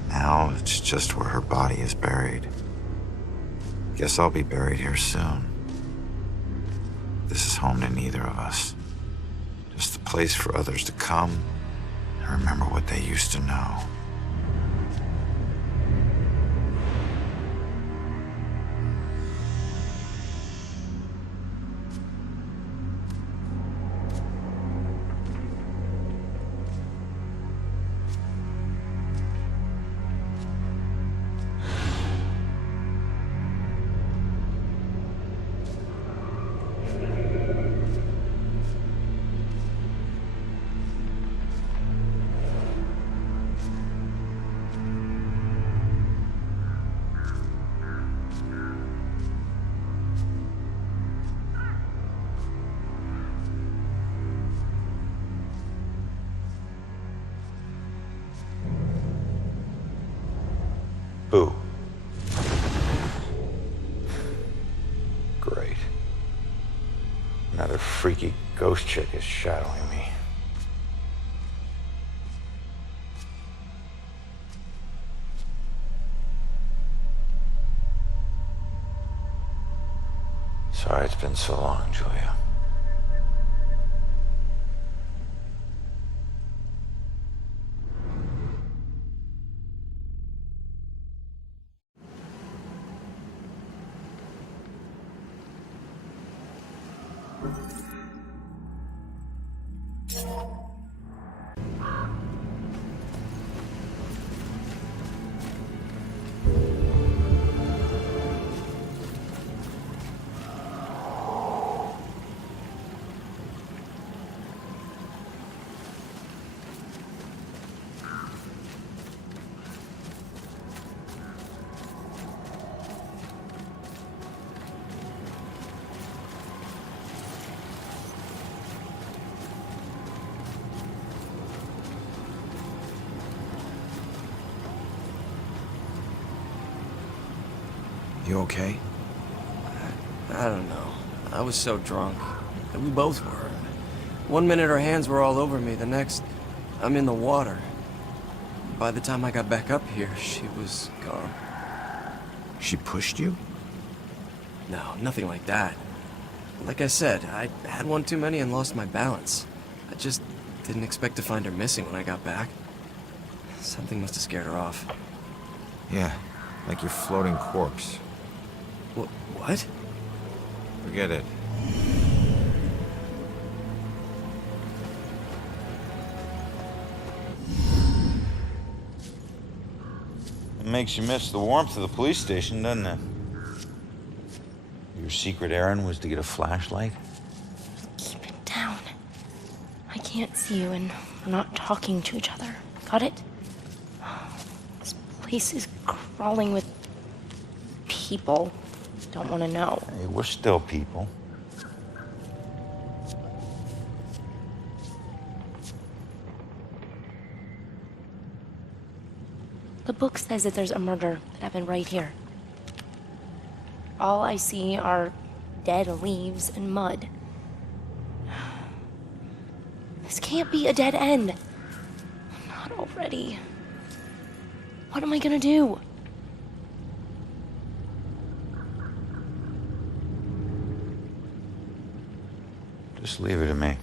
Now it's just where her body is buried. Guess I'll be buried here soon. This is home to neither of us. Just a place for others to come and remember what they used to know. Boo. Great. Another freaky ghost chick is shadowing me. Sorry it's been so long, Julia. You okay? I don't know. I was so drunk. We both were. One minute her hands were all over me, the next, I'm in the water. By the time I got back up here, she was gone. She pushed you? No, nothing like that. Like I said, I had one too many and lost my balance. I just didn't expect to find her missing when I got back. Something must have scared her off. Yeah, like your floating corpse. What? Forget it. It makes you miss the warmth of the police station, doesn't it? Your secret errand was to get a flashlight? Keep it down. I can't see you and we're not talking to each other. Got it? This place is crawling with people. Don't want to know. Hey, we're still people. The book says that there's a murder that happened right here. All I see are dead leaves and mud. This can't be a dead end. Not already. What am I gonna do? Just leave it to me.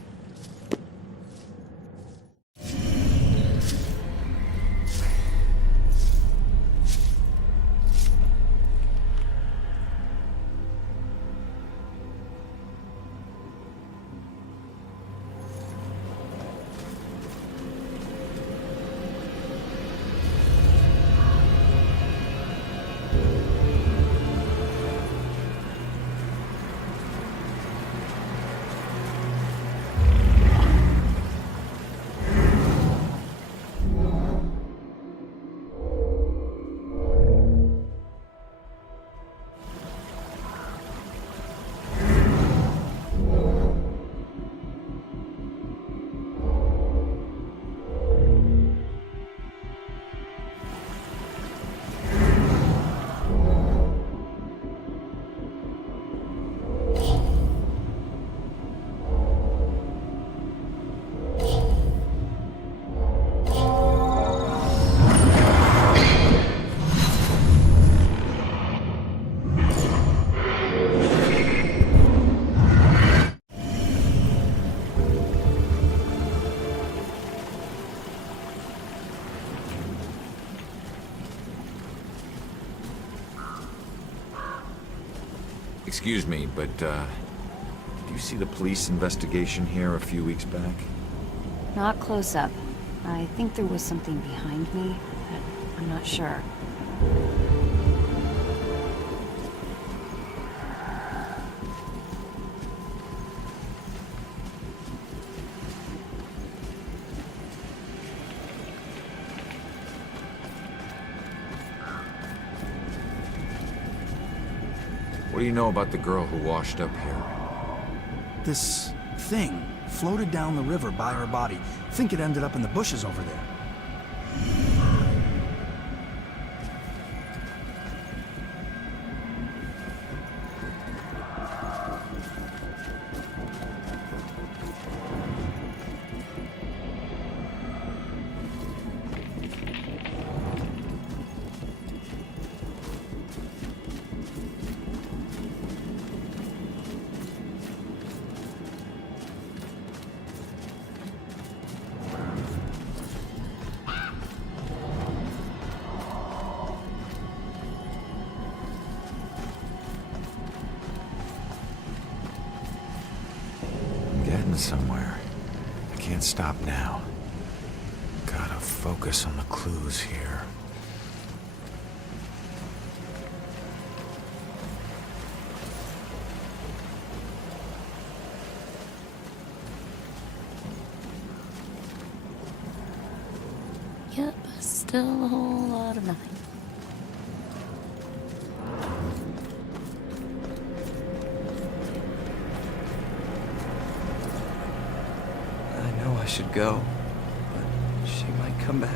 Excuse me, but, do you see the police investigation here a few weeks back? Not close up. I think there was something behind me, but I'm not sure. What do you know about the girl who washed up here? This thing floated down the river by her body. Think it ended up in the bushes over there. Somewhere. I can't stop now. Gotta focus on the clues here. Yep, still a whole lot of nothing. I should go, but she might come back.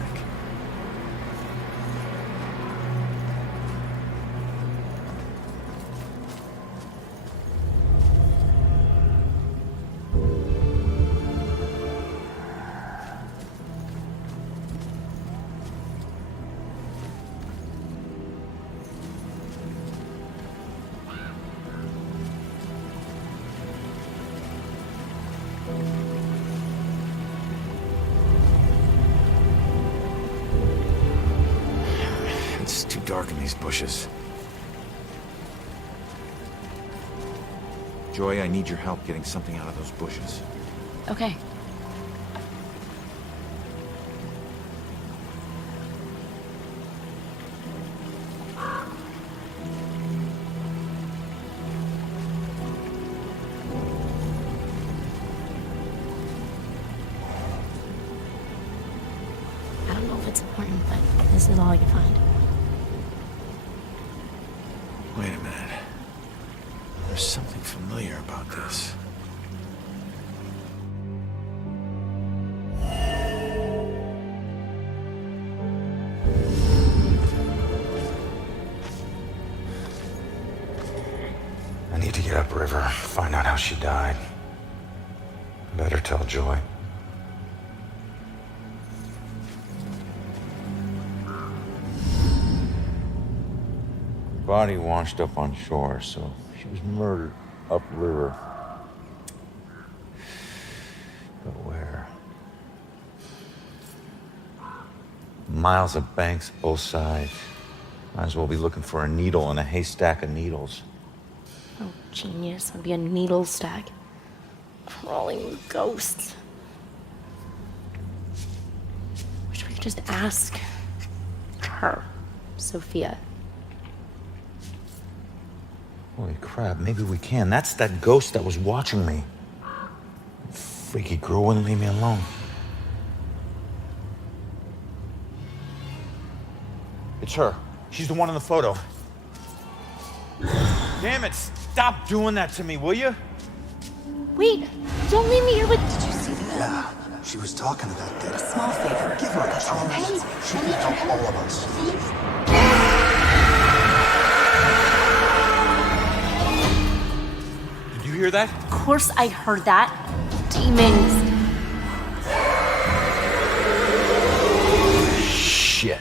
It's too dark in these bushes. Joy, I need your help getting something out of those bushes. Okay. I don't know if it's important, but this is all I could find. Wait a minute. There's something familiar about this. I need to get upriver, find out how she died. Better tell Joy. Body washed up on shore, so she was murdered upriver. But where? Miles of banks both sides. Might as well be looking for a needle in a haystack of needles. Oh, genius. I'd be a needle stack. Crawling with ghosts. Wish we could just ask her, Sophia. Holy crap, maybe we can. That's that ghost that was watching me. Freaky girl wouldn't leave me alone. It's her. She's the one in the photo. Damn it, stop doing that to me, will you? Wait, don't leave me here with... Did you see that? Yeah, she was talking to that dead. A small favor. Give her a chance. She can help all of us. Did you hear that? Of course I heard that. Demons. Shit.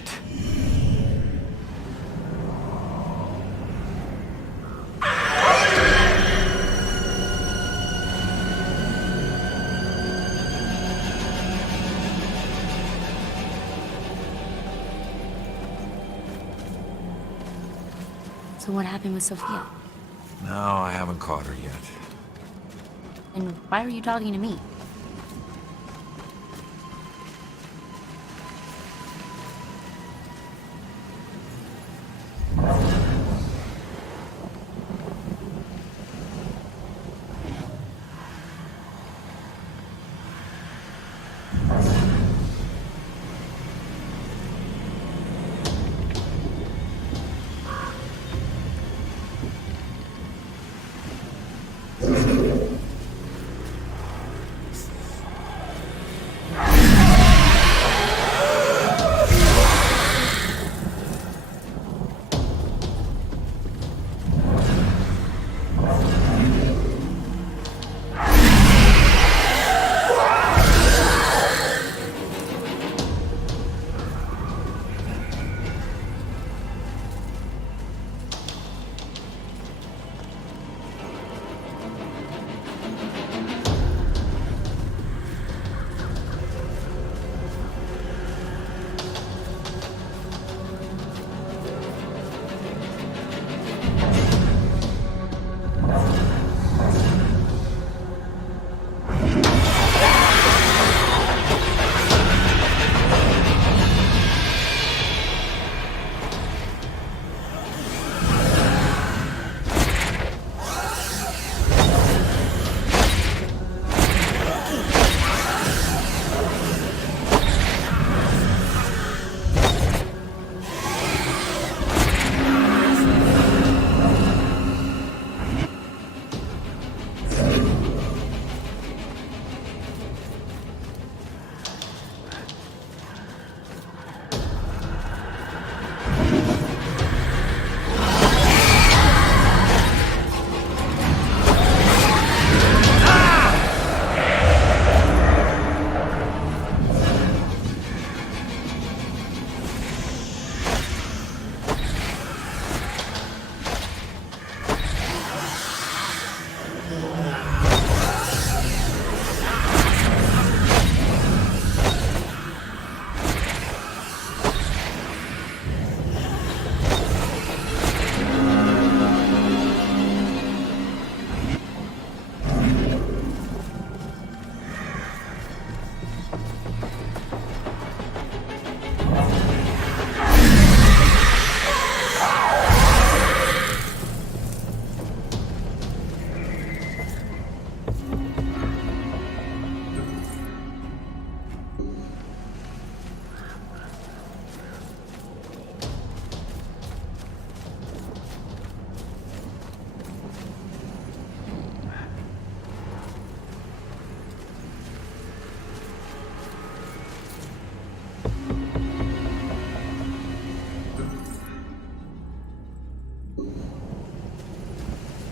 So what happened with Sophia? No, I haven't caught her yet. And why are you talking to me?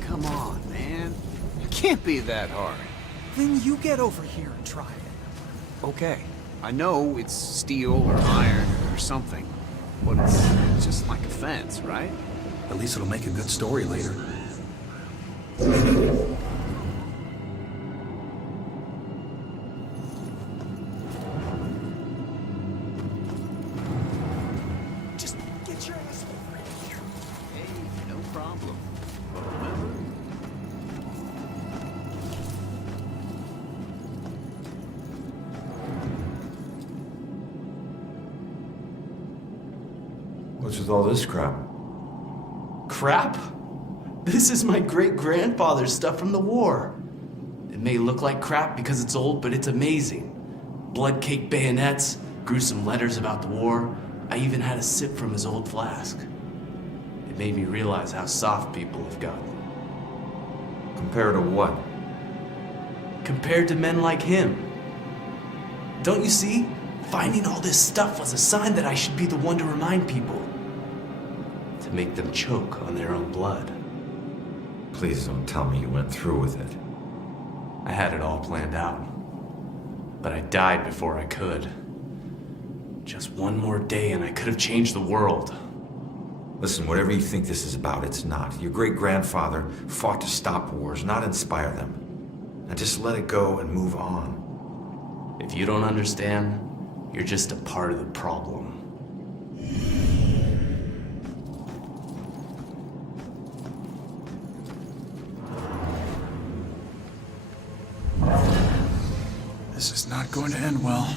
Come on, man. It can't be that hard. Then you get over here and try it. Okay. I know it's steel or iron or something, but it's just like a fence, right? At least it'll make a good story later. Just get your ass over here. Hey, no problem. But remember, What's with all this crap? Crap? This is my great-grandfather's stuff from the war. It may look like crap because it's old, but it's amazing. Blood-caked bayonets, gruesome letters about the war. I even had a sip from his old flask. It made me realize how soft people have gotten. Compared to what? Compared to men like him. Don't you see? Finding all this stuff was a sign that I should be the one to remind people. To make them choke on their own blood. Please don't tell me you went through with it. I had it all planned out. But I died before I could. Just one more day and I could have changed the world. Listen, whatever you think this is about, it's not. Your great-grandfather fought to stop wars, not inspire them. Now just let it go and move on. If you don't understand, you're just a part of the problem. This is not going to end well.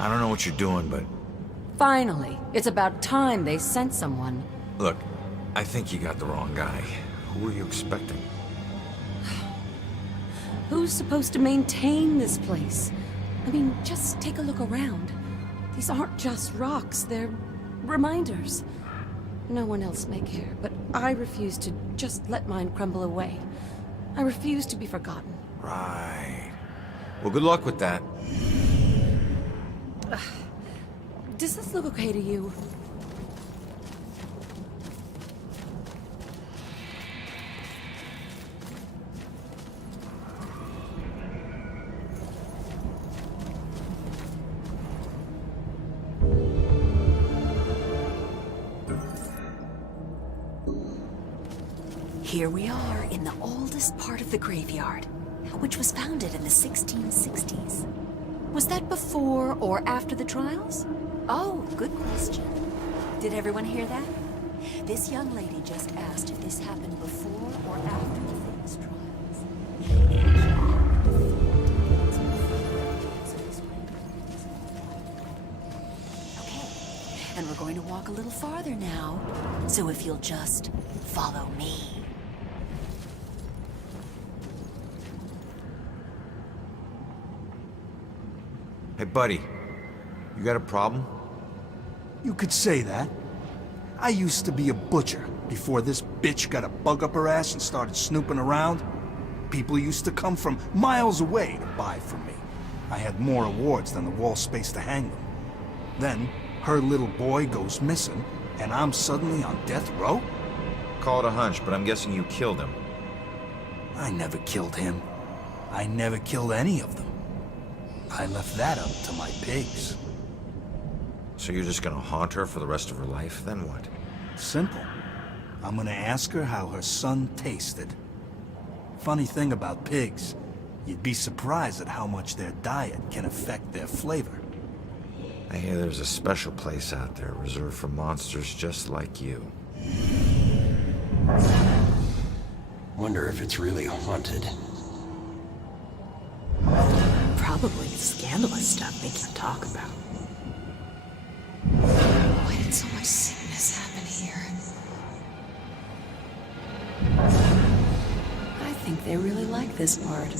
I don't know what you're doing, but Finally, it's about time they sent someone. look, I think you got the wrong guy. Who are you expecting? Who's supposed to maintain this place? I mean, just take a look around. These aren't just rocks, they're reminders. No one else may care, but I refuse to just let mine crumble away. I refuse to be forgotten. Right. Well, good luck with that. Does this look okay to you? Here we are in the oldest part of the graveyard, which was founded in the 1660s. Was that before or after the trials? Oh, good question. Did everyone hear that? This young lady just asked if this happened before or after the famous trials. Okay, and we're going to walk a little farther now, so if you'll just follow me. Hey, buddy. You got a problem? You could say that. I used to be a butcher before this bitch got a bug up her ass and started snooping around. People used to come from miles away to buy from me. I had more awards than the wall space to hang them. Then, her little boy goes missing, and I'm suddenly on death row? Call it a hunch, but I'm guessing you killed him. I never killed him. I never killed any of them. I left that up to my pigs. So you're just gonna haunt her for the rest of her life? Then what? Simple. I'm gonna ask her how her son tasted. Funny thing about pigs, you'd be surprised at how much their diet can affect their flavor. I hear there's a special place out there reserved for monsters just like you. Wonder if it's really haunted. Probably scandalous stuff they can't talk about. Why did so much sickness happen here? I think they really like this part.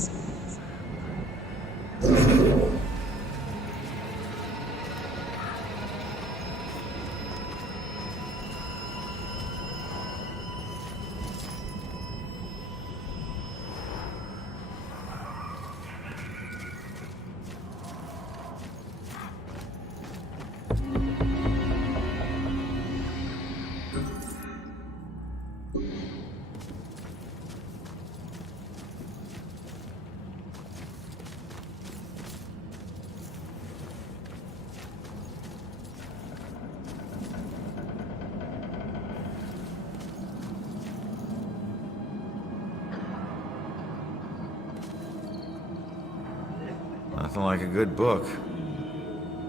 Nothing like a good book.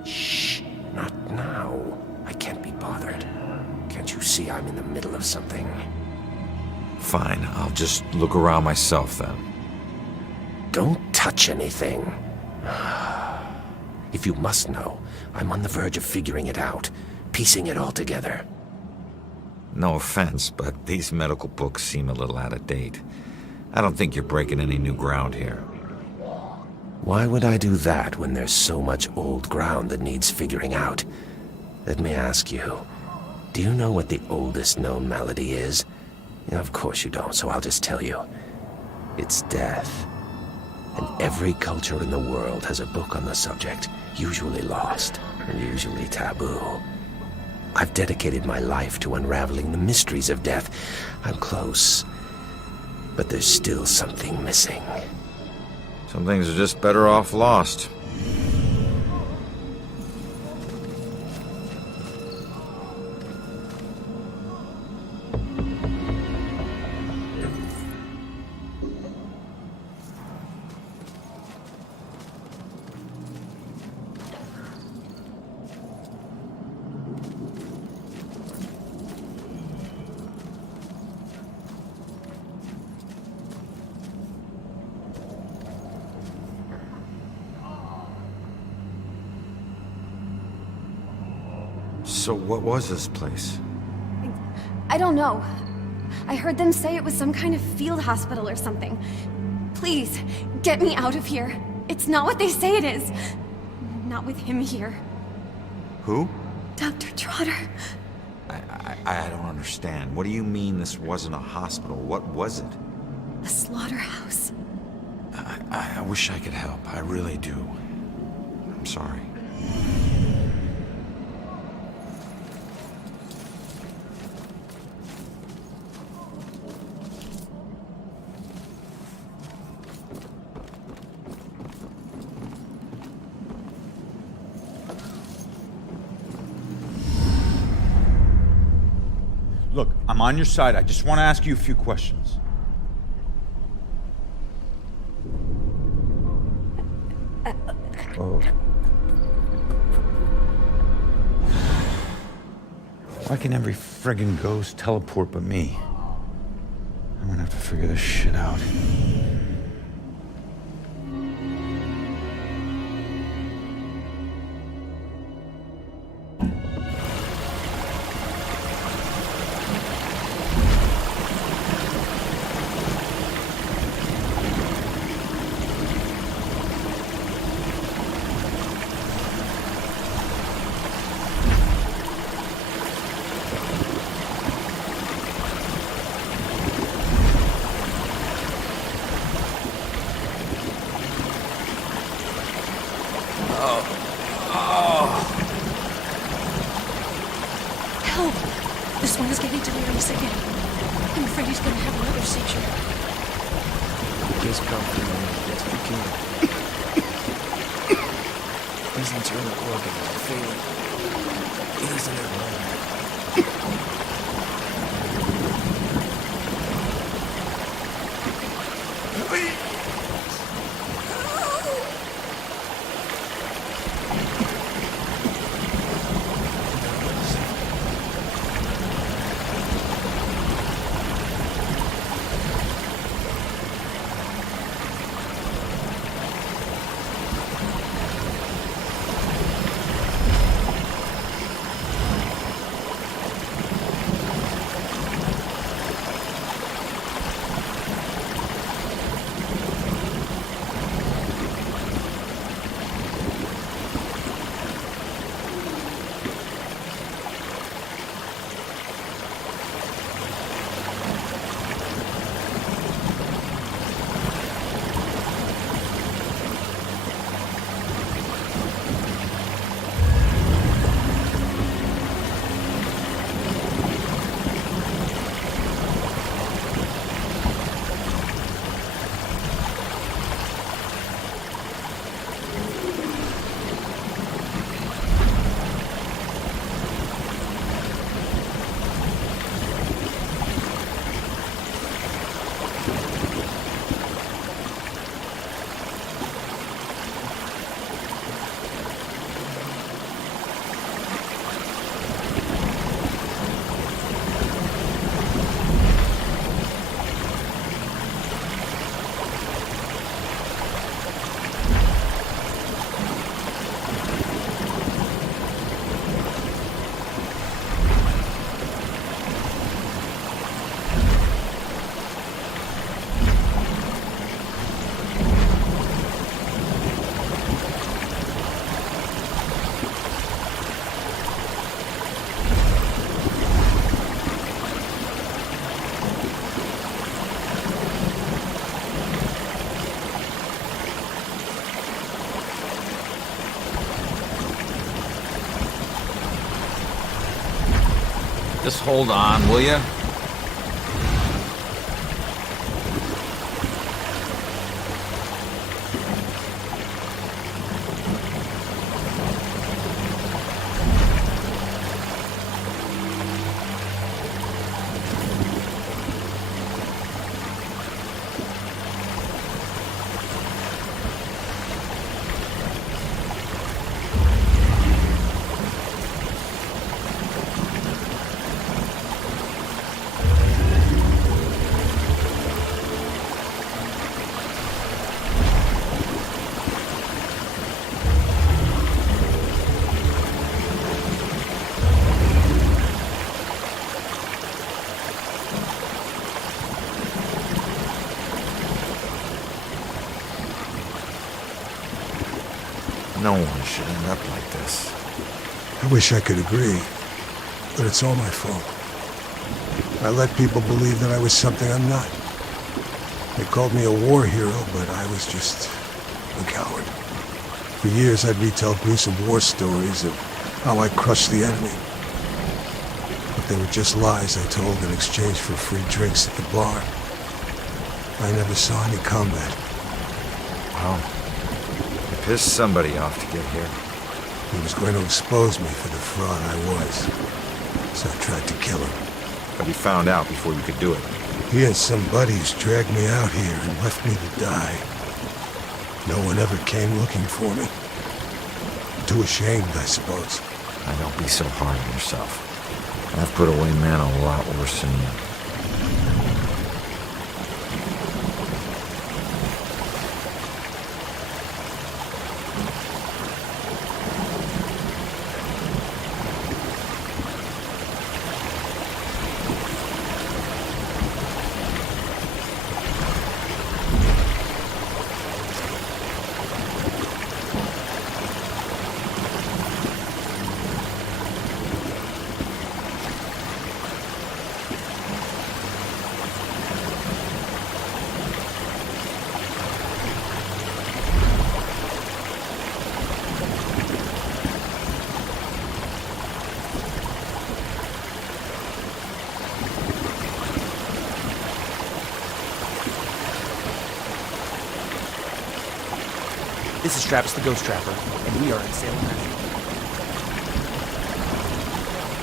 Shh, not now. I can't be bothered. Can't you see I'm in the middle of something? Fine, I'll just look around myself then. Don't touch anything. If you must know, I'm on the verge of figuring it out, piecing it all together. No offense, but these medical books seem a little out of date. I don't think you're breaking any new ground here. Why would I do that when there's so much old ground that needs figuring out? Let me ask you, do you know what the oldest known malady is? Of course you don't, so I'll just tell you. It's death. And every culture in the world has a book on the subject, usually lost, and usually taboo. I've dedicated my life to unraveling the mysteries of death. I'm close, but there's still something missing. Some things are just better off lost. So what was this place? I don't know. I heard them say it was some kind of field hospital or something. Please, get me out of here. It's not what they say it is. Not with him here. Who? Dr. Trotter. I don't understand. What do you mean this wasn't a hospital? What was it? A slaughterhouse. I wish I could help. I really do. I'm sorry. Look, I'm on your side. I just want to ask you a few questions. Oh. Why can every friggin' ghost teleport but me? I'm gonna have to figure this shit out. Help! This one is getting delirious again. I'm afraid he's gonna have another seizure. Just comforting him as best we can. His internal organs are failing. He doesn't have one. Just hold on, will you? No one should end up like this. I wish I could agree, but it's all my fault. I let people believe that I was something I'm not. They called me a war hero, but I was just a coward. For years, I'd retell gruesome war stories of how I crushed the enemy. But they were just lies I told in exchange for free drinks at the bar. I never saw any combat. Well, you pissed somebody off to get here. He was going to expose me for the fraud I was, so I tried to kill him. But he found out before you could do it. He and some buddies dragged me out here and left me to die. No one ever came looking for me. Too ashamed, I suppose. Now don't be so hard on yourself. I've put away men a lot worse than you. This is Travis the Ghost Trapper, and we are in Salem.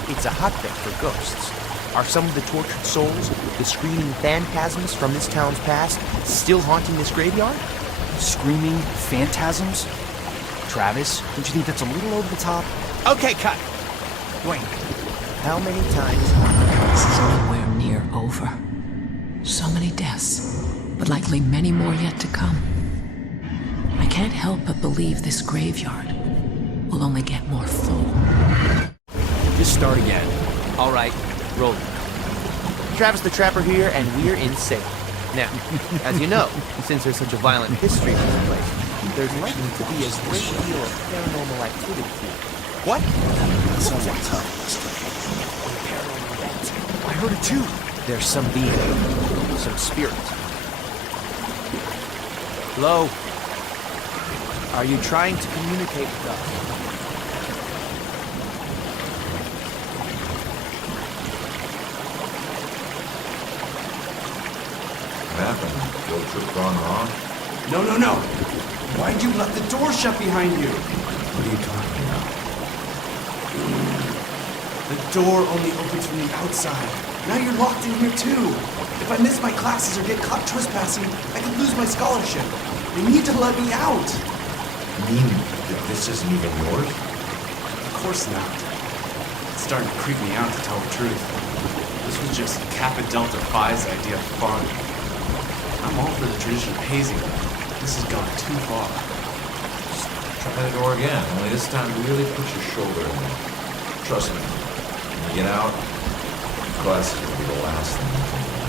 It's a hotbed for ghosts. Are some of the tortured souls, the screaming phantasms from this town's past, still haunting this graveyard? Screaming phantasms? Travis, don't you think that's a little over the top? Okay, cut! Dwayne. How many times? This is nowhere near over. So many deaths, but likely many more yet to come. I can't help but believe this graveyard will only get more full. Just start again. All right, roll. Travis the Trapper here, and we're in Salem. Now, as you know, since there's such a violent history of this place, there's likely to be a great deal of paranormal activity here. What? Somewhat tough. Paranormal event. I heard it too. There's some being, some spirit. Hello? Are you trying to communicate with us? What happened? Field trip gone wrong? No. Why'd you let the door shut behind you? What are you talking about? The door only opens from the outside. Now you're locked in here too. If I miss my classes or get caught trespassing, I could lose my scholarship. You need to let me out. You mean that this isn't even yours? Of course not. It's starting to creep me out, to tell the truth. This was just Kappa Delta Phi's idea of fun. I'm all for the tradition of hazing, but this has gone too far. Just try the door again, only this time really put your shoulder in it. Trust me, when you get out, classes will be the last thing you think about.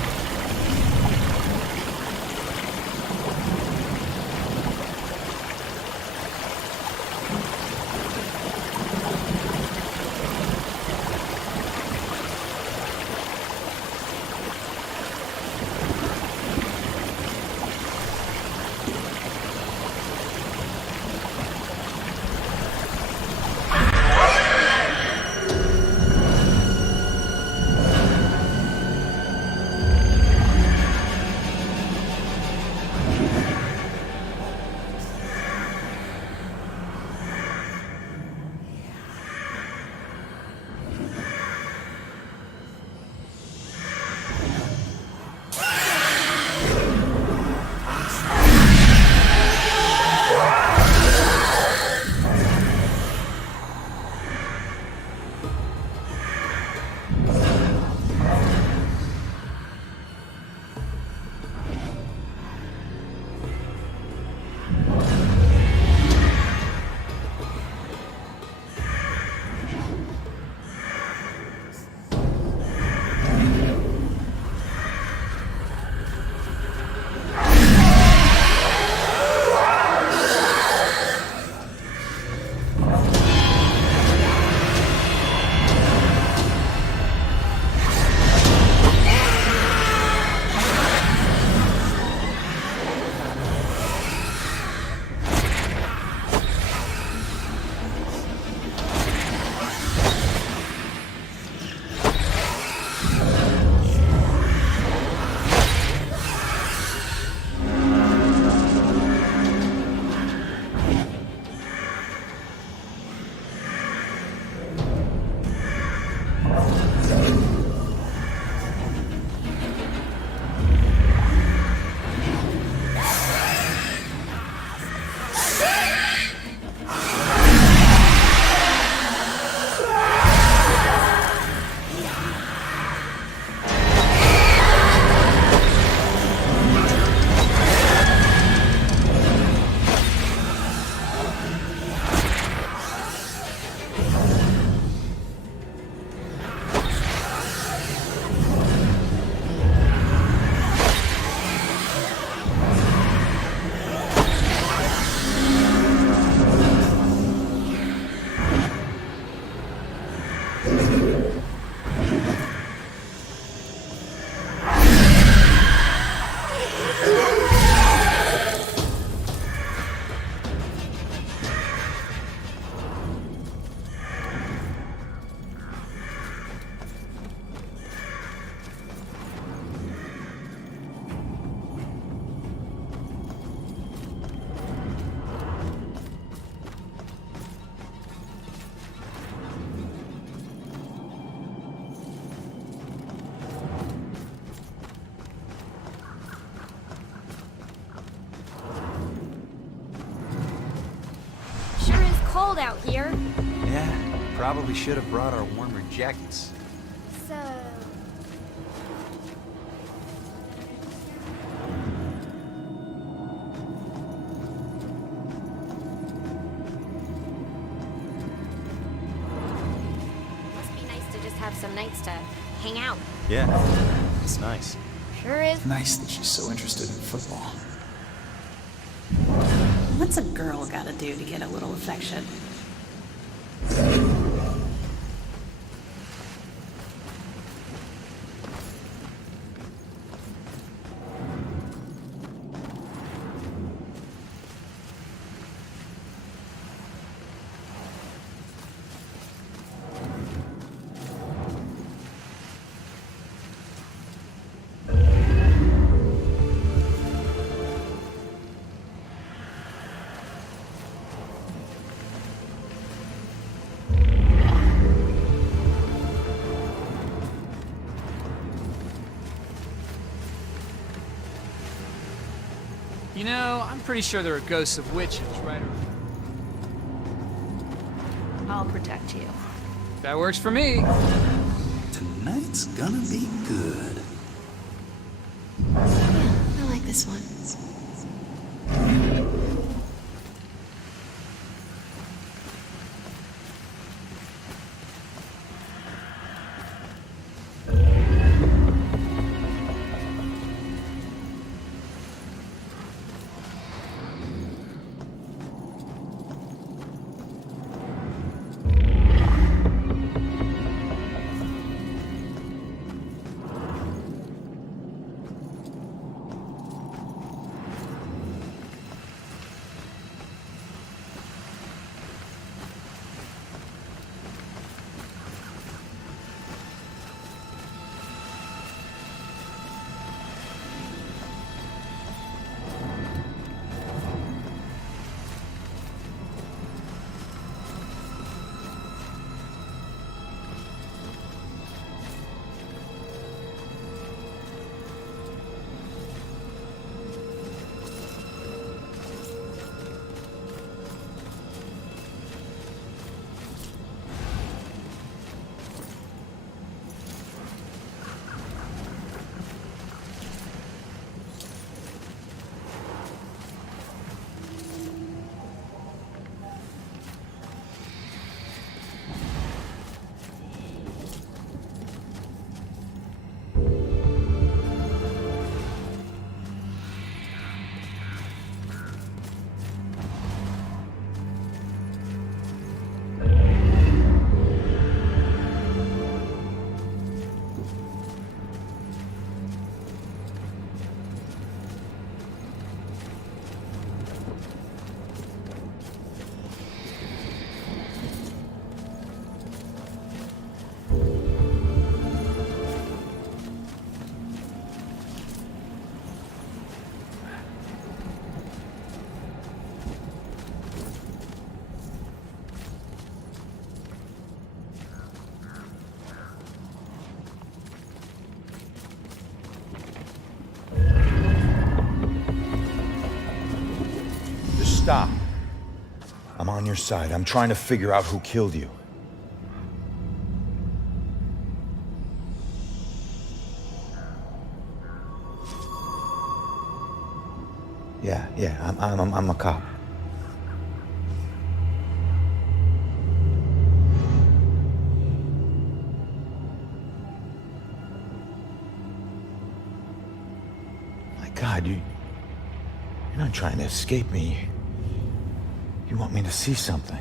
out here. Yeah, probably should have brought our warmer jackets. So... Must be nice to just have some nights to hang out. Yeah, it's nice. Sure is. Nice that she's so interested in football. What's a girl gotta do to get a little affection? You know, I'm pretty sure there are ghosts of witches right around. I'll protect you. That works for me. Tonight's gonna be good. I like this one. Stop. I'm on your side. I'm trying to figure out who killed you. Yeah, I'm a cop. My God, you're not trying to escape me. You want me to see something.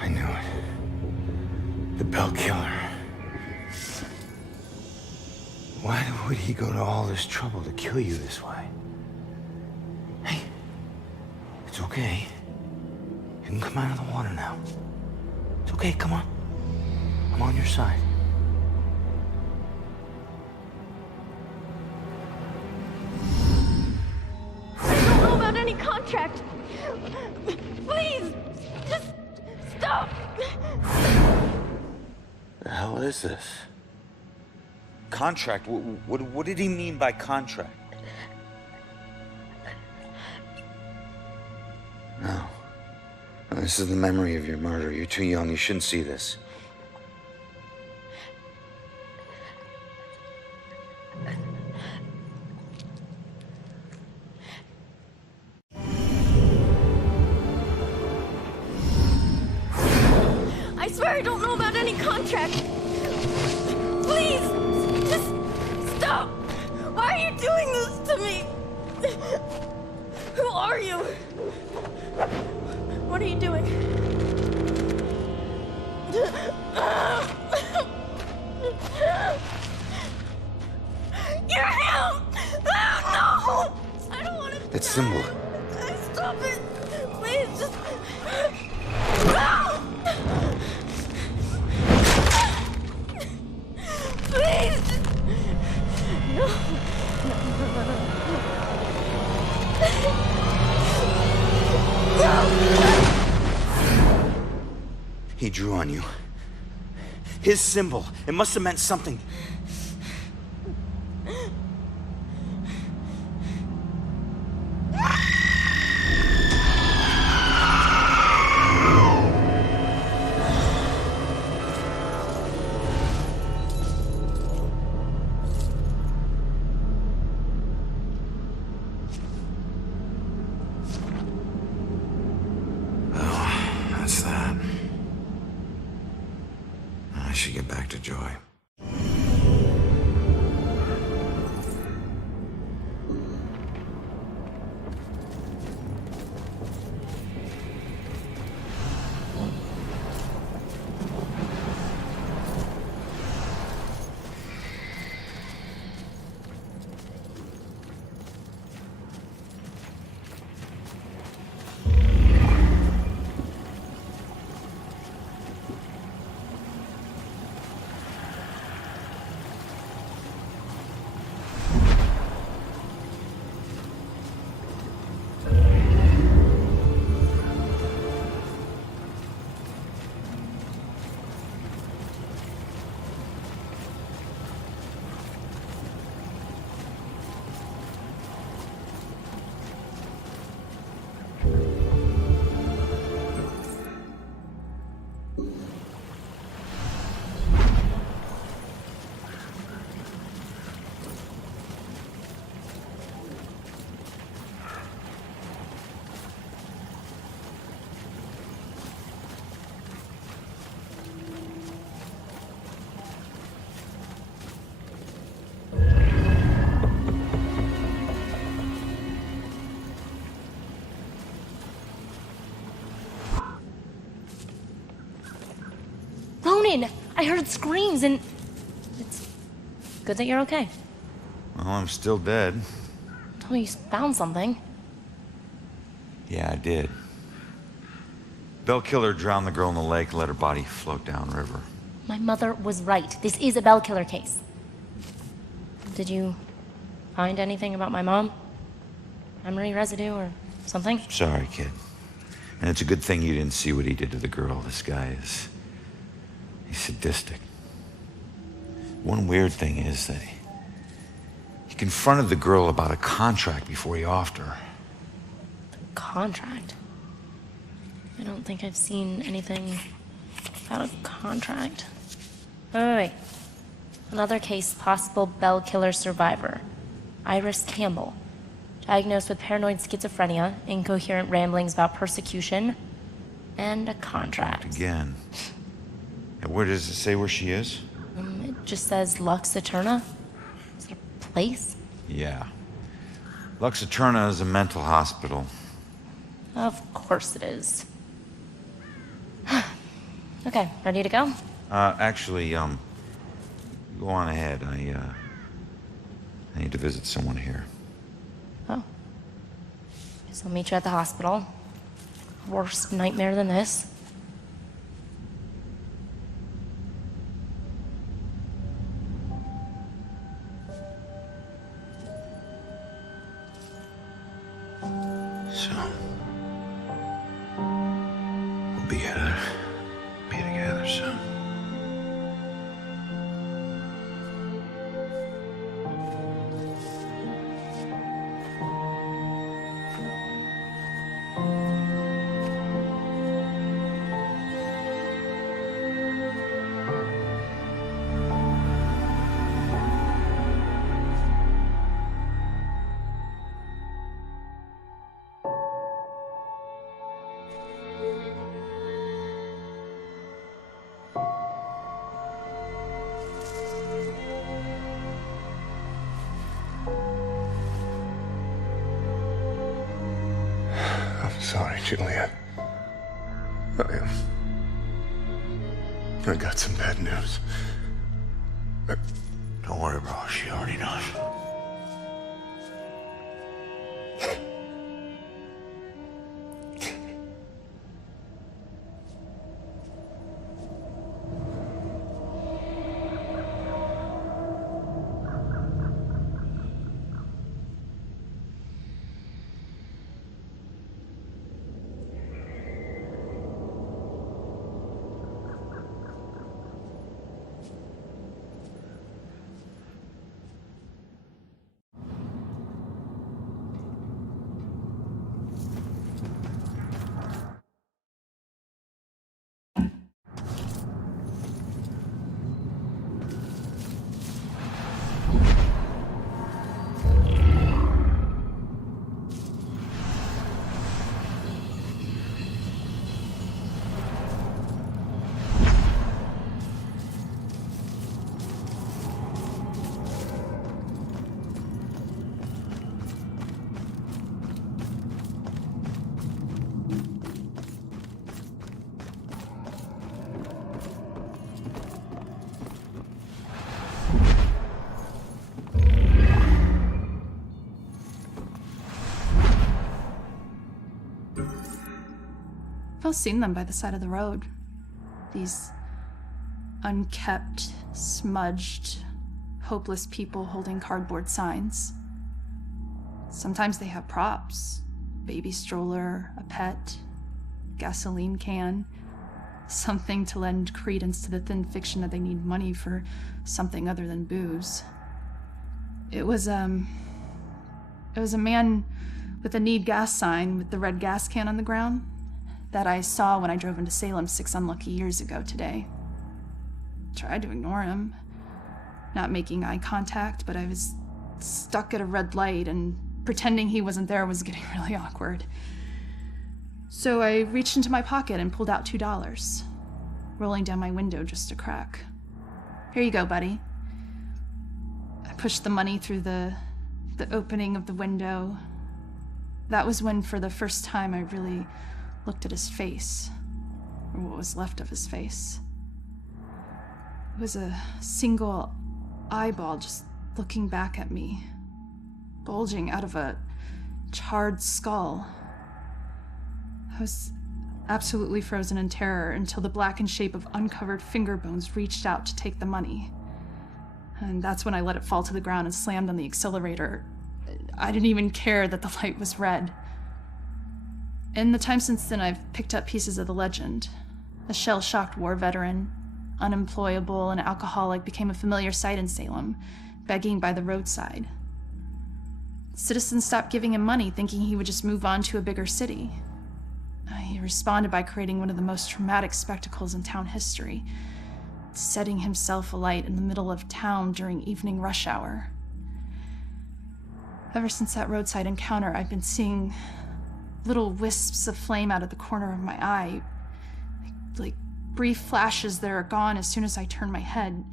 I knew it. The Bell Killer. Why would he go to all this trouble to kill you this way? Hey, it's okay. You can come out of the water now. It's okay, come on. I'm on your side. Please! Just stop! The hell is this? Contract? What did he mean by contract? No. No, this is the memory of your murder. You're too young. You shouldn't see this. I swear I don't know about any contract. Please, just stop. Why are you doing this to me? Who are you? What are you doing? You're him! Oh, no! I don't want to. That symbol. Stop it! Please, just. No! Please! No. He drew on you. His symbol. It must have meant something. That's that. I should get back to Joy. Ronan, I heard screams and it's good that you're okay. Well, I'm still dead. Oh, you found something. Yeah, I did. Bell killer drowned the girl in the lake, let her body float downriver. My mother was right. This is a Bell killer case. Did you find anything about my mom? Memory residue or something? Sorry, kid. And it's a good thing you didn't see what he did to the girl. This guy is... he's sadistic. One weird thing is that he confronted the girl about a contract before he offed her. Contract? I don't think I've seen anything about a contract. Wait. Another case, possible Bell killer survivor. Iris Campbell. Diagnosed with paranoid schizophrenia, incoherent ramblings about persecution, and a contract. Again. And where does it say where she is? It just says Lux Eterna. Is it a place? Yeah. Lux Eterna is a mental hospital. Of course it is. Okay, ready to go? Actually, go on ahead. I need to visit someone here. Oh. Guess I'll meet you at the hospital. Worst nightmare than this. So, be together soon. I'm sorry, Julia. I got some bad news. Don't worry, bro. She already knows. I've seen them by the side of the road. These unkept, smudged, hopeless people holding cardboard signs. Sometimes they have props. Baby stroller, a pet, gasoline can. Something to lend credence to the thin fiction that they need money for something other than booze. It was a man with a need gas sign with the red gas can on the ground that I saw when I drove into Salem 6 unlucky years ago today. Tried to ignore him, not making eye contact, but I was stuck at a red light and pretending he wasn't there was getting really awkward. So I reached into my pocket and pulled out $2, rolling down my window just a crack. Here you go, buddy. I pushed the money through the opening of the window. That was when, for the first time, I really looked at his face, or what was left of his face. It was a single eyeball just looking back at me, bulging out of a charred skull. I was absolutely frozen in terror until the blackened shape of uncovered finger bones reached out to take the money. And that's when I let it fall to the ground and slammed on the accelerator. I didn't even care that the light was red. In the time since then, I've picked up pieces of the legend. A shell-shocked war veteran, unemployable and alcoholic, became a familiar sight in Salem, begging by the roadside. Citizens stopped giving him money, thinking he would just move on to a bigger city. He responded by creating one of the most traumatic spectacles in town history, setting himself alight in the middle of town during evening rush hour. Ever since that roadside encounter, I've been seeing little wisps of flame out of the corner of my eye, like brief flashes that are gone as soon as I turn my head,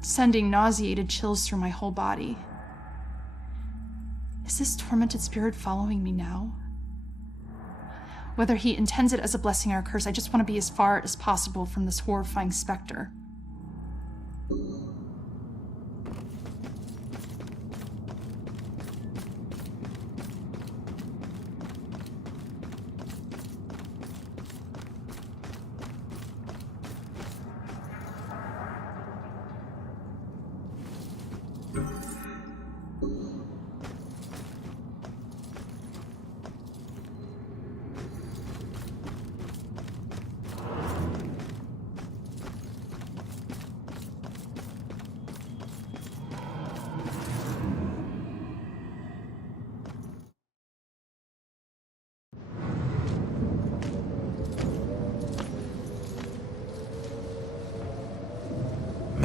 sending nauseated chills through my whole body. Is this tormented spirit following me now? Whether he intends it as a blessing or a curse, I just want to be as far as possible from this horrifying specter.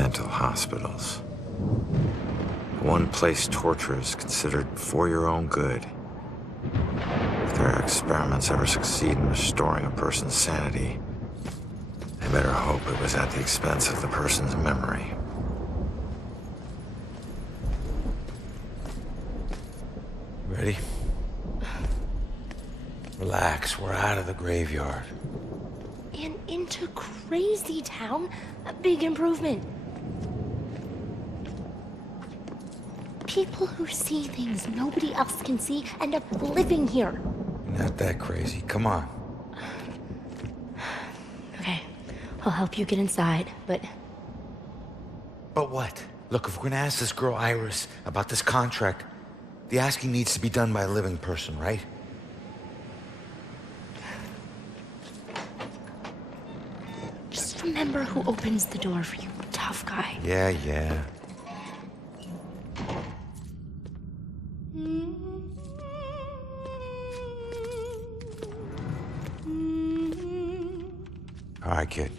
mental hospitals. One place torture is considered for your own good. If their experiments ever succeed in restoring a person's sanity, they better hope it was at the expense of the person's memory. Ready? Relax, we're out of the graveyard. And into Crazy Town, a big improvement. People who see things nobody else can see end up living here. Not that crazy, come on. Okay, I'll help you get inside, but... But what? Look, if we're gonna ask this girl Iris about this contract, the asking needs to be done by a living person, right? Just remember who opens the door for you, tough guy. Yeah. All right, kid.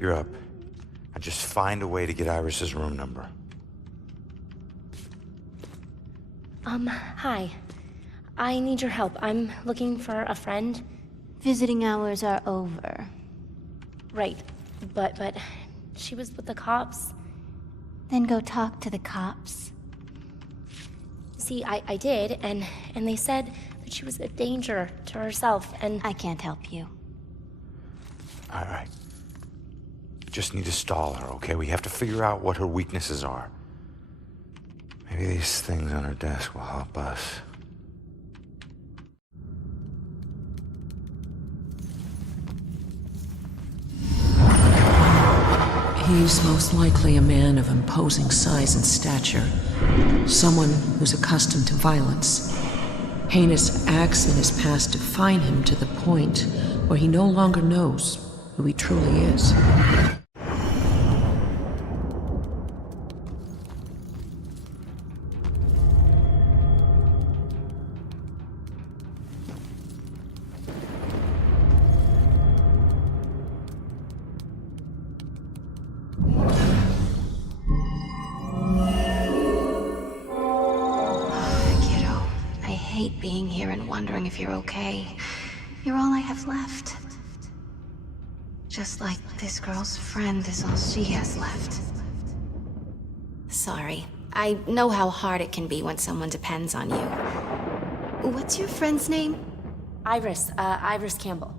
You're up. Now just find a way to get Iris's room number. Hi. I need your help. I'm looking for a friend. Visiting hours are over. Right. But she was with the cops. Then go talk to the cops. See, I did, and they said that she was a danger to herself, and... I can't help you. All right. Just need to stall her, okay? We have to figure out what her weaknesses are. Maybe these things on her desk will help us. He's most likely a man of imposing size and stature. Someone who's accustomed to violence. Heinous acts in his past define him to the point where he no longer knows who he truly is. Being here and wondering if you're okay. You're all I have left. Just like this girl's friend is all she has left. Sorry. I know how hard it can be when someone depends on you. What's your friend's name? Iris. Iris Campbell.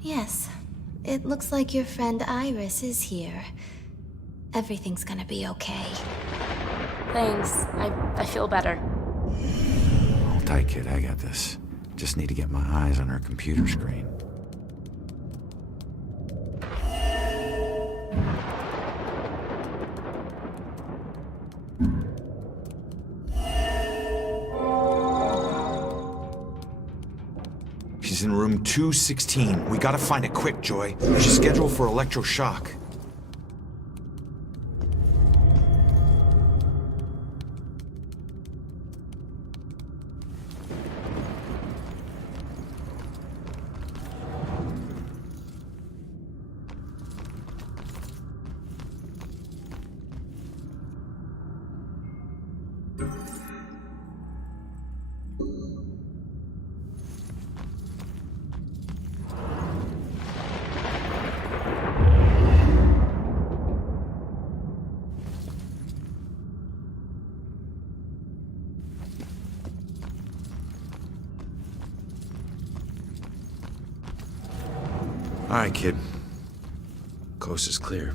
Yes. It looks like your friend Iris is here. Everything's gonna be okay. Thanks. I feel better. Hold tight, kid. I got this. Just need to get my eyes on her computer screen. She's in room 216. We gotta find it quick, Joy. She's scheduled for electroshock. All right, kid. Coast is clear.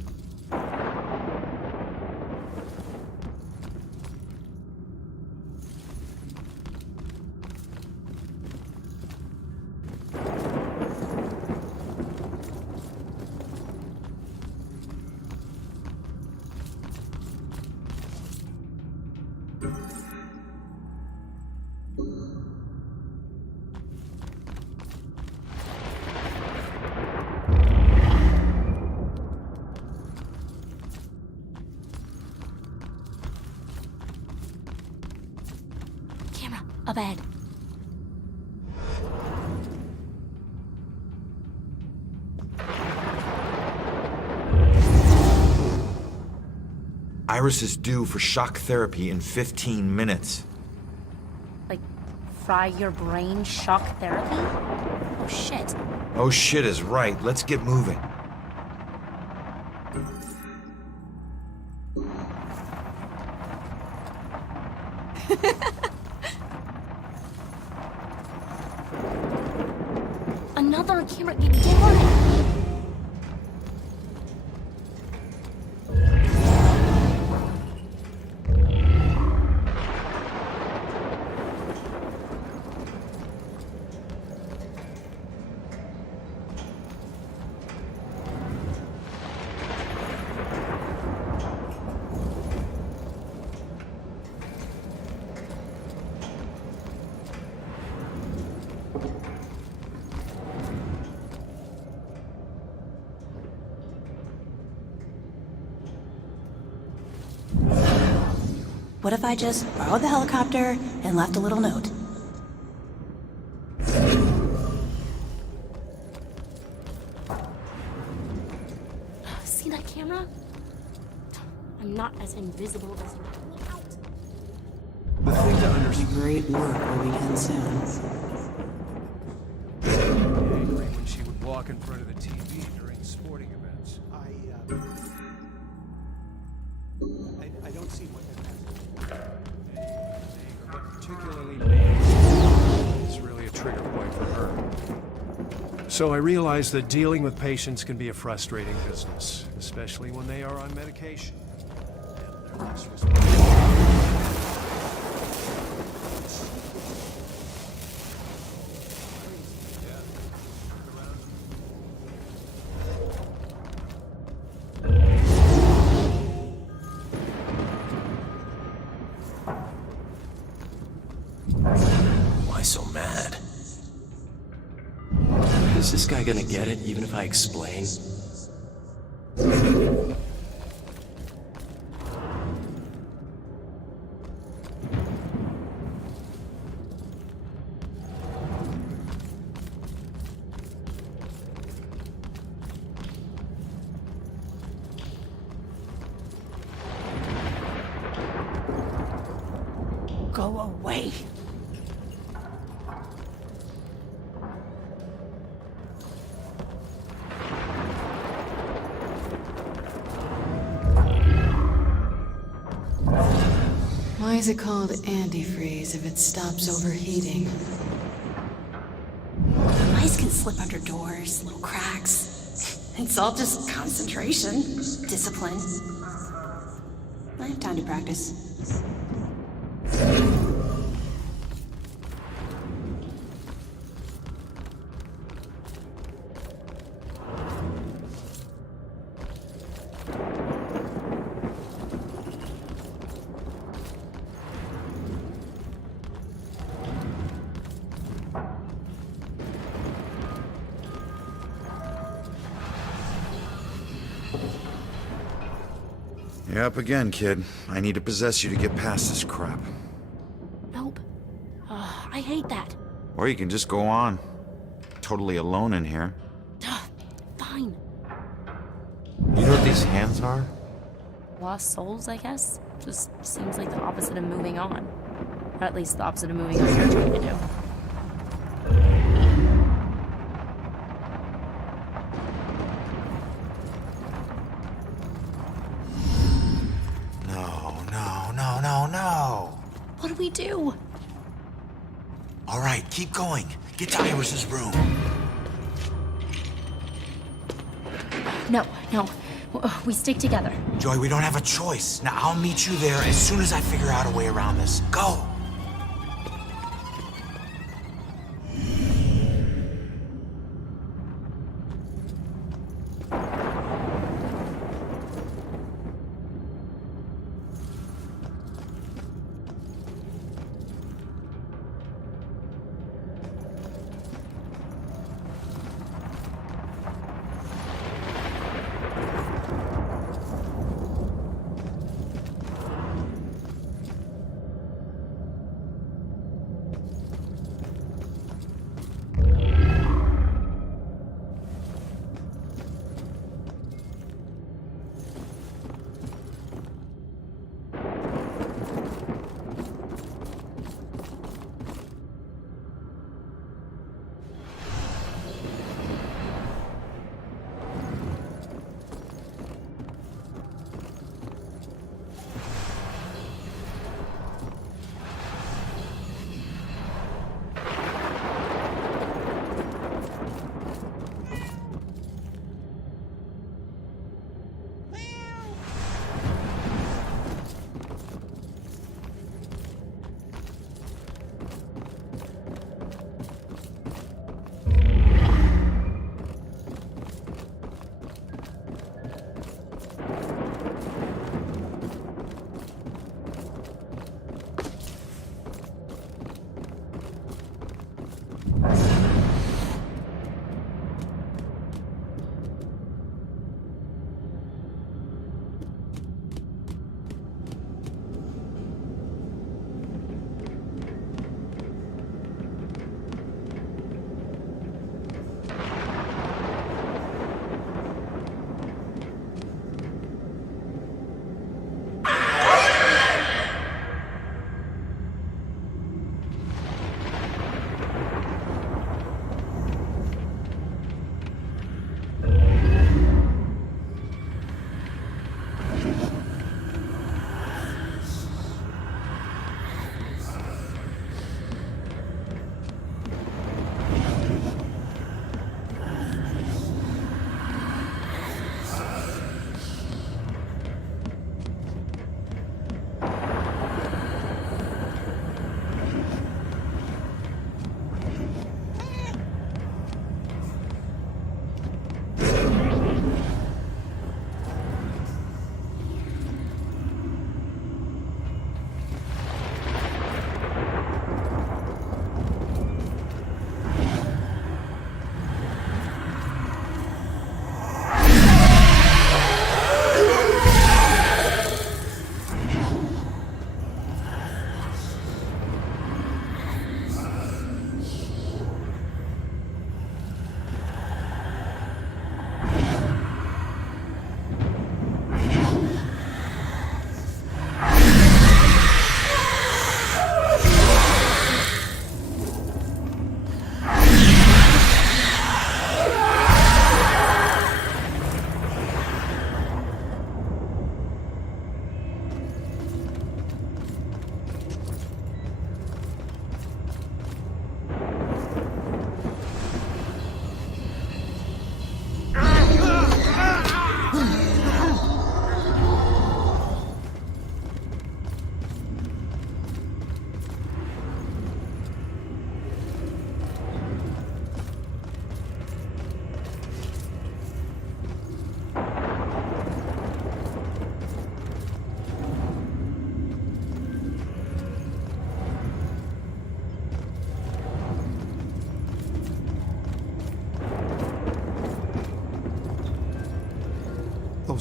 A bed. Iris is due for shock therapy in 15 minutes. Like, fry your brain shock therapy? Oh shit. Oh shit is right. Let's get moving. Another camera. Get on it. What if I just borrowed the helicopter and left a little note? See that camera? I'm not as invisible as you. Look out. The thing to understand. Great work will begin soon. Angry when she would walk in front of the TV during sporting events. I don't see what that has. Particularly me. It's really a trigger point for her. So I realized that dealing with patients can be a frustrating business, especially when they are on medication. And they're less responsible. Why so mad? Is this guy gonna get it, even if I explain? Go away. Why is it called antifreeze if it stops overheating? Mice can slip under doors, little cracks. It's all just concentration, discipline. I have time to practice. You're up again, kid. I need to possess you to get past this crap. Nope. I hate that. Or you can just go on. Totally alone in here. Fine. You know what these hands are? Lost souls, I guess? Just seems like the opposite of moving on. Or at least the opposite of moving on you're trying to do. No. What do we do? All right, keep going. Get to Iris's room. No. We stick together. Joy, we don't have a choice. Now, I'll meet you there as soon as I figure out a way around this. Go!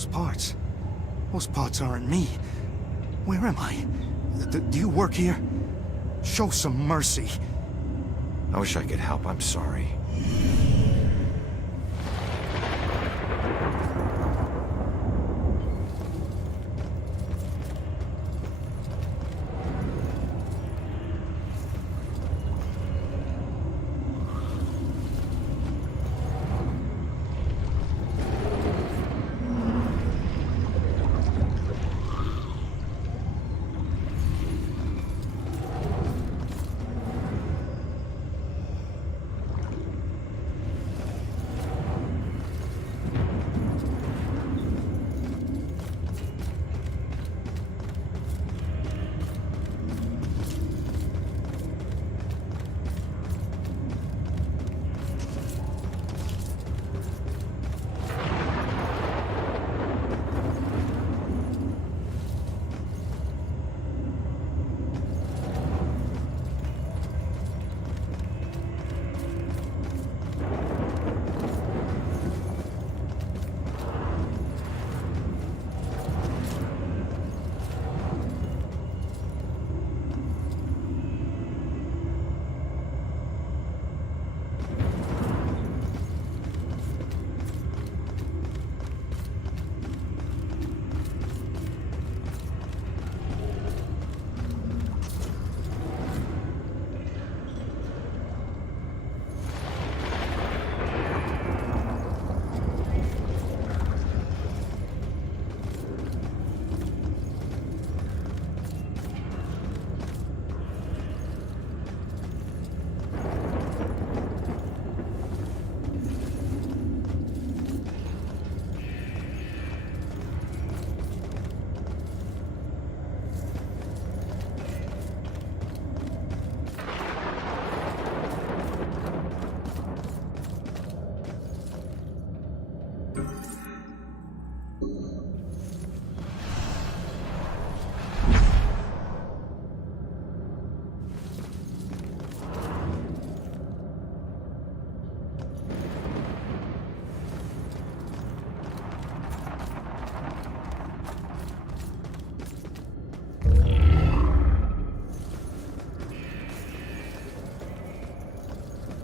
those parts. Those parts aren't me. Where am I? Do you work here? Show some mercy. I wish I could help. I'm sorry.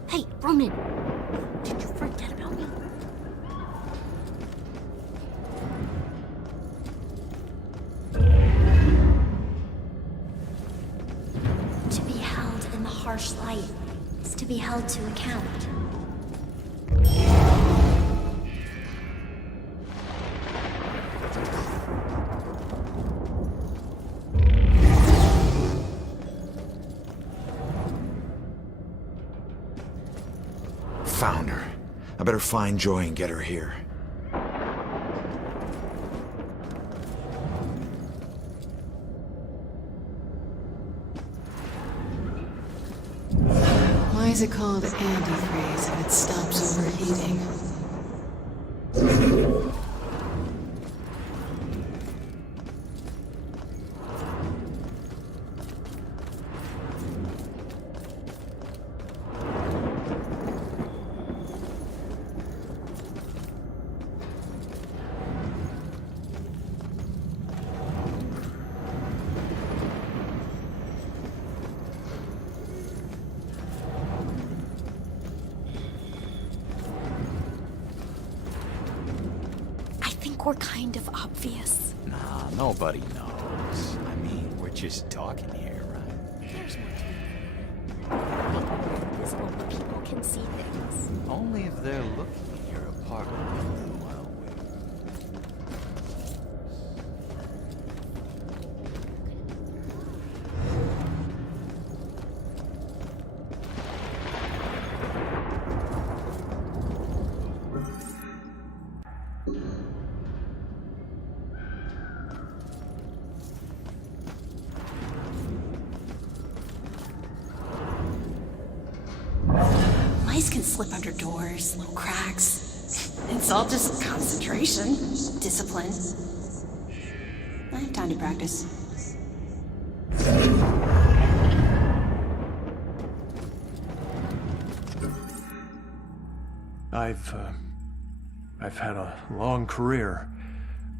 Hey, Ronan! Did you forget about me? To be held in the harsh light is to be held to account. Found her. I better find Joy and get her here. Why is it called antifreeze if it stops overheating? We're kind of obvious. Nah, nobody knows. I mean, we're just talking here, right? There's more to it. Invisible, but people can see things. Only if they're looking at your apartment window while Mice can slip under doors, little cracks. It's all just concentration, discipline. I have time to practice. I've had a long career.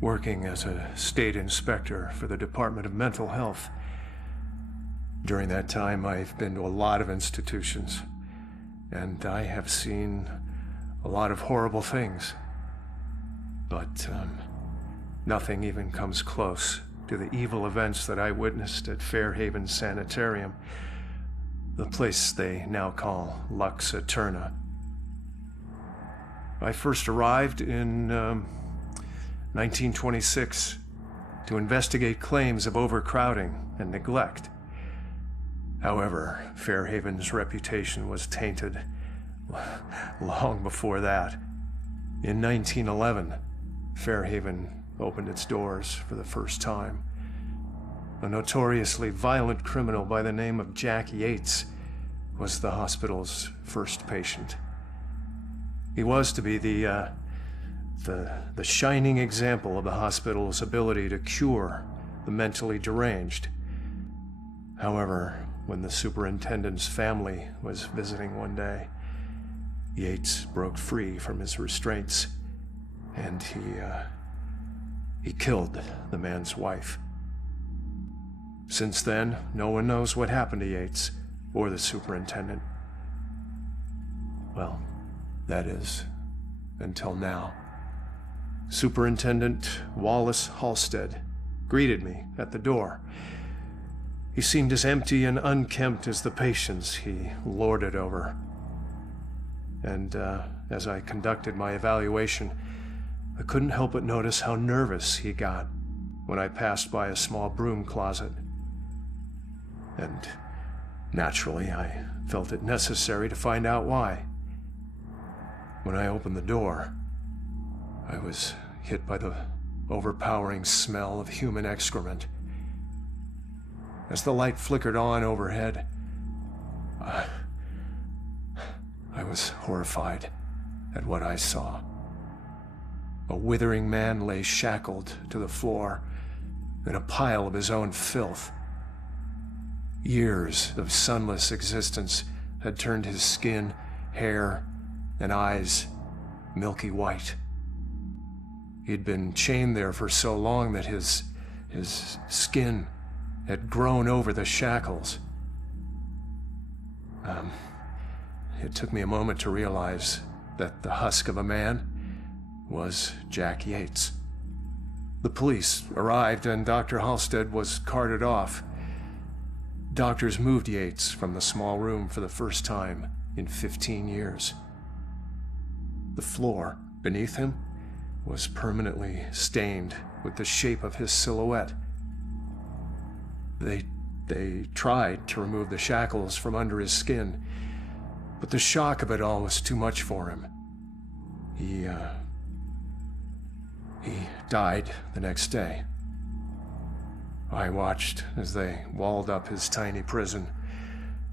working as a state inspector for the Department of Mental Health. During that time, I've been to a lot of institutions, and I have seen a lot of horrible things. But nothing even comes close to the evil events that I witnessed at Fairhaven Sanitarium, the place they now call Lux Eterna. I first arrived in 1926 to investigate claims of overcrowding and neglect. However, Fairhaven's reputation was tainted long before that. In 1911, Fairhaven opened its doors for the first time. A notoriously violent criminal by the name of Jack Yates was the hospital's first patient. He was to be the shining example of the hospital's ability to cure the mentally deranged. However, when the superintendent's family was visiting one day, Yates broke free from his restraints, and he killed the man's wife. Since then, no one knows what happened to Yates or the superintendent. Well, that is, until now. Superintendent Wallace Halstead greeted me at the door. He seemed as empty and unkempt as the patients he lorded over. And as I conducted my evaluation, I couldn't help but notice how nervous he got when I passed by a small broom closet. And naturally, I felt it necessary to find out why. When I opened the door, I was hit by the overpowering smell of human excrement. As the light flickered on overhead, I was horrified at what I saw. A withering man lay shackled to the floor in a pile of his own filth. Years of sunless existence had turned his skin, hair, and eyes milky white. He'd been chained there for so long that his skin had grown over the shackles. It took me a moment to realize that the husk of a man was Jack Yates. The police arrived and Dr. Halstead was carted off. Doctors moved Yates from the small room for the first time in 15 years. The floor beneath him was permanently stained with the shape of his silhouette. They tried to remove the shackles from under his skin, but the shock of it all was too much for him. He died the next day. I watched as they walled up his tiny prison,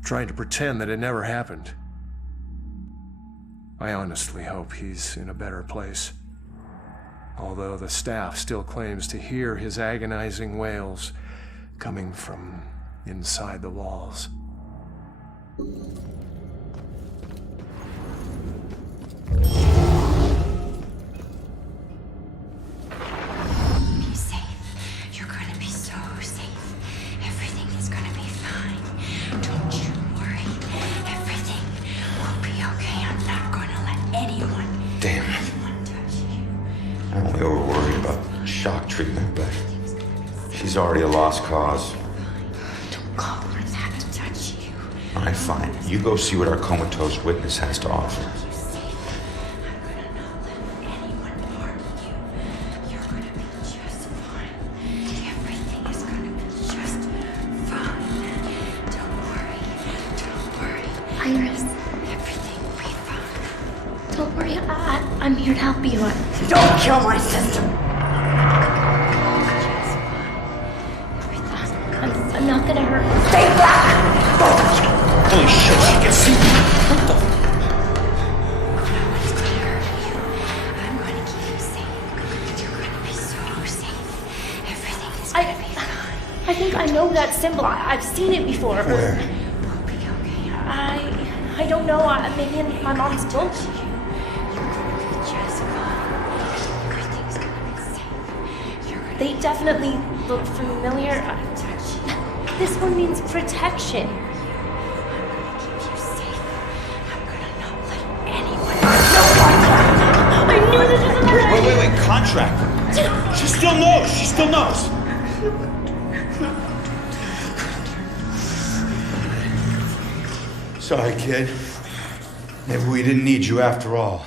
trying to pretend that it never happened. I honestly hope he's in a better place, although the staff still claims to hear his agonizing wails coming from inside the walls. Be safe. You're gonna be so safe. Everything is gonna be fine. Don't you worry. Everything will be okay. I'm not gonna let anyone touch you. I'm only over worried about shock treatment, but she's already a lost cause. Don't call her that to touch you. All right, fine. You go see what our comatose witness has to offer. I'm here to help you. Don't kill my sister! I'm not gonna hurt her. Stay back! Holy shit, she can see me! What the? I'm gonna keep you safe. You're gonna be so safe. Everything is gonna be fine. I think I know that symbol. I've seen it before. Where? We'll be okay. I don't know. Maybe in my mom's book. Just fine. Everything's gonna be safe. They definitely look familiar. This one means protection. I knew this was another. Wait, contract. She still knows. She still knows. Sorry, kid. Maybe we didn't need you after all.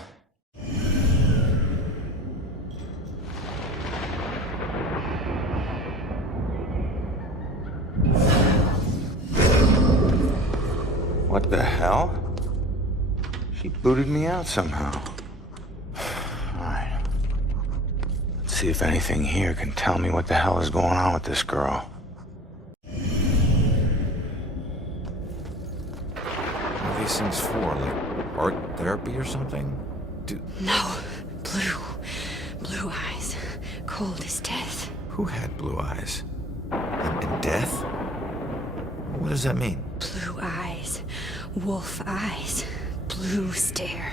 What the hell? She booted me out somehow. Alright. Let's see if anything here can tell me what the hell is going on with this girl. What are these things for? Like art therapy or something? No. Blue eyes. Cold as death. Who had blue eyes? And death? What does that mean? Blue eyes. Wolf eyes. Blue stare.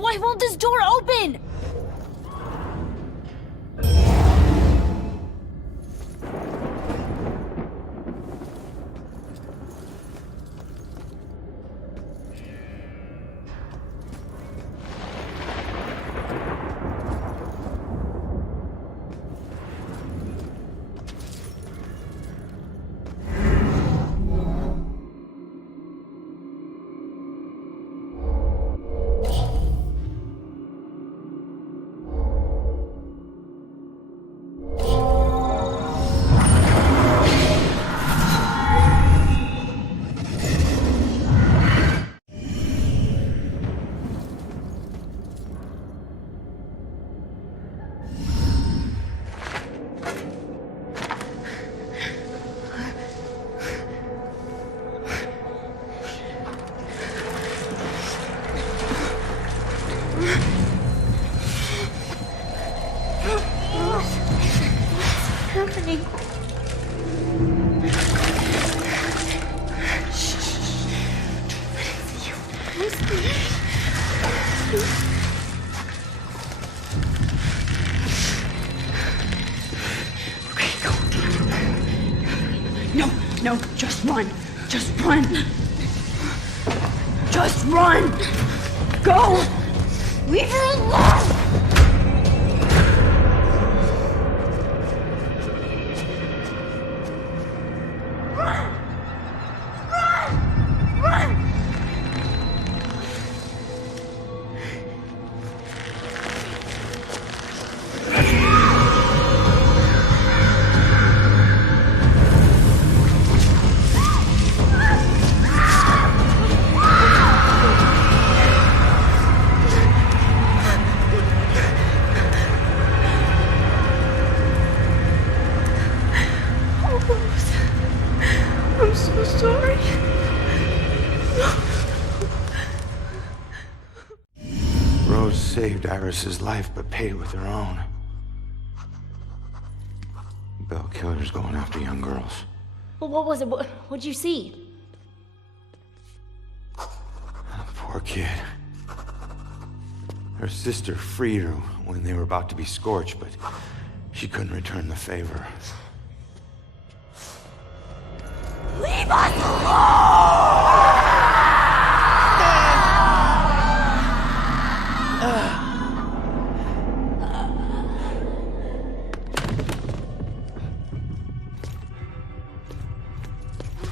Why won't this door open? Happening. No, just run. Just run. Just run. Go. Leave her alone. I'm so sorry. Rose saved Iris's life, but paid with her own. Bell killers going after young girls. Well, what was it? What'd you see? Poor kid. Her sister freed her when they were about to be scorched, but she couldn't return the favor.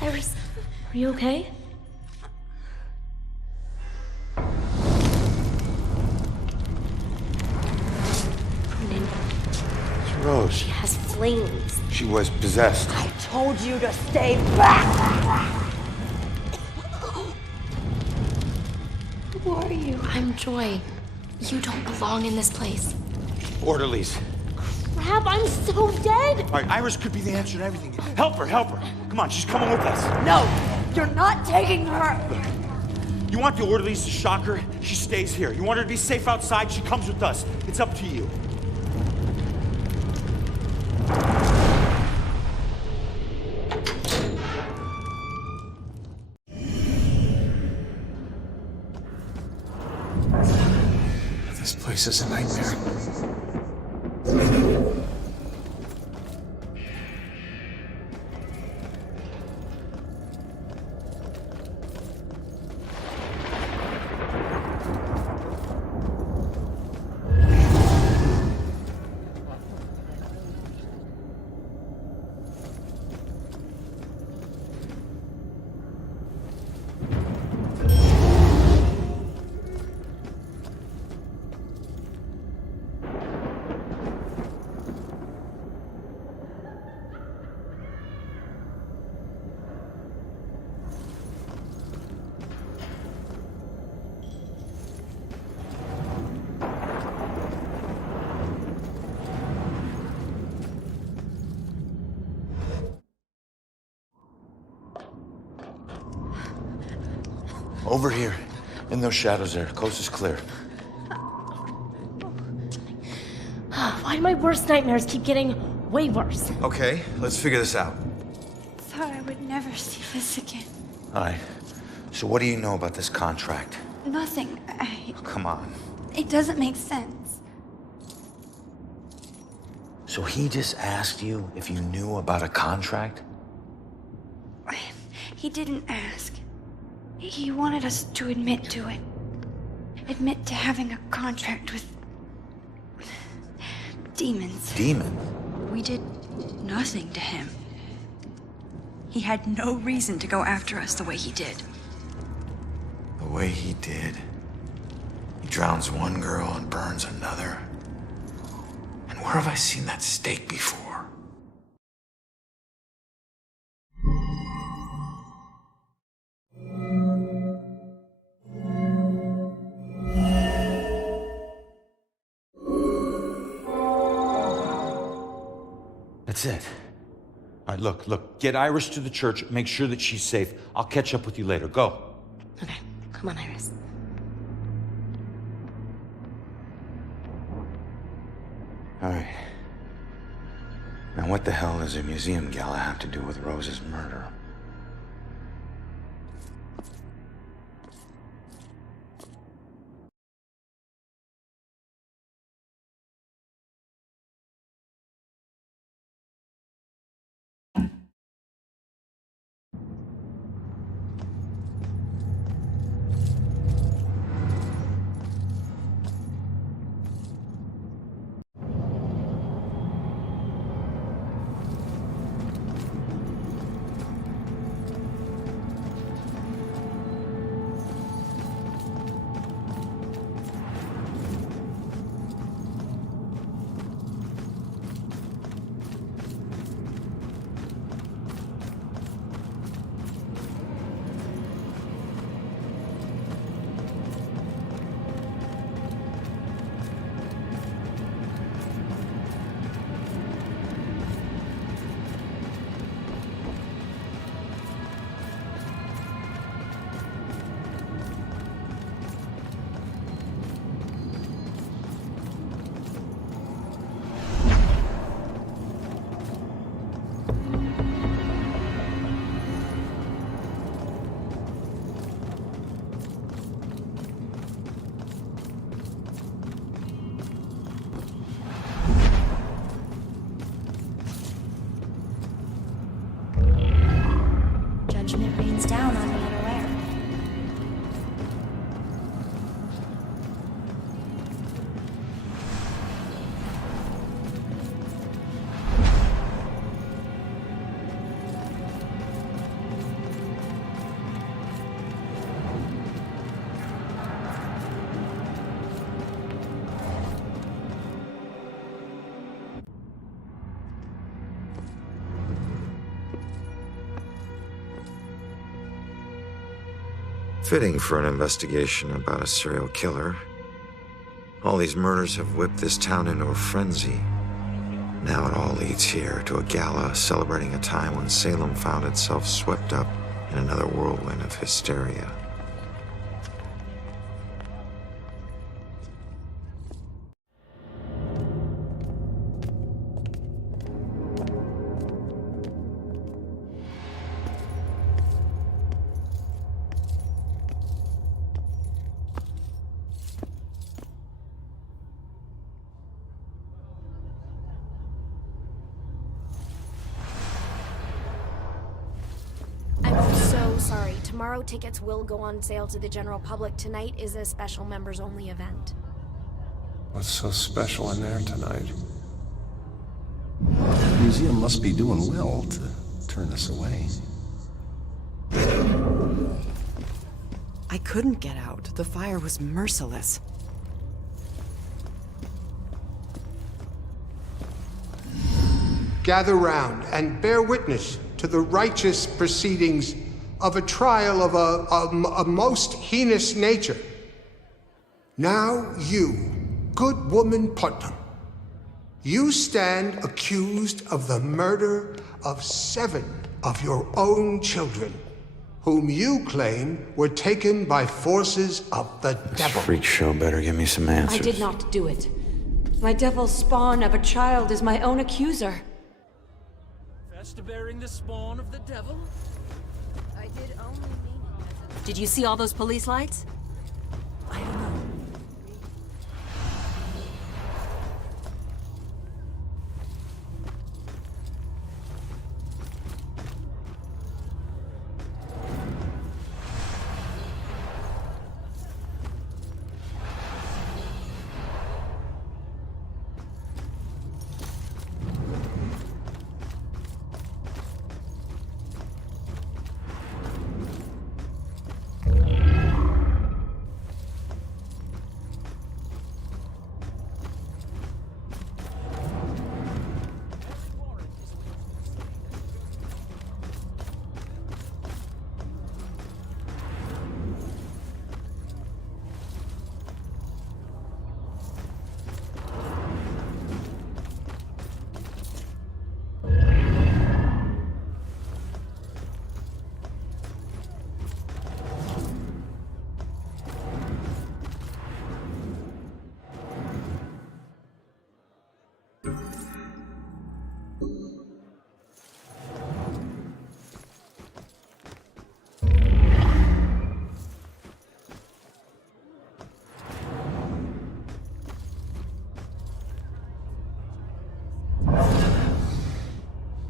Iris, are you okay? Ronan, It's Rose. she has flames. She was possessed. I told you to stay back! Who are you? I'm Joy. You don't belong in this place. Orderlies. Crap, I'm so dead! All right, Iris could be the answer to everything. Help her, help her. Come on, she's coming with us. No! You're not taking her! You want the orderlies to shock her? She stays here. You want her to be safe outside? She comes with us. It's up to you. This place is a nightmare. Over here. In those shadows there. Coast is clear. Why do my worst nightmares keep getting way worse? Okay, let's figure this out. Thought I would never see this again. All right. So what do you know about this contract? Nothing. Come on. It doesn't make sense. So he just asked you if you knew about a contract? He didn't ask. He wanted us to admit to it. Admit to having a contract with demons. Demon? We did nothing to him. He had no reason to go after us the way he did. The way he did. He drowns one girl and burns another. And where have I seen that stake before? That's it. All right, look. Get Iris to the church. Make sure that she's safe. I'll catch up with you later. Go. Okay, come on, Iris. All right. Now what the hell does a museum gala have to do with Rose's murder? Fitting for an investigation about a serial killer. All these murders have whipped this town into a frenzy. Now it all leads here to a gala celebrating a time when Salem found itself swept up in another whirlwind of hysteria. Sorry, tomorrow tickets will go on sale to the general public. Tonight is a special members-only event. What's so special in there tonight? The museum must be doing well to turn us away. I couldn't get out. The fire was merciless. Gather round and bear witness to the righteous proceedings of a trial of a most heinous nature. Now you, good woman Putnam, you stand accused of the murder of 7 of your own children, whom you claim were taken by forces of the devil. This freak show better give me some answers. I did not do it. My devil spawn of a child is my own accuser. To bearing the spawn of the devil? I did only mean it. Did you see all those police lights? I don't know.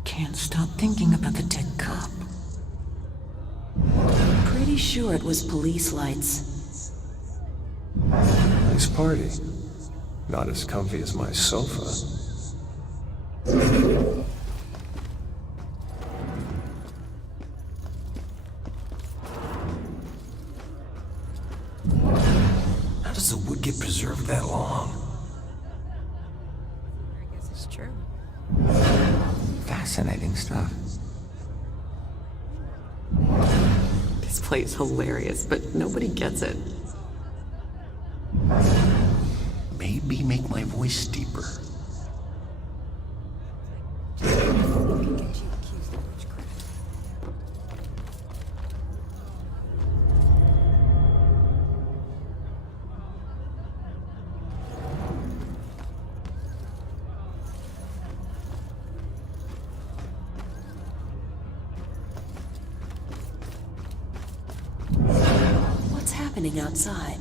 Can't stop thinking about the dead cop. Pretty sure it was police lights. Nice party. Not as comfy as my sofa. How does the wood get preserved that long? I guess it's true. Fascinating stuff. This play is hilarious, but nobody gets it. Maybe make my voice deeper. What's happening outside?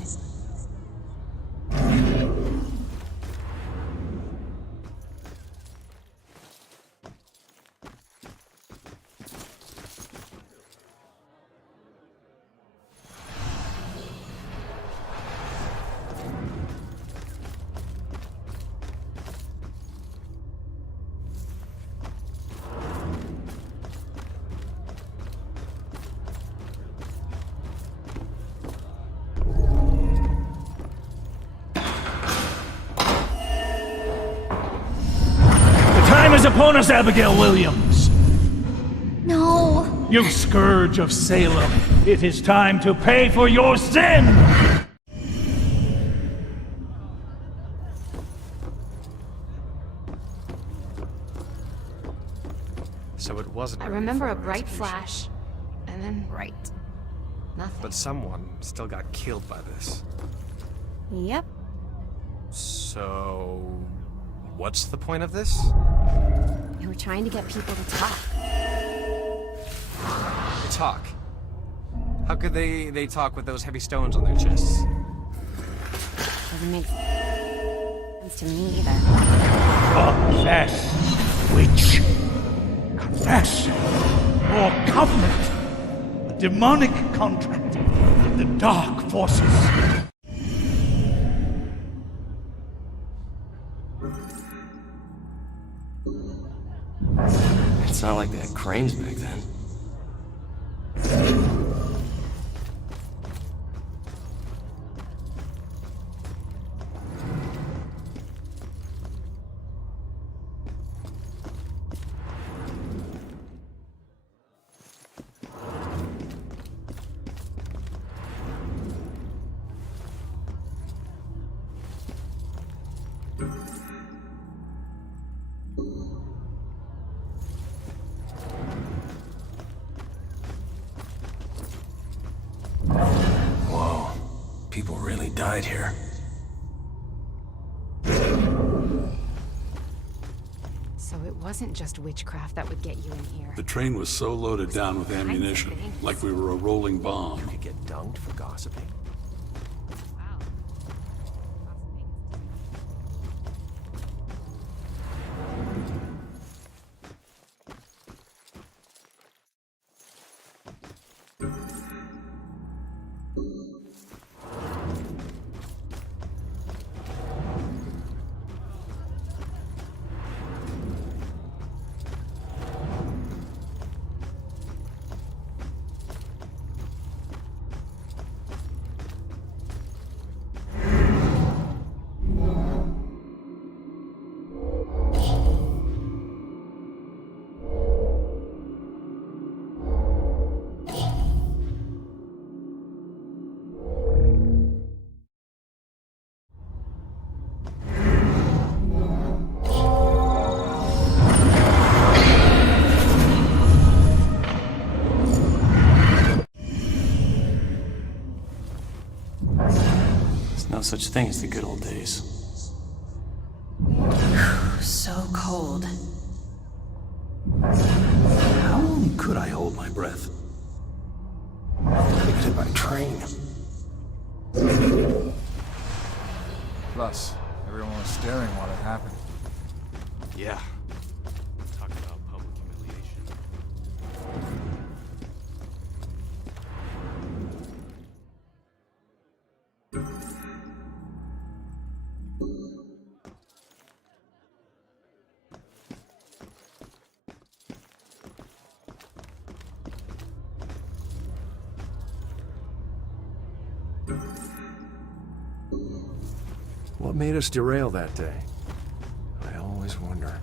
Time is upon us, Abigail Williams! No! You scourge of Salem! It is time to pay for your sin! So it wasn't. I really remember a full bright execution. flash, and then nothing. But someone still got killed by this. Yep. So, what's the point of this? We were trying to get people to talk. Talk. How could they talk with those heavy stones on their chests? Doesn't make sense to me either. Confess, witch. Confess. Your covenant. A demonic contract with the dark forces. It's not like they had cranes back then. Whoa. People really died here. So it wasn't just witchcraft that would get you in here. The train was so loaded down with ammunition, like we were a rolling bomb. You could get dunked for gossiping. No such thing as the good old days. So cold. How long could I hold my breath? They get hit by a train. Plus, everyone was staring while it happened. Yeah. Talk about public humiliation. What made us derail that day? I always wonder.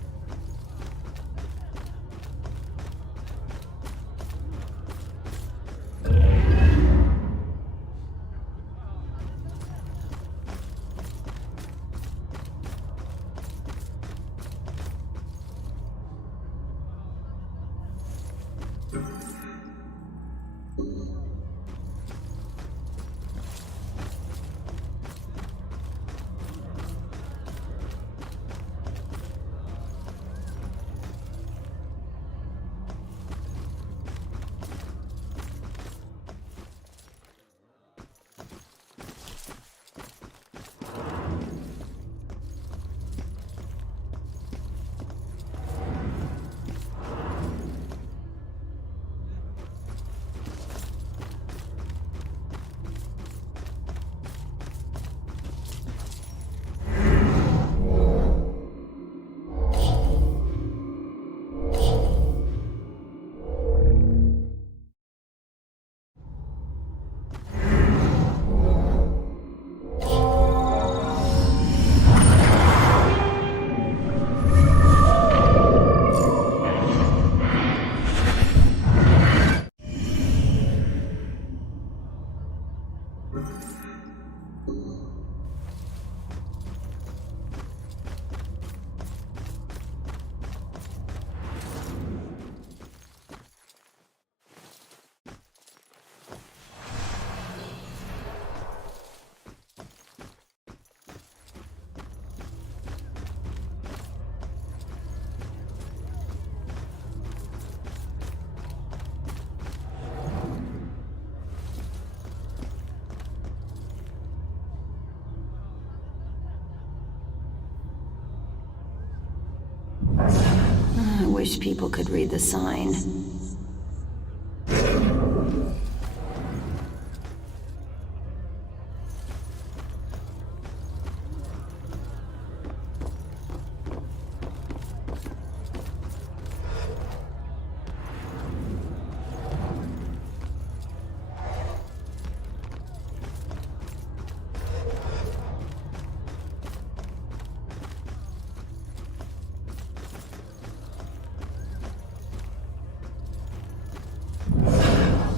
wish people could read the sign.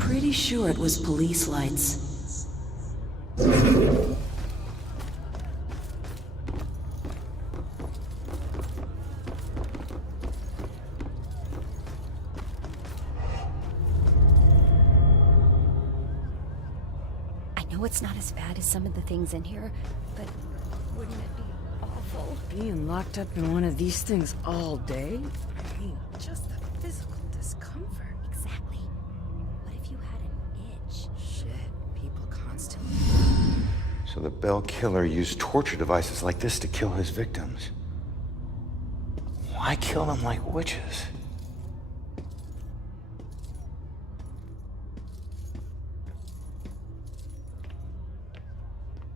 Pretty sure it was police lights. I know it's not as bad as some of the things in here, but wouldn't it be awful? Being locked up in one of these things all day? I mean, just the physical discomfort. Exactly. What if you had an itch? Shit, people constantly. So the Bell killer used torture devices like this to kill his victims. Why kill them like witches?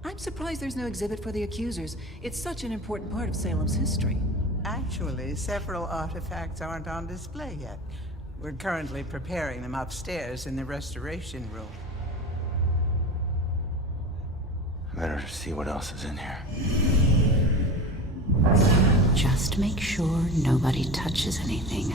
I'm surprised there's no exhibit for the accusers. It's such an important part of Salem's history. Actually, several artifacts aren't on display yet. We're currently preparing them upstairs in the restoration room. Better see what else is in here. Just make sure nobody touches anything.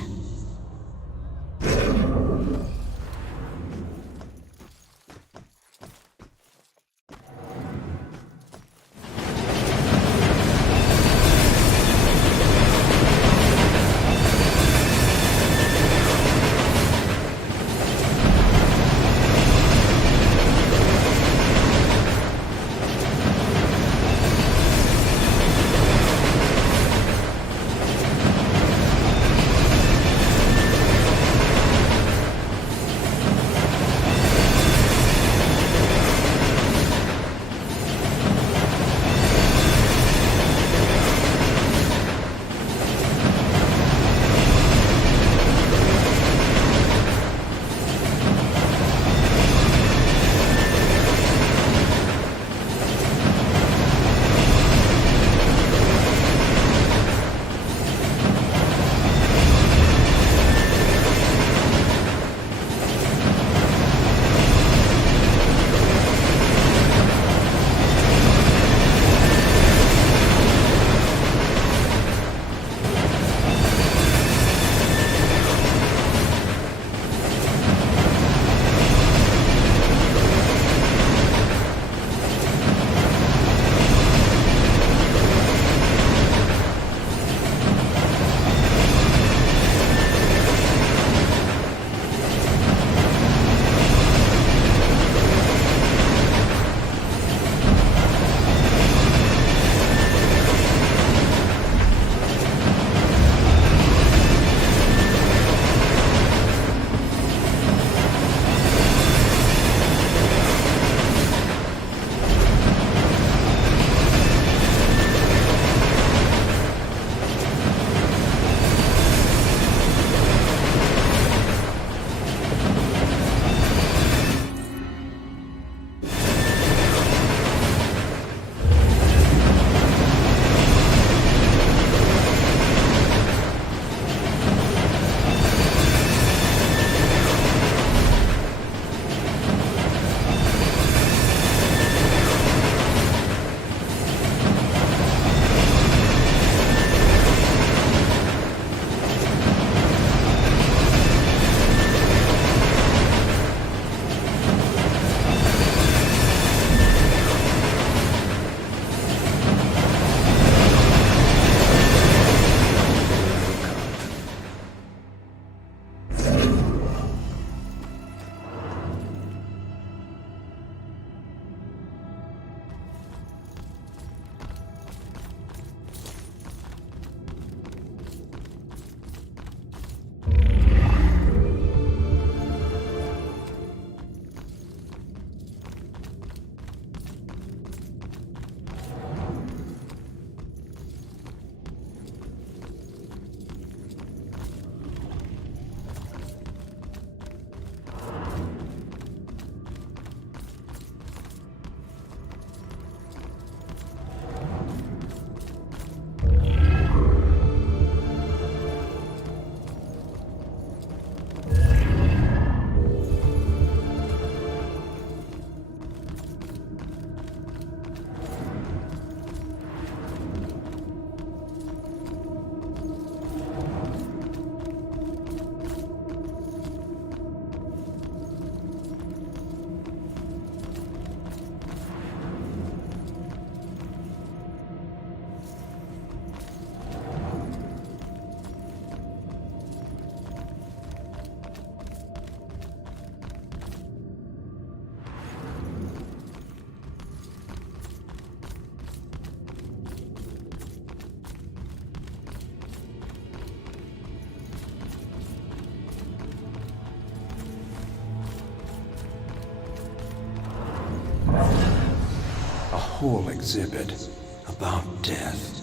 whole exhibit about death.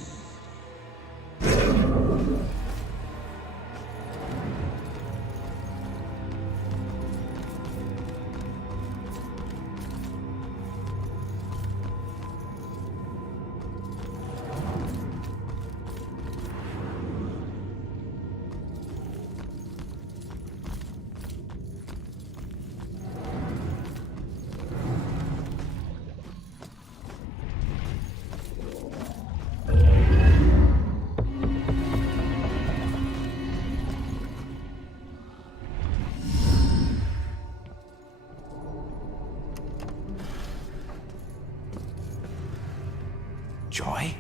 Joy?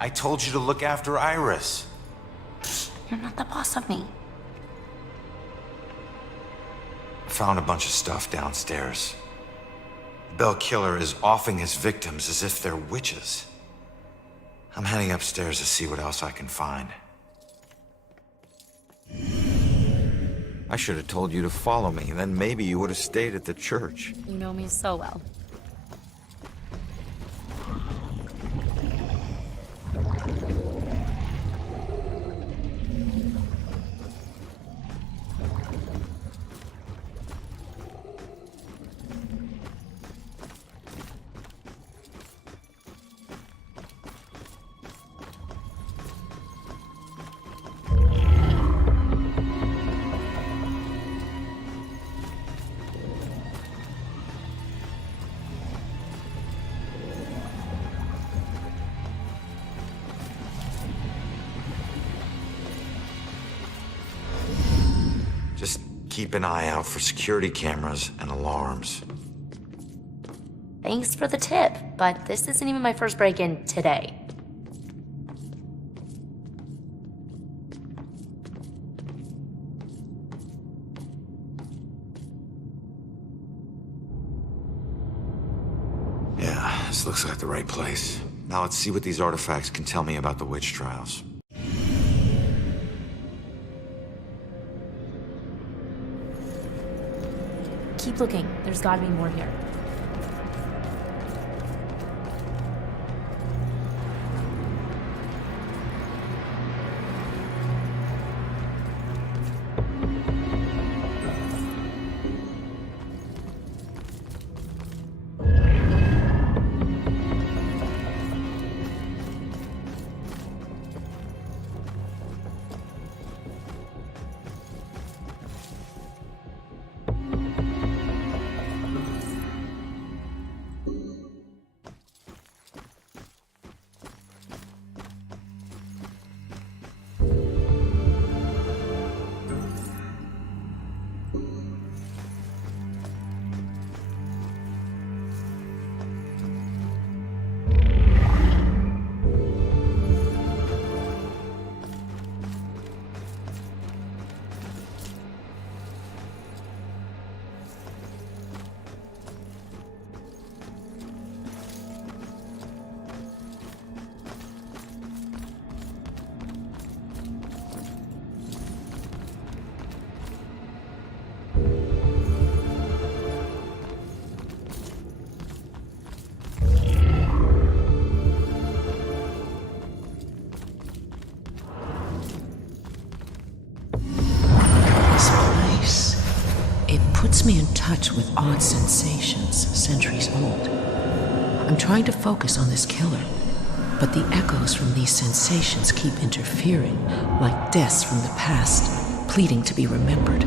I told you to look after Iris. You're not the boss of me. I found a bunch of stuff downstairs. The Bell Killer is offing his victims as if they're witches. I'm heading upstairs to see what else I can find. I should have told you to follow me, then maybe you would have stayed at the church. You know me so well. Just keep an eye out for security cameras and alarms. Thanks for the tip, but this isn't even my first break-in today. Yeah, this looks like the right place. Now let's see what these artifacts can tell me about the witch trials. Keep looking. There's gotta be more here. Puts me in touch with odd sensations, centuries old. I'm trying to focus on this killer, but the echoes from these sensations keep interfering, like deaths from the past, pleading to be remembered.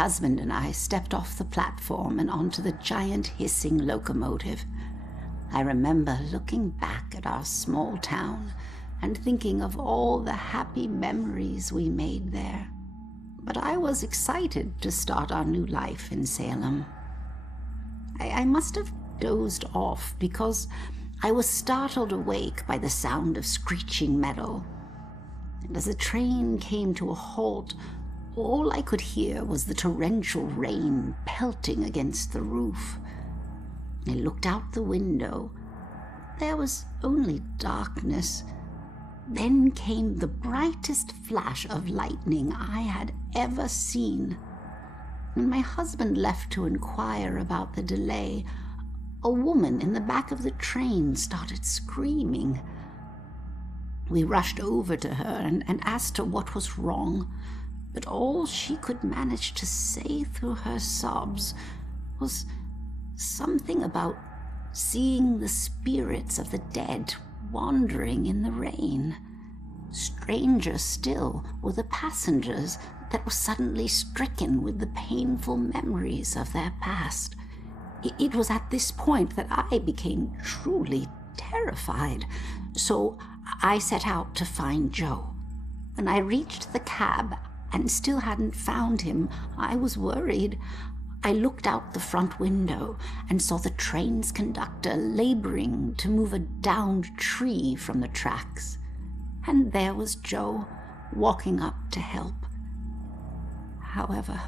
husband and I stepped off the platform and onto the giant hissing locomotive. I remember looking back at our small town and thinking of all the happy memories we made there. But I was excited to start our new life in Salem. I must have dozed off because I was startled awake by the sound of screeching metal. And as the train came to a halt, all I could hear was the torrential rain pelting against the roof. I looked out the window. There was only darkness. Then came the brightest flash of lightning I had ever seen. When my husband left to inquire about the delay, a woman in the back of the train started screaming. We rushed over to her and asked her what was wrong, but all she could manage to say through her sobs was something about seeing the spirits of the dead wandering in the rain. Stranger still were the passengers that were suddenly stricken with the painful memories of their past. It was at this point that I became truly terrified, so I set out to find Joe. When I reached the cab and still hadn't found him, I was worried. I looked out the front window and saw the train's conductor laboring to move a downed tree from the tracks. And there was Joe, walking up to help. However,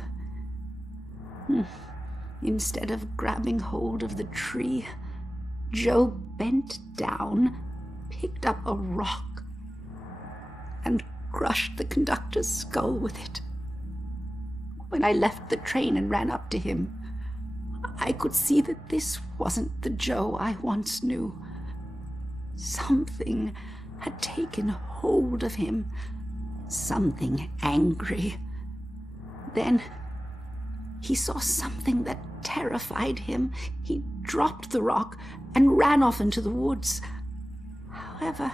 instead of grabbing hold of the tree, Joe bent down, picked up a rock, and crushed the conductor's skull with it. When I left the train and ran up to him, I could see that this wasn't the Joe I once knew. Something had taken hold of him, something angry. Then he saw something that terrified him. He dropped the rock and ran off into the woods. However,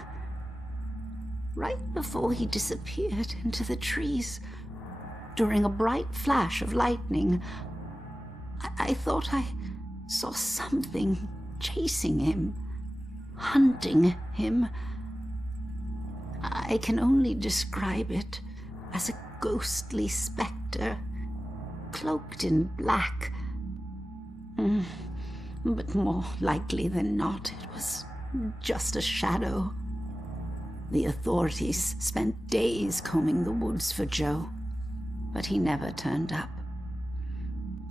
right before he disappeared into the trees, during a bright flash of lightning, I thought I saw something chasing him, hunting him. I can only describe it as a ghostly specter, cloaked in black. But more likely than not, it was just a shadow. The authorities spent days combing the woods for Joe, but he never turned up.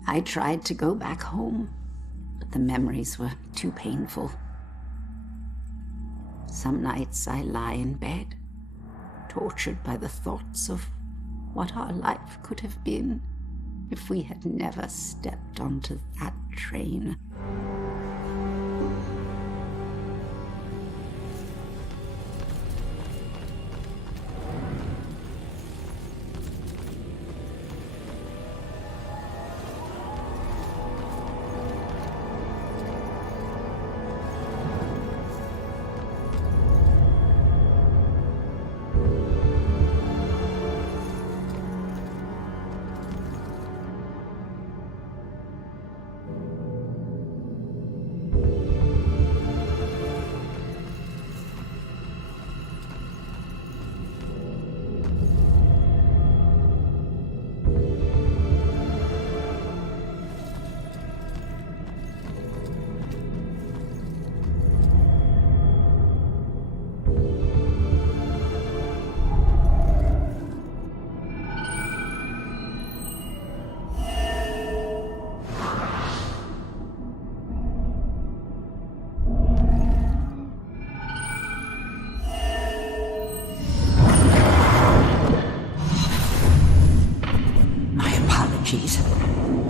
I tried to go back home, but the memories were too painful. Some nights I lie in bed, tortured by the thoughts of what our life could have been if we had never stepped onto that train.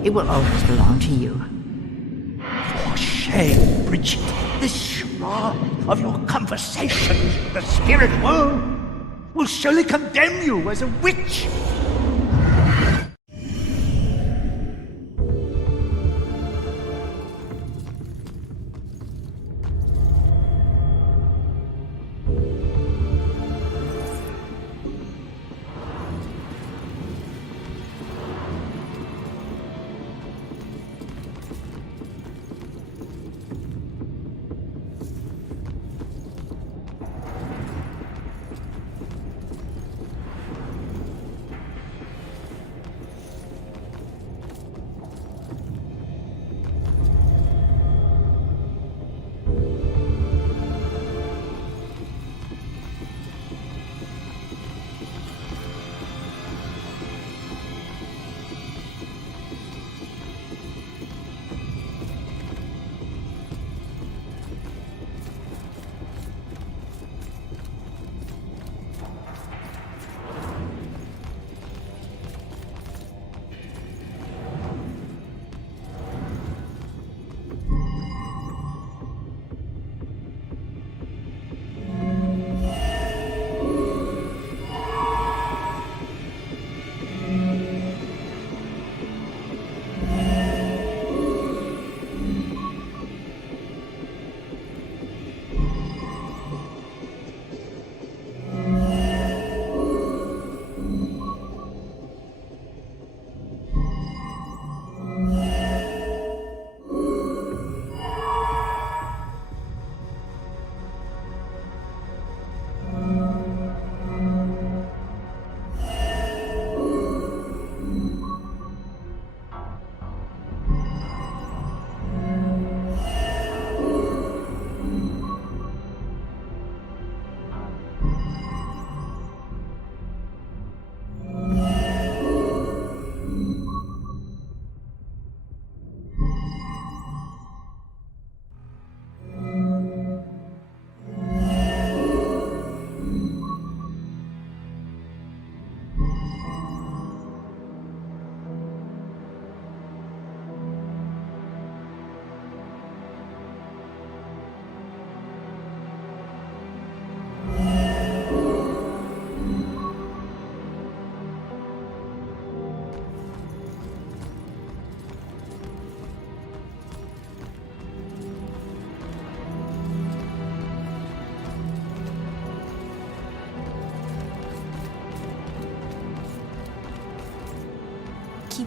It will always belong to you. For shame, Bridget. This charade of your conversations with the spirit world will surely condemn you as a witch.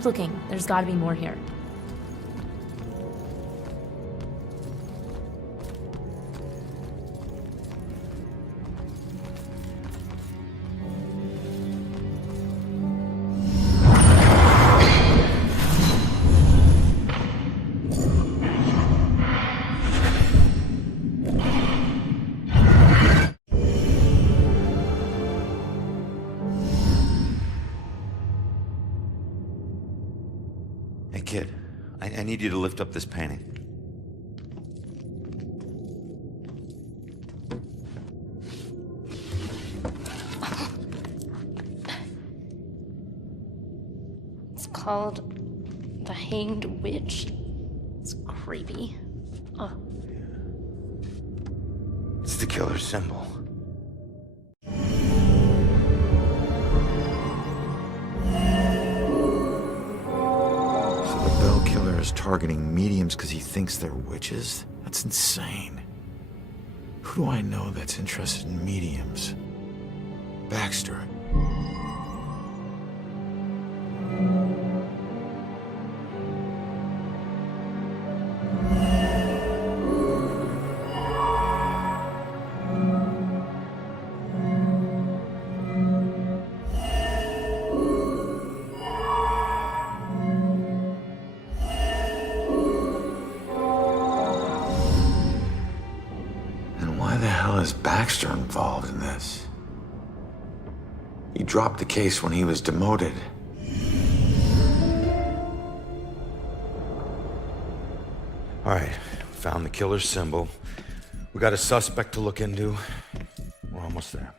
Keep looking. There's gotta be more here. Hey, kid. I need you to lift up this painting. It's called The Hanged Witch. It's creepy. Oh. It's the killer symbol. Is targeting mediums because he thinks they're witches? That's insane. Who do I know that's interested in mediums? Baxter. Is Baxter involved in this? He dropped the case when he was demoted. All right, found the killer's symbol. We got a suspect to look into. We're almost there.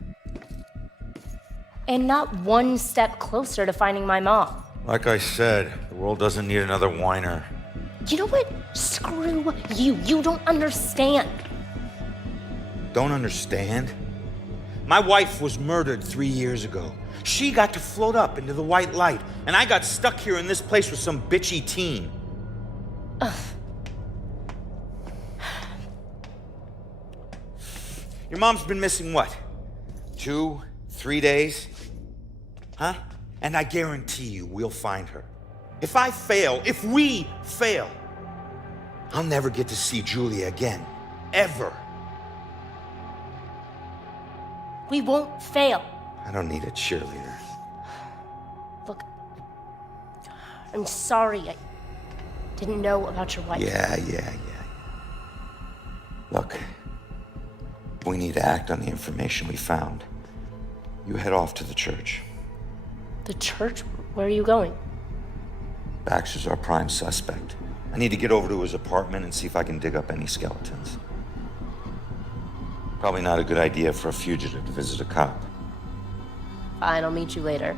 And not one step closer to finding my mom. Like I said, the world doesn't need another whiner. You know what? Screw you. You don't understand. Don't understand? My wife was murdered 3 years ago. She got to float up into the white light, and I got stuck here in this place with some bitchy teen. Ugh. Your mom's been missing what? 2, 3 days? Huh? And I guarantee you we'll find her. If we fail, I'll never get to see Julia again. Ever. We won't fail. I don't need a cheerleader. Look, I'm sorry. I didn't know about your wife. Yeah. Look, we need to act on the information we found. You head off to the church. The church? Where are you going? Baxter's our prime suspect. I need to get over to his apartment and see if I can dig up any skeletons. Probably not a good idea for a fugitive to visit a cop. Fine, I'll meet you later.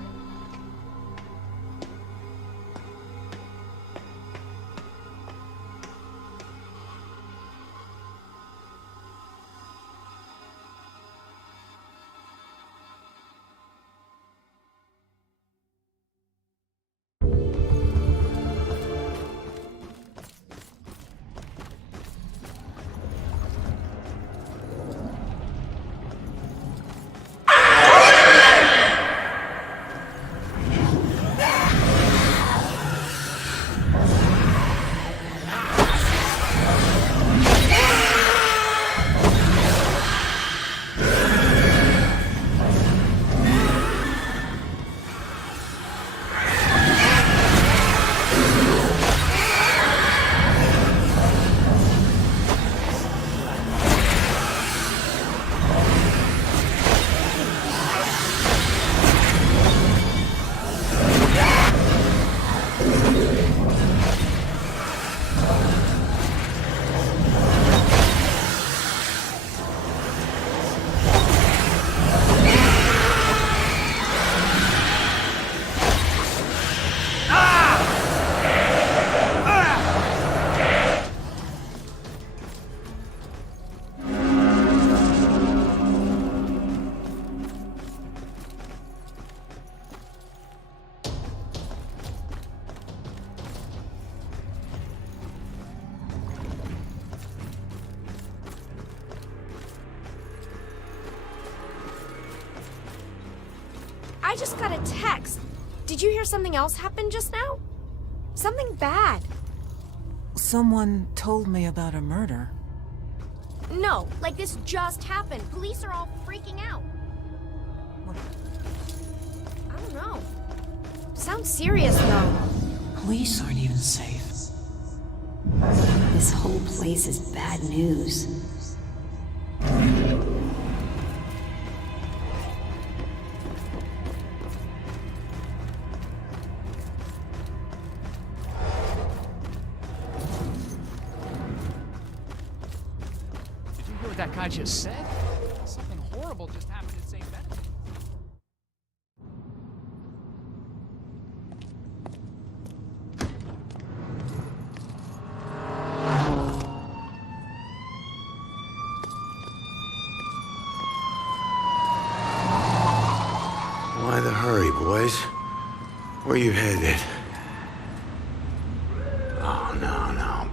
I just got a text. Did you hear something else happen just now? Something bad. Someone told me about a murder. No, like this just happened. Police are all freaking out. I don't know. Sounds serious, though. Police aren't even safe. This whole place is bad news. Did you hear what that guy just said? Something horrible just happened in St. Benedict. Why the hurry, boys? Where you headed? Oh, no, no.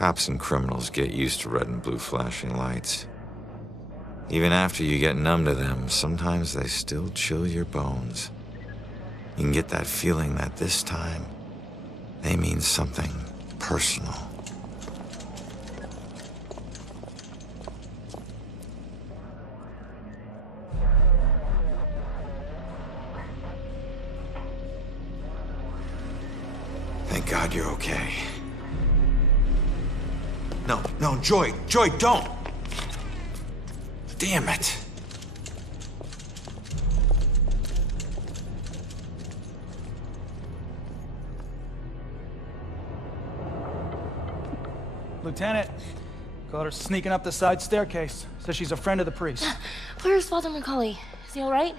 Cops and criminals get used to red and blue flashing lights. Even after you get numb to them, sometimes they still chill your bones. You can get that feeling that this time, they mean something personal. Thank God you're okay. No, Joy, don't! Damn it! Lieutenant, caught her sneaking up the side staircase. Says she's a friend of the priest. Where's Father Macaulay? Is he alright?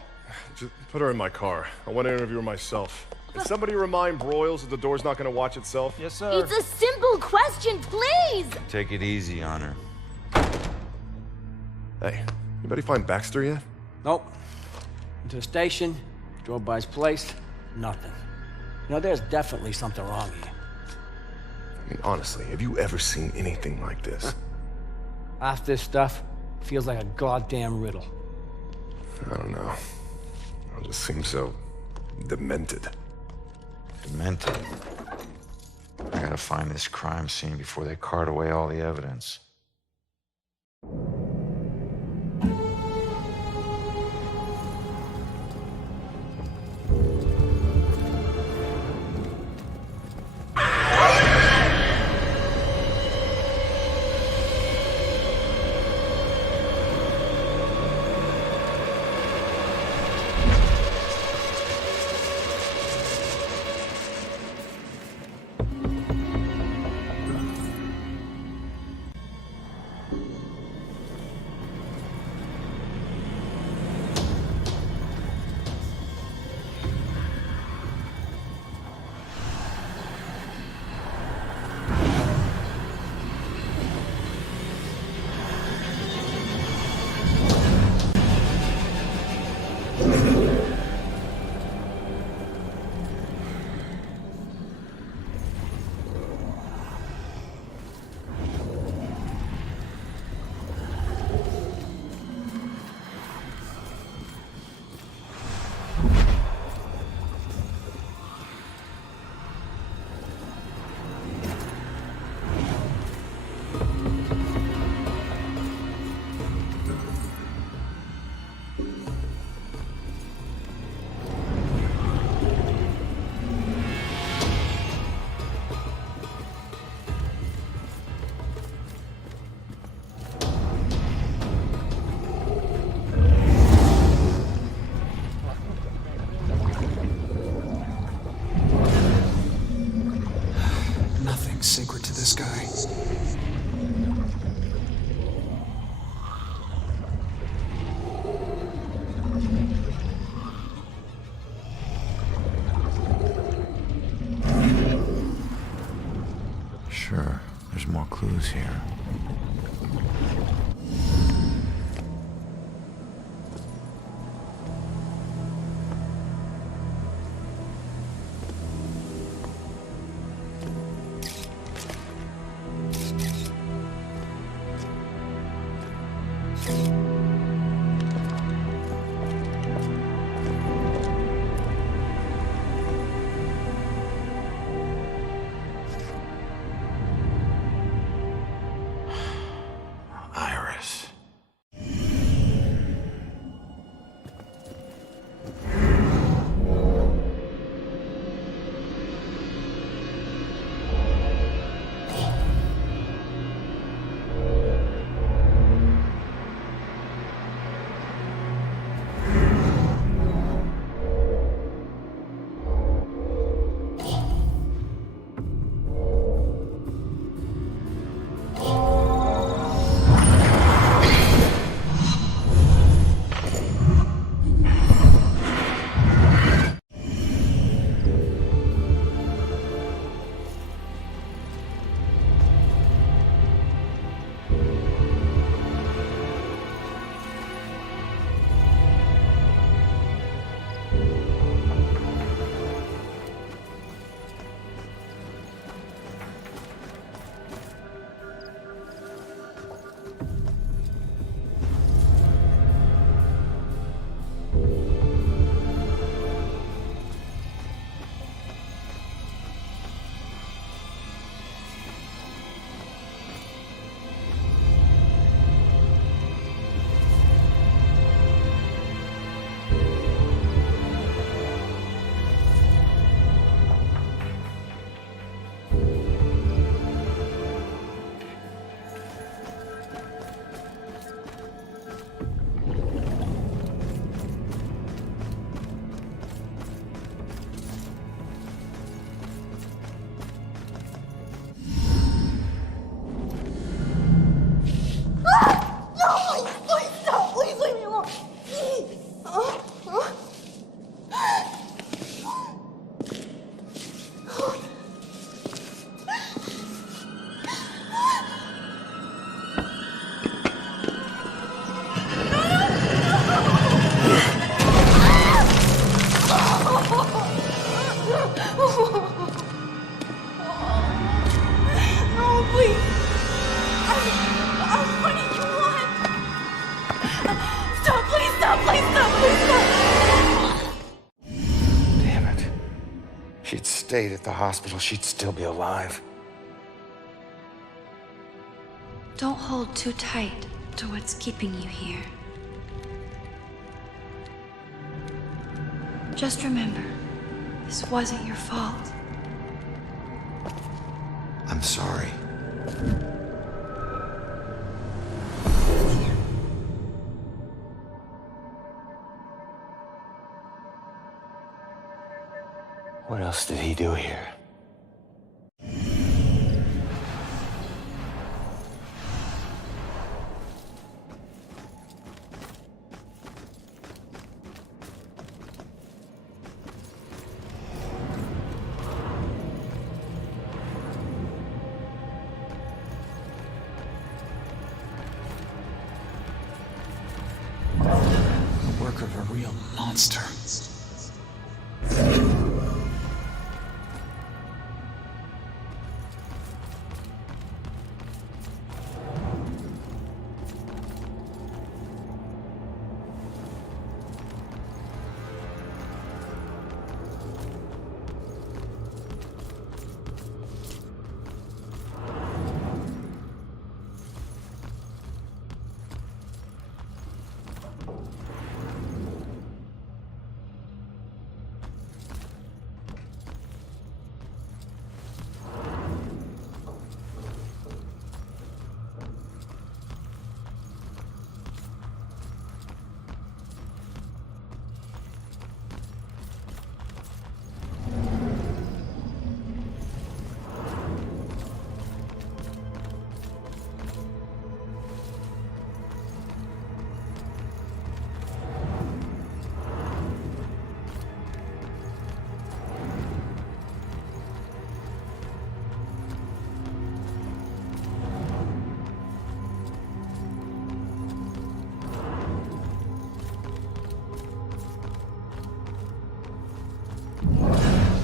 Just put her in my car. I want to interview her myself. Can somebody remind Broyles that the door's not going to watch itself? Yes, sir. It's a simple question, please! Take it easy on her. Hey, anybody find Baxter yet? Nope. Went to the station, drove by his place, nothing. You know, there's definitely something wrong here. I mean, honestly, have you ever seen anything like this? Half this stuff feels like a goddamn riddle. I don't know. It just seems so demented. Demented? I gotta find this crime scene before they cart away all the evidence. Sacred to this guy. Sure, there's more clues here. stayed at the hospital, she'd still be alive. Don't hold too tight to what's keeping you here. Just remember, this wasn't your fault. I'm sorry. What else did he do here? The work of a real monster.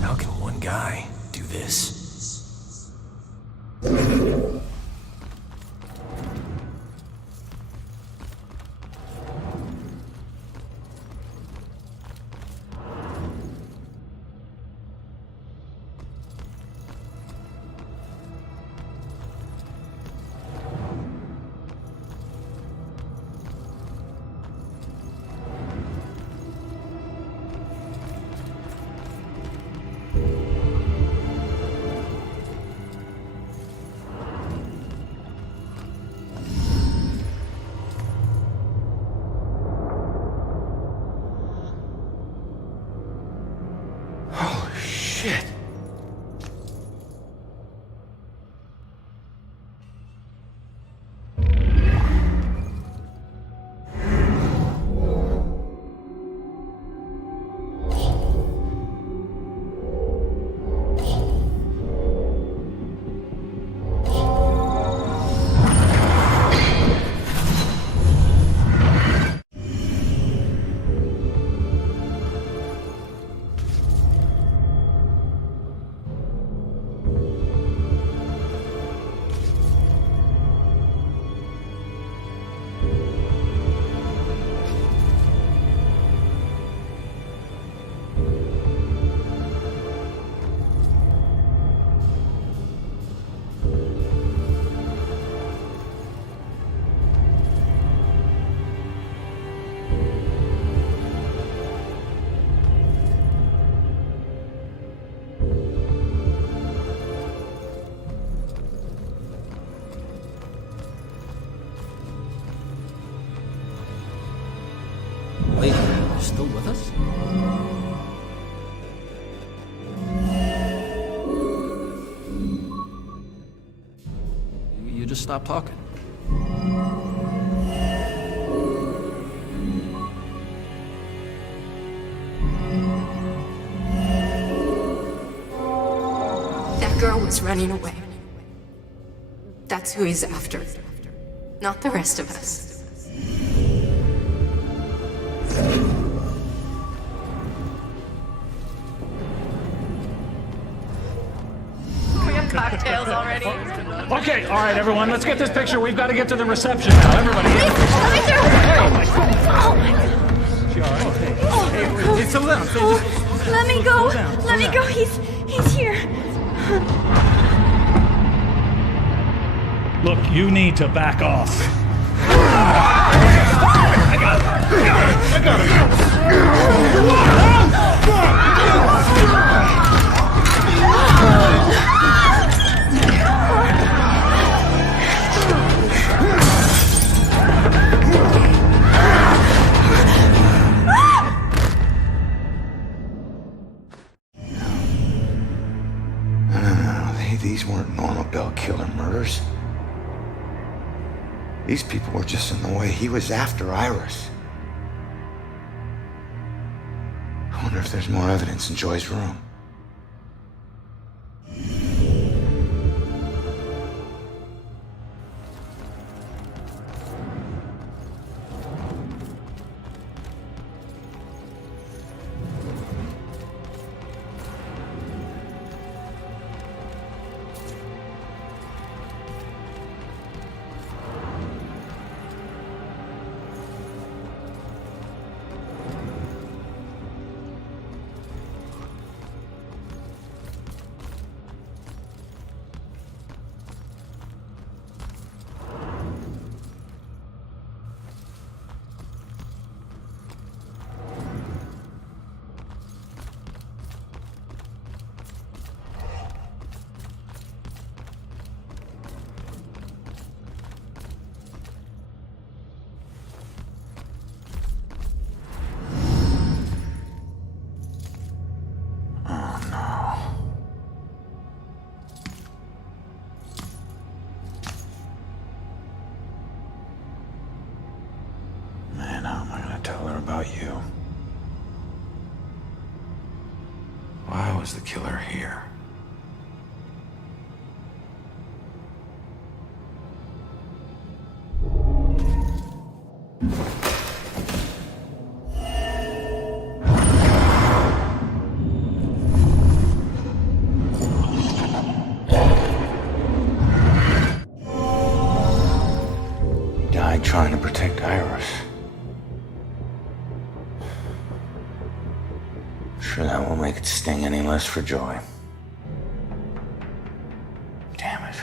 How can one guy do this? Shit. Wait, you're still with us? You just stopped talking. That girl was running away. That's who he's after. Not the rest of us. We have cocktails already. Okay, all right, everyone, let's get this picture. We've got to get to the reception now. Everybody, get Let me through! Oh my god! Hey, slow down. Let me go. Let me go. He's He's here. Look, you need to back off. These weren't normal bell killer murders. These people were just in the way. He was after Iris. I wonder if there's more evidence in Joy's room. You. Why was the killer here? He died trying to protect Iris. Sure that won't make it sting any less for Joy. Damn it.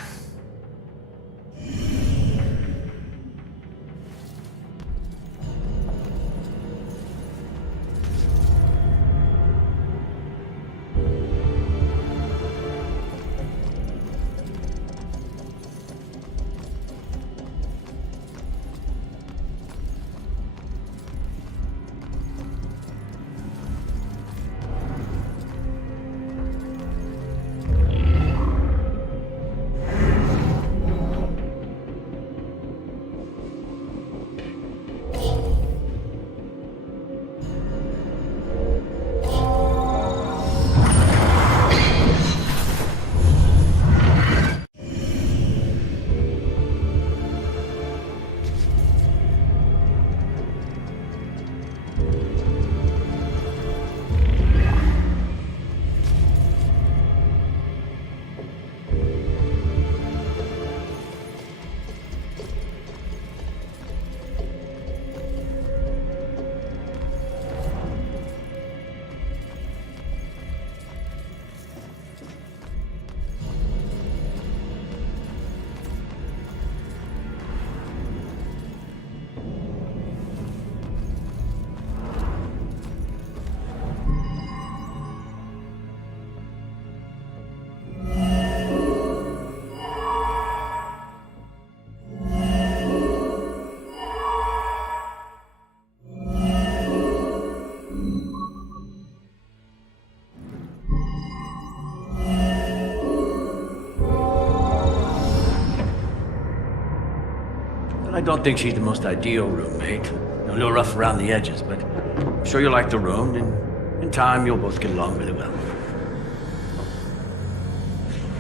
I don't think she's the most ideal roommate. A little rough around the edges, but I'm sure you'll like the room, and in time you'll both get along really well.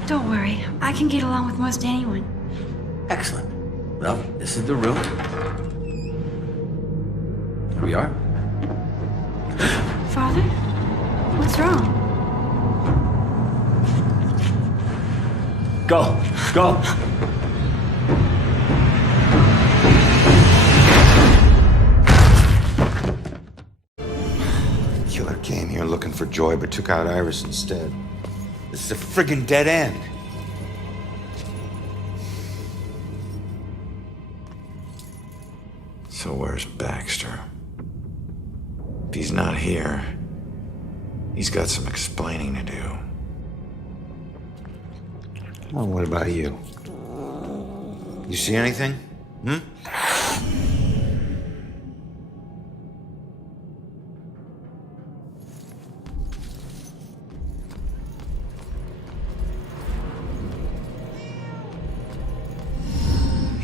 Don't worry, I can get along with most anyone. Excellent. Well, this is the room. Here we are. Father? What's wrong? Go. Go. Killer came here looking for Joy, but took out Iris instead. It's a friggin' dead end. So where's Baxter? If he's not here, he's got some explaining to do. Well, what about you? You see anything?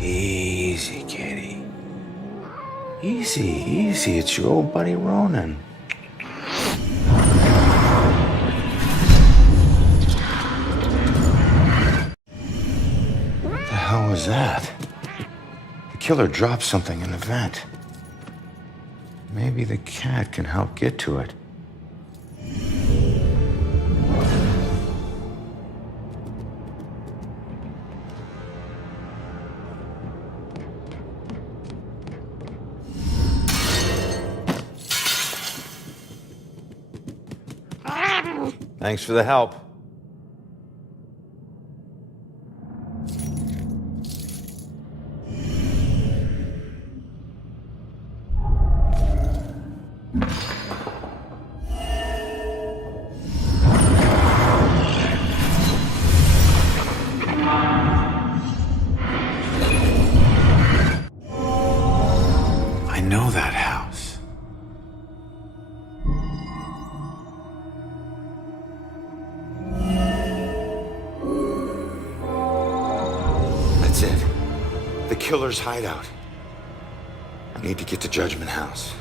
Easy, kitty. Easy, easy. It's your old buddy Ronan. What the hell was that? The killer dropped something in the vent. Maybe the cat can help get to it. Thanks for the help. I know that house. That's it. The killer's hideout. I need to get to Judgment House.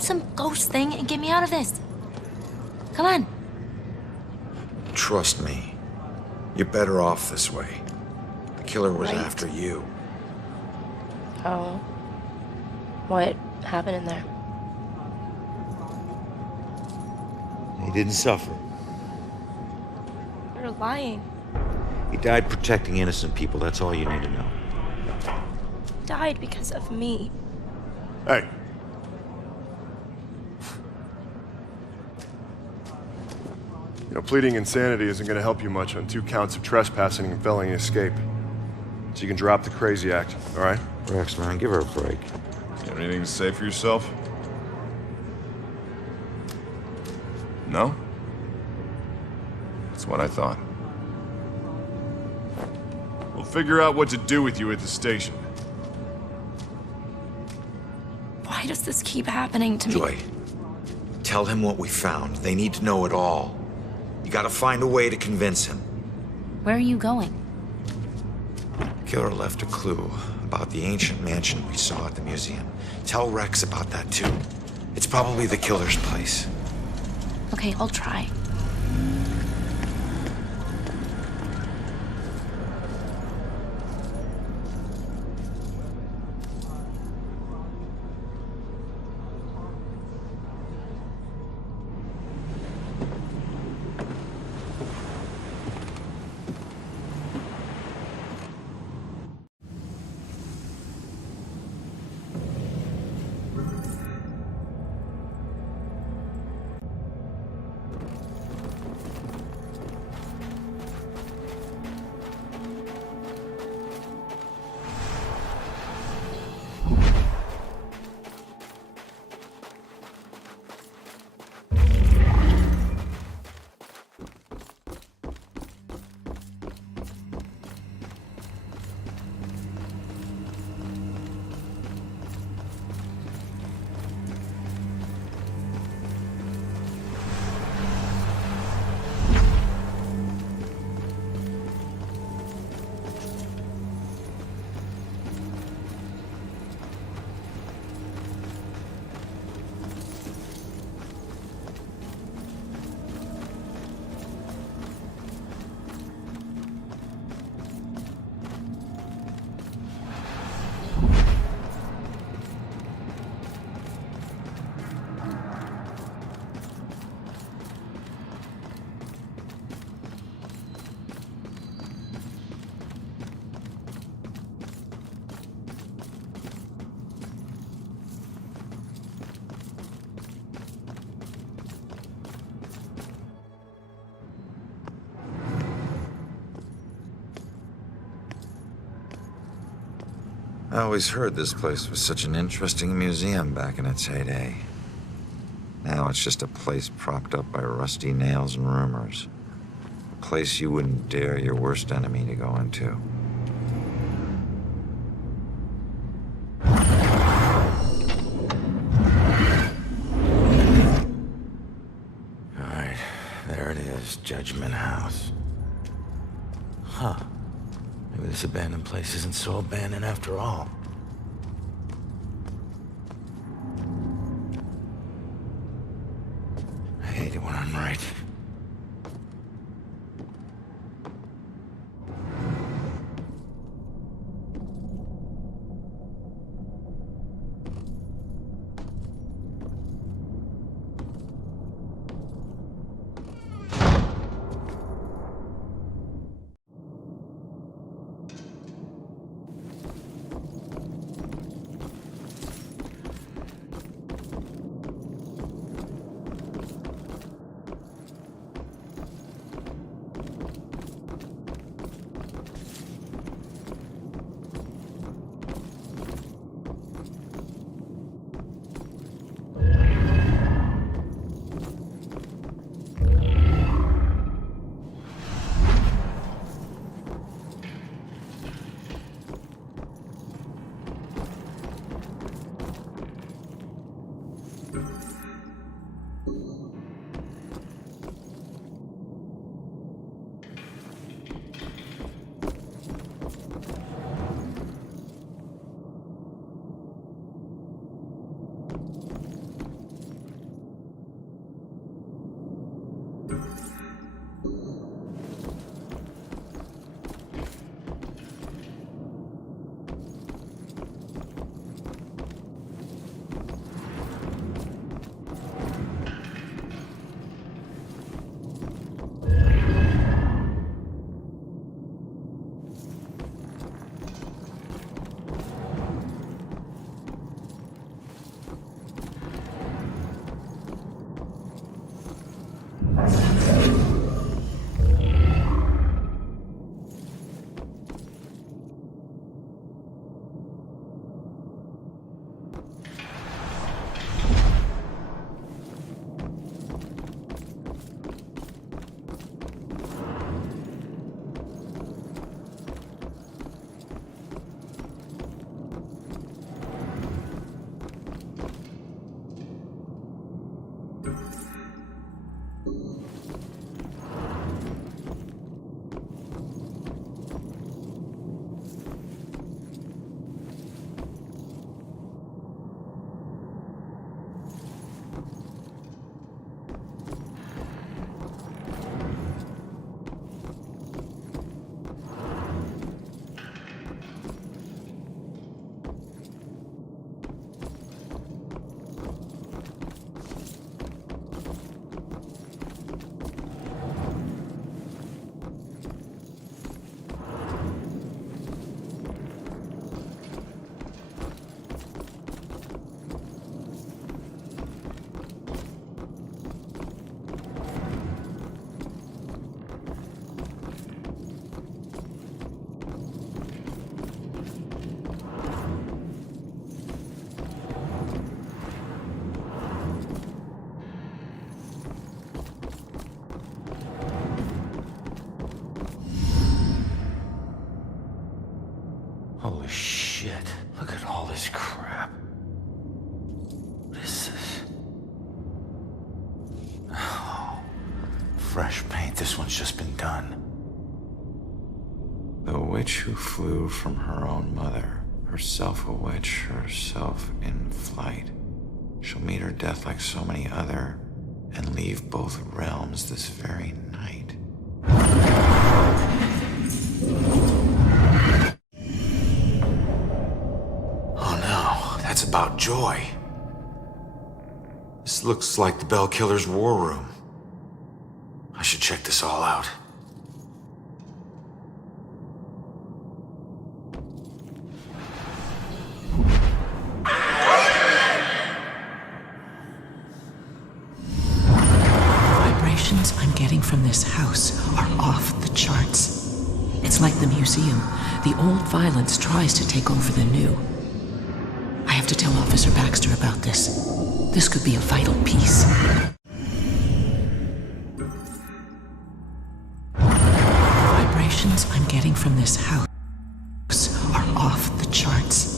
Some ghost thing and get me out of this. Come on. Trust me. You're better off this way. The killer was Right. after you. Oh. What happened in there? He didn't suffer. You're lying. He died protecting innocent people. That's all you need to know. Died because of me. Hey, Now, pleading insanity isn't going to help you much on 2 counts of trespassing and felony escape. So you can drop the crazy act, all right? Rex, man, give her a break. You have anything to say for yourself? No? That's what I thought. We'll figure out what to do with you at the station. Why does this keep happening to me? Joy, tell him what we found. They need to know it all. You gotta find a way to convince him. Where are you going? Killer left a clue about the ancient mansion we saw at the museum. Tell Rex about that too. It's probably the killer's place. Okay, I'll try. I always heard this place was such an interesting museum back in its heyday. Now it's just a place propped up by rusty nails and rumors. A place you wouldn't dare your worst enemy to go into. Alright, there it is, Judgment House. Huh. Maybe this abandoned place isn't so abandoned after all. I hate it when I'm right. Holy shit. Look at all this crap. What is this? Oh, fresh paint. This one's just been done. The witch who flew from her own mother, herself a witch, herself in flight. She'll meet her death like so many other, and leave both realms this very night. Oh no, that's about Joy. This looks like the Bell Killer's war room. I should check this all out. Vibrations I'm getting from this house are off the charts. It's like the museum. The old violence tries to take over the new. I have to tell Officer Baxter about this. This could be a vital piece. Vibrations I'm getting from this house are off the charts.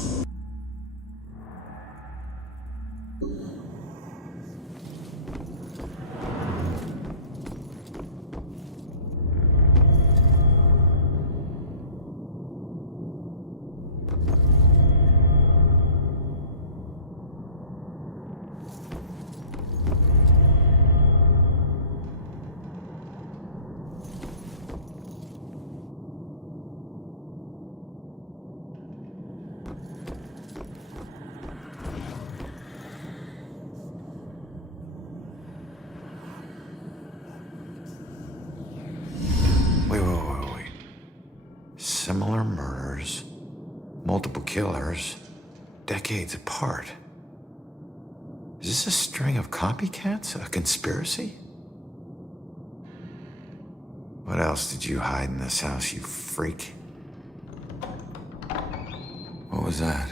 Wait. Similar murders, multiple killers, decades apart. Is this a string of copycats? A conspiracy? What else did you hide in this house, you freak? What was that?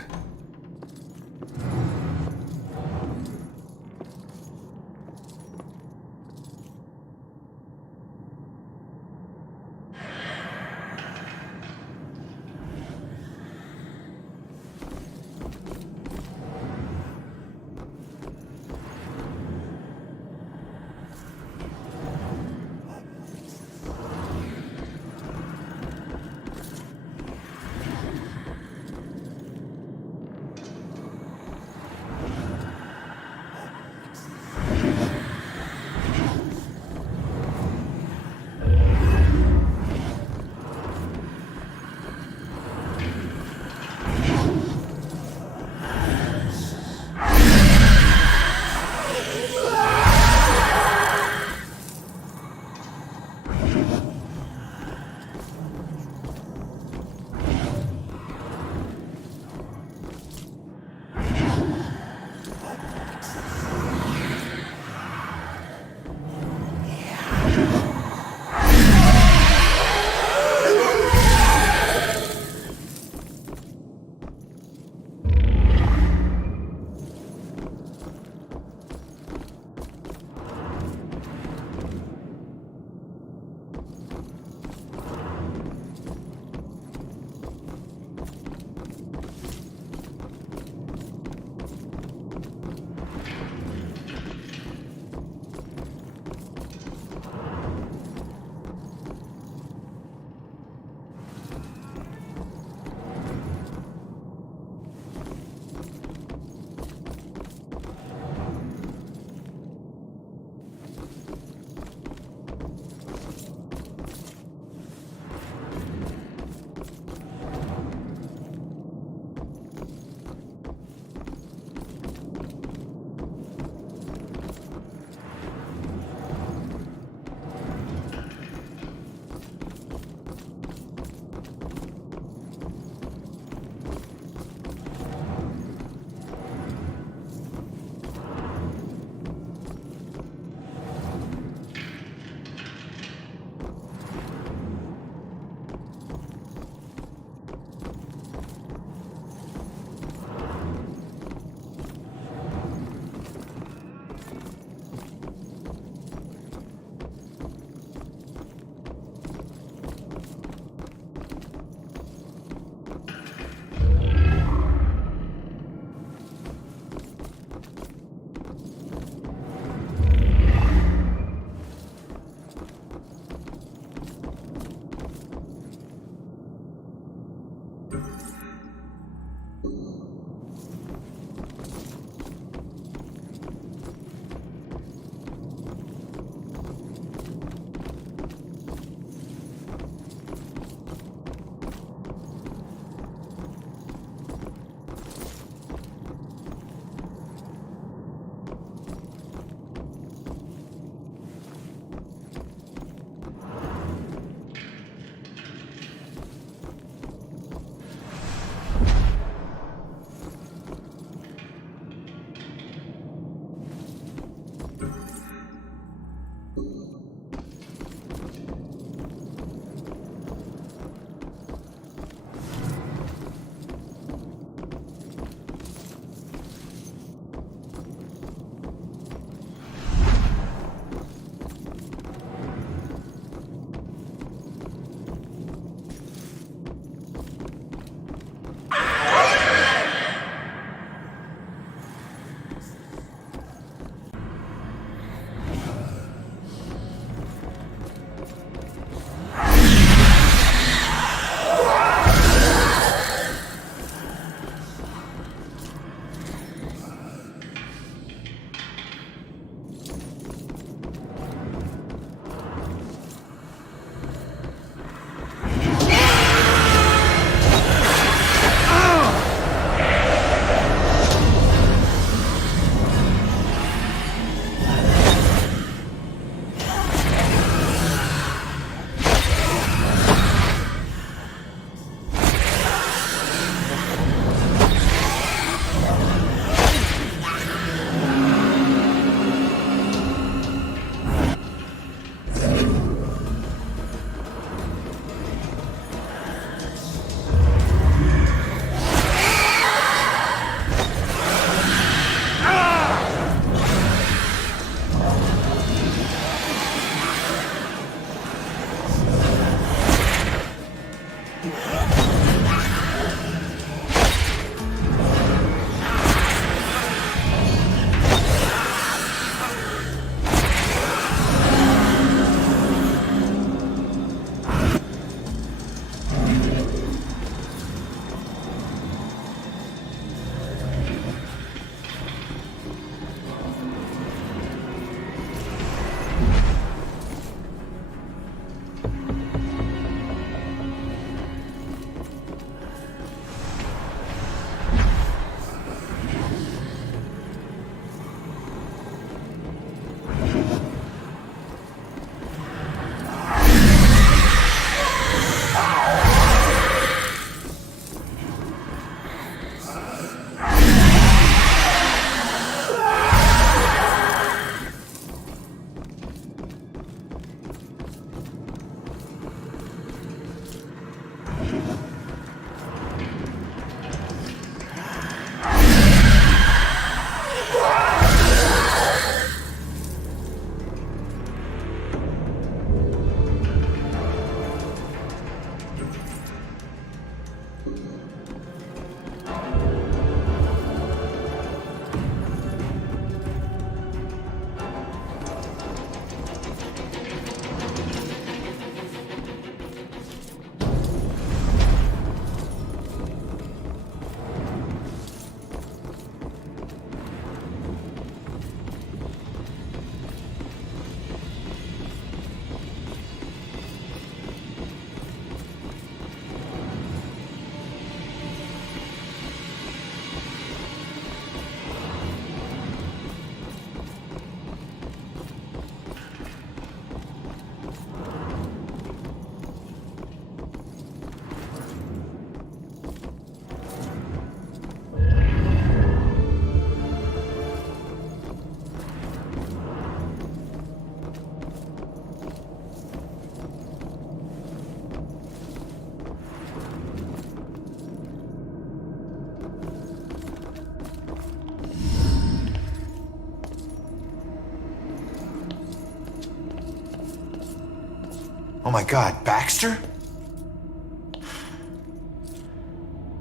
Oh my God, Baxter?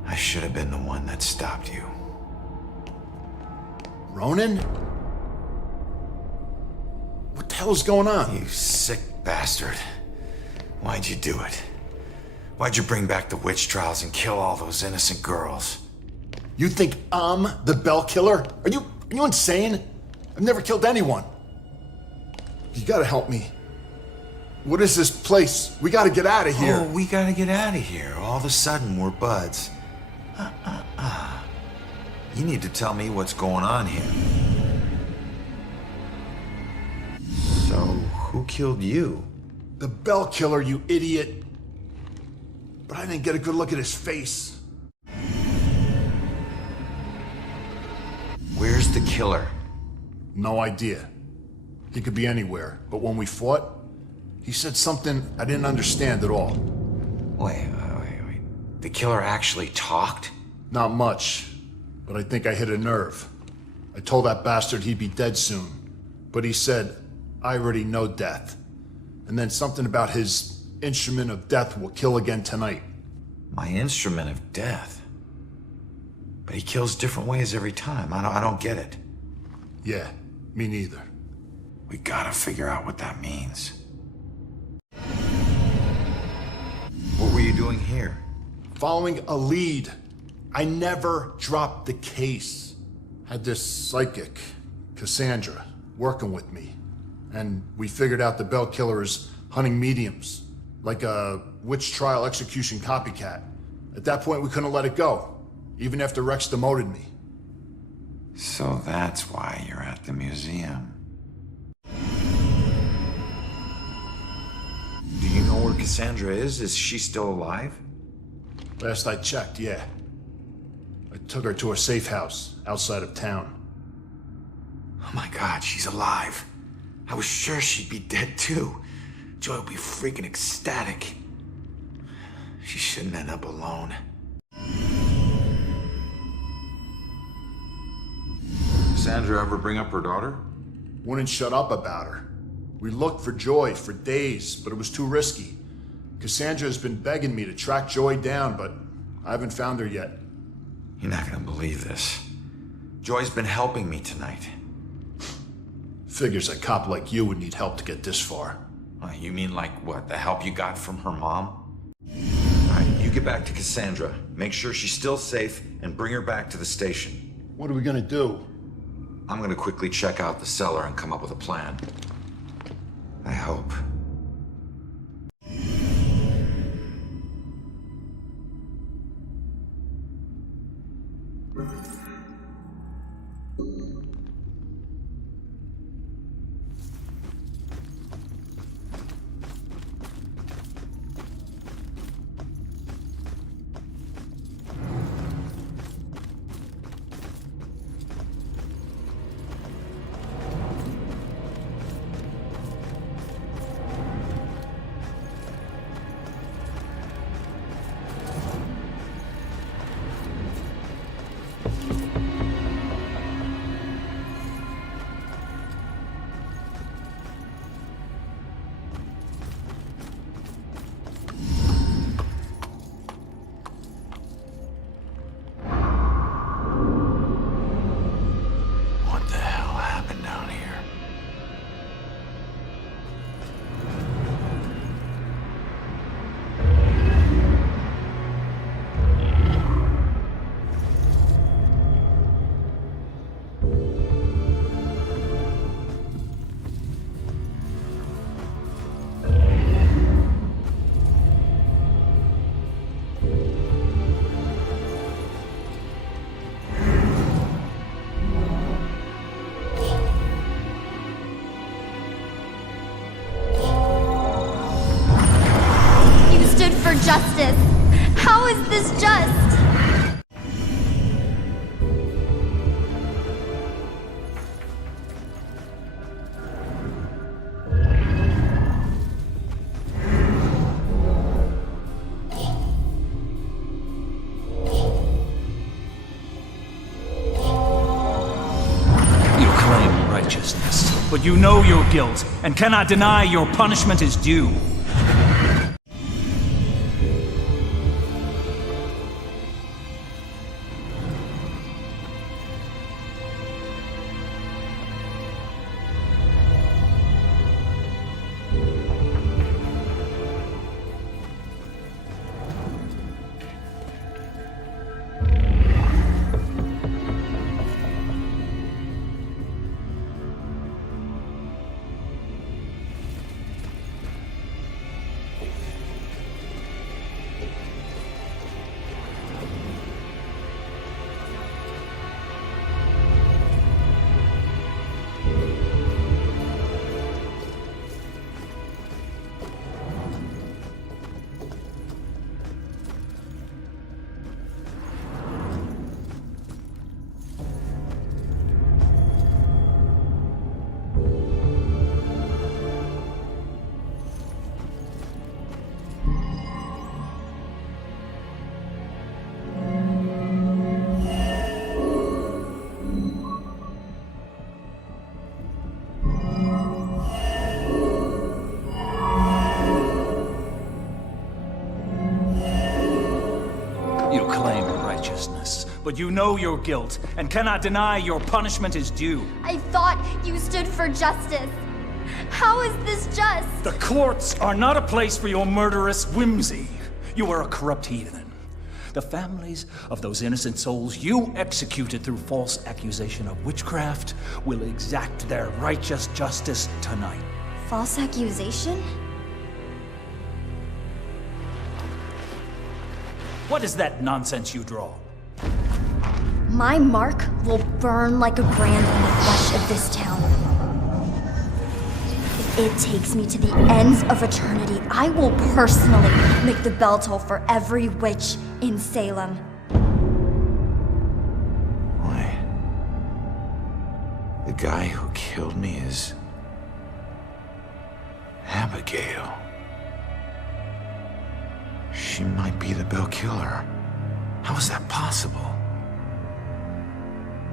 I should have been the one that stopped you. Ronan? What the hell's going on? You sick bastard. Why'd you do it? Why'd you bring back the witch trials and kill all those innocent girls? You think I'm the Bell Killer? Are you insane? I've never killed anyone. You gotta help me. What is this place? We gotta get out of here. Oh, we gotta get out of here. All of a sudden, we're buds. You need to tell me what's going on here. So, who killed you? The Bell Killer, you idiot. But I didn't get a good look at his face. Where's the killer? No idea. He could be anywhere, but when we fought, he said something I didn't understand at all. Wait. The killer actually talked? Not much, but I think I hit a nerve. I told that bastard he'd be dead soon, but he said, I already know death. And then something about his instrument of death will kill again tonight. My instrument of death? But he kills different ways every time. I don't get it. Yeah, me neither. We gotta figure out what that means. What were you doing here? Following a lead. I never dropped the case. Had this psychic, Cassandra, working with me. And we figured out the Bell Killer is hunting mediums, like a witch trial execution copycat. At that point, we couldn't let it go, even after Rex demoted me. So that's why you're at the museum. Do you know where Cassandra is? Is she still alive? Last I checked, yeah. I took her to a safe house outside of town. Oh my God, she's alive. I was sure she'd be dead too. Joy would be freaking ecstatic. She shouldn't end up alone. Cassandra ever bring up her daughter? Wouldn't shut up about her. We looked for Joy for days, but it was too risky. Cassandra has been begging me to track Joy down, but I haven't found her yet. You're not gonna believe this. Joy's been helping me tonight. Figures a cop like you would need help to get this far. You mean like what? The help you got from her mom? Alright, you get back to Cassandra. Make sure she's still safe and bring her back to the station. What are we gonna do? I'm gonna quickly check out the cellar and come up with a plan. I hope. For justice. How is this just? You claim righteousness, but you know your guilt and cannot deny your punishment is due. but you know your guilt and cannot deny your punishment is due. I thought you stood for justice. How is this just? The courts are not a place for your murderous whimsy. You are a corrupt heathen. The families of those innocent souls you executed through false accusation of witchcraft will exact their righteous justice tonight. False accusation? What is that nonsense you draw? My mark will burn like a brand in the flesh of this town. If it takes me to the ends of eternity, I will personally make the bell toll for every witch in Salem. Wait. The guy who killed me is... Abigail. She might be the Bell Killer. How is that possible?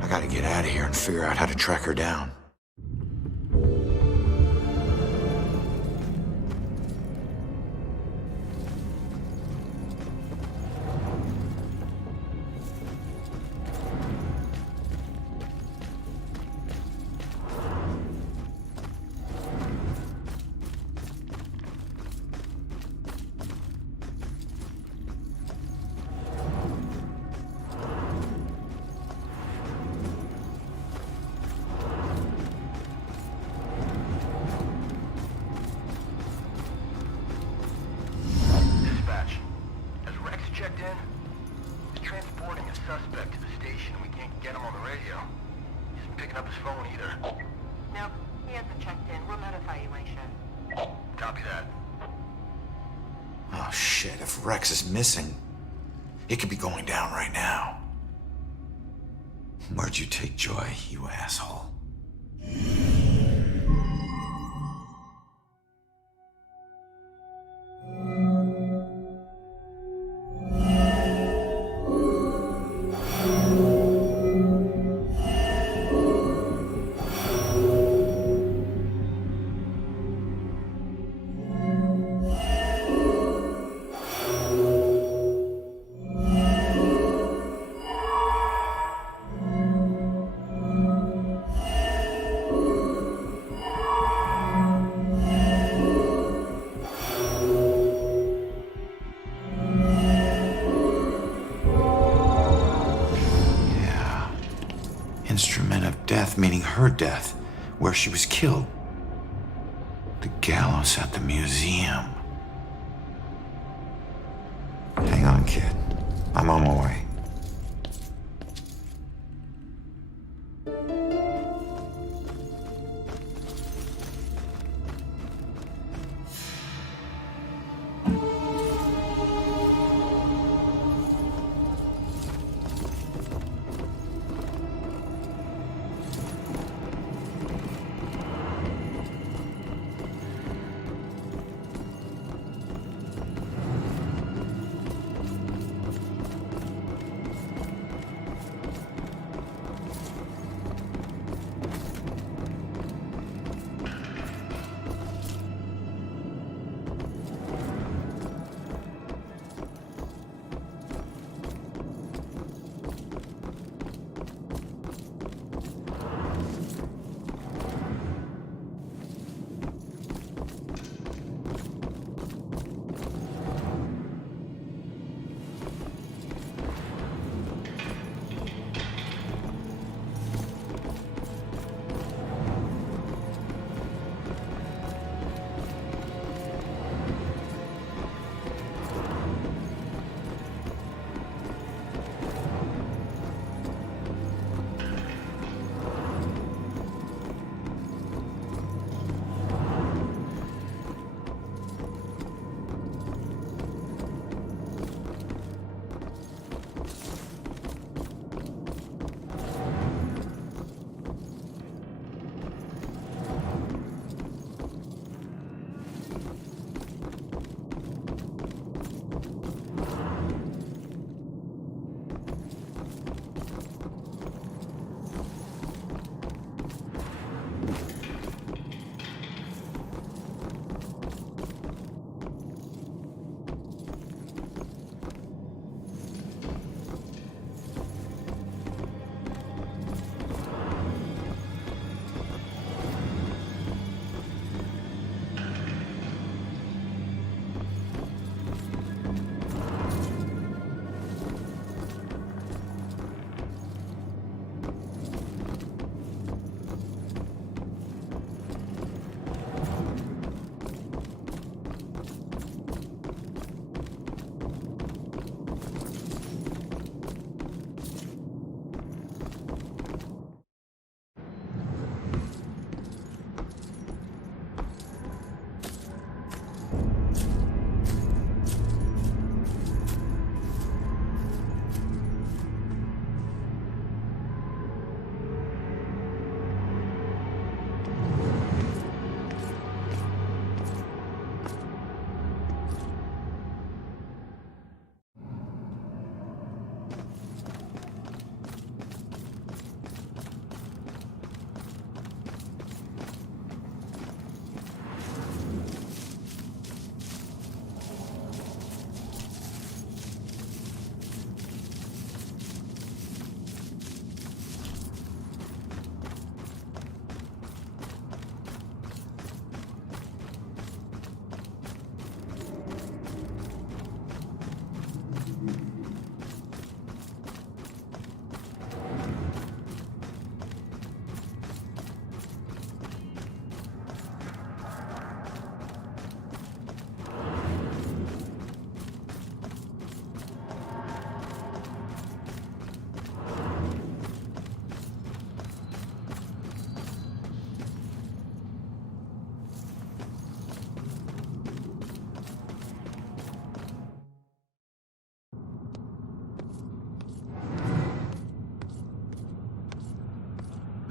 I gotta get out of here and figure out how to track her down. Missing. It could be going down right now. Where'd you take Joy, you asshole? Instrument of death, meaning her death, where she was killed. The gallows at the museum. Hang on, kid. I'm on my way.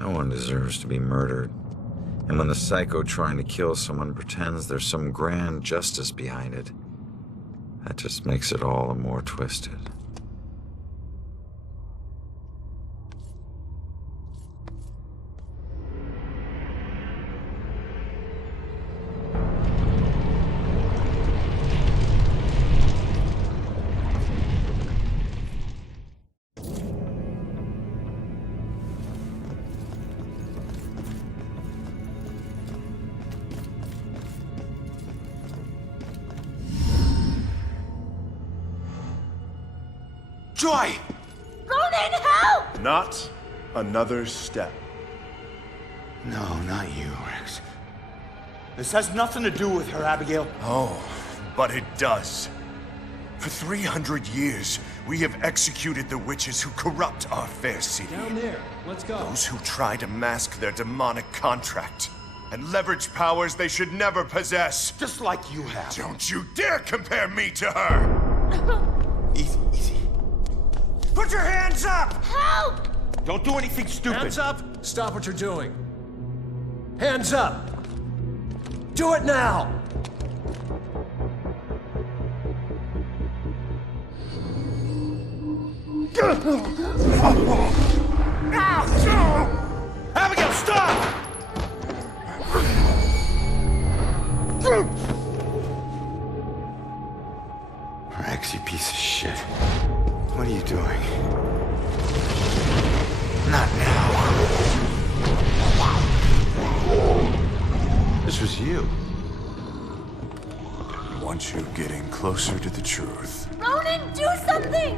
No one deserves to be murdered. And when the psycho trying to kill someone pretends there's some grand justice behind it, that just makes it all the more twisted. Joy! Ronan, help! Not another step. No, not you, Rex. This has nothing to do with her, Abigail. Oh, but it does. For 300 years, we have executed the witches who corrupt our fair city. Down there. Let's go. Those who try to mask their demonic contract and leverage powers they should never possess. Just like you have. Don't you dare compare me to her! Easy, easy. Put your hands up! Help! Don't do anything stupid. Hands up! Stop what you're doing. Hands up! Do it now! Abigail, stop! Rex, you piece of shit. What are you doing? Not now. This was you. I want you getting closer to the truth. Ronan, do something!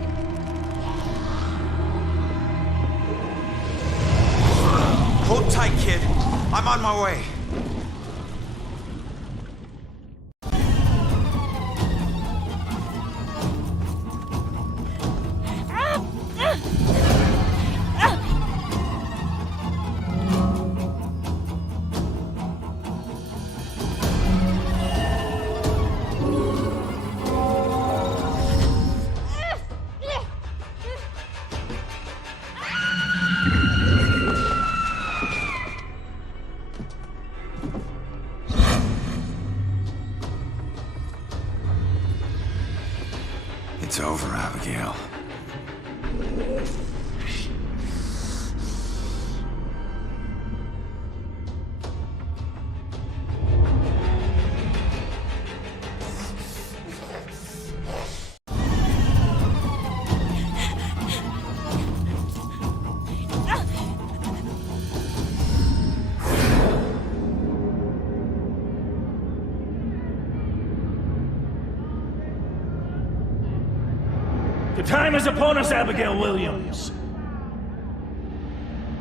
Hold tight, kid. I'm on my way. It's over, Abigail. The time is upon us, Abigail Williams.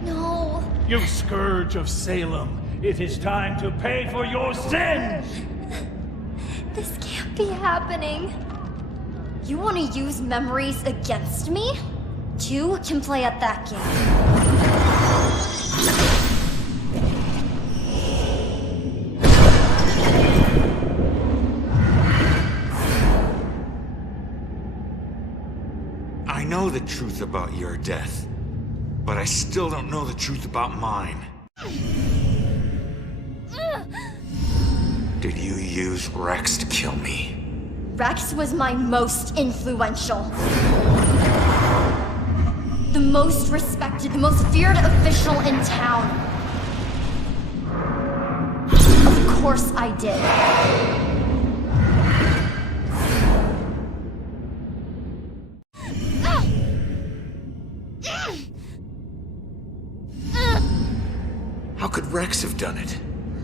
No. You scourge of Salem, it is time to pay for your sins! This can't be happening. You want to use memories against me? Two can play at that game. I know the truth about your death, but I still don't know the truth about mine. Did you use Rex to kill me? Rex was my most influential. The most respected, the most feared official in town. Of course I did. How could Rex have done it?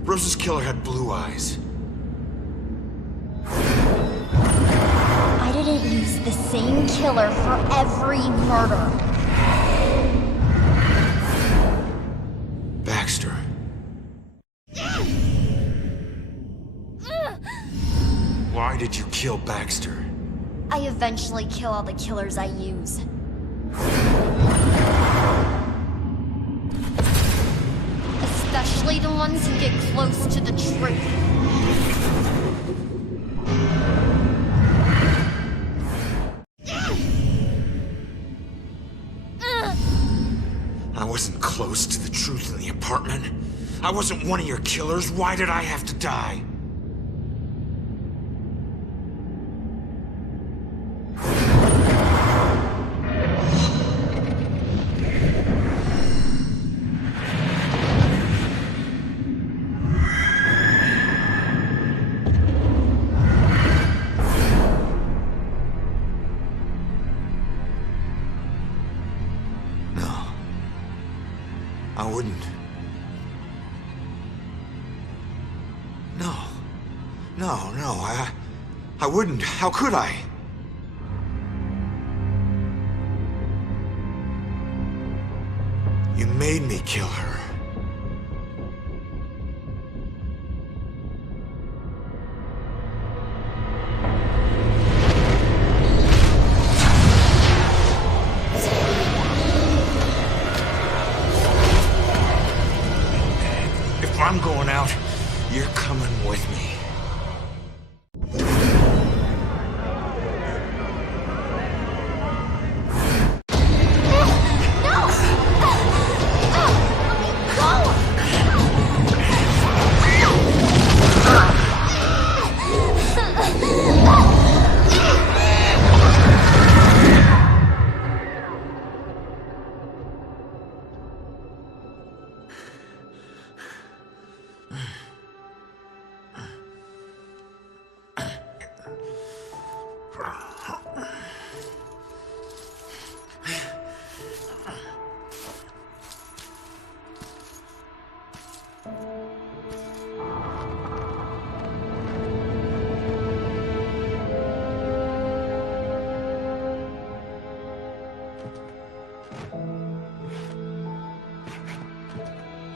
Rose's killer had blue eyes. I didn't use the same killer for every murder. Baxter. Why did you kill Baxter? I eventually kill all the killers I use. Especially the ones who get close to the truth. I wasn't close. close to the truth in the apartment. I wasn't one of your killers. Why did I have to die? I wouldn't. No, I wouldn't. How could I? You made me kill her. If I'm going out, you're coming with me.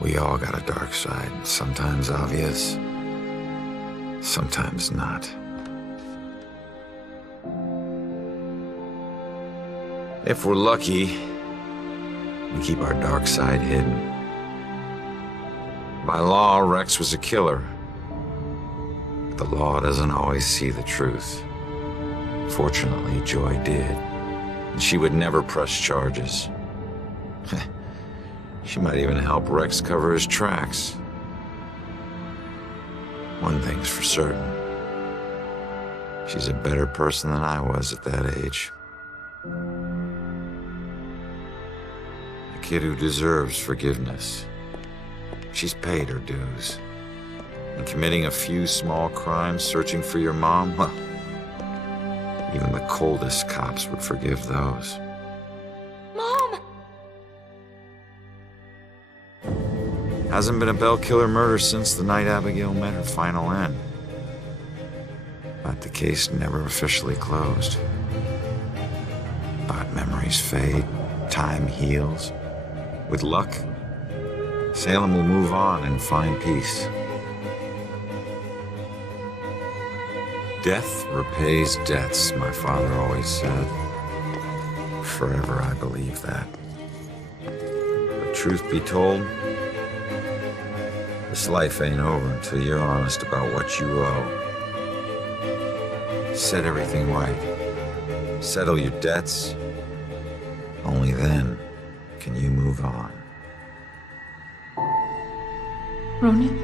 We all got a dark side, sometimes obvious, sometimes not. If we're lucky, we keep our dark side hidden. By law, Rex was a killer. But the law doesn't always see the truth. Fortunately, Joy did. And she would never press charges. She might even help Rex cover his tracks. One thing's for certain. She's a better person than I was at that age. A kid who deserves forgiveness. She's paid her dues. And committing a few small crimes, searching for your mom, well, even the coldest cops would forgive those. Mom! Hasn't been a Bell Killer murder since the night Abigail met her final end. But the case never officially closed. But memories fade, time heals. With luck, Salem will move on and find peace. Death repays debts, my father always said. Forever I believe that. But truth be told, this life ain't over until you're honest about what you owe. Set everything right. Settle your debts. Only then can you move on. Ronan?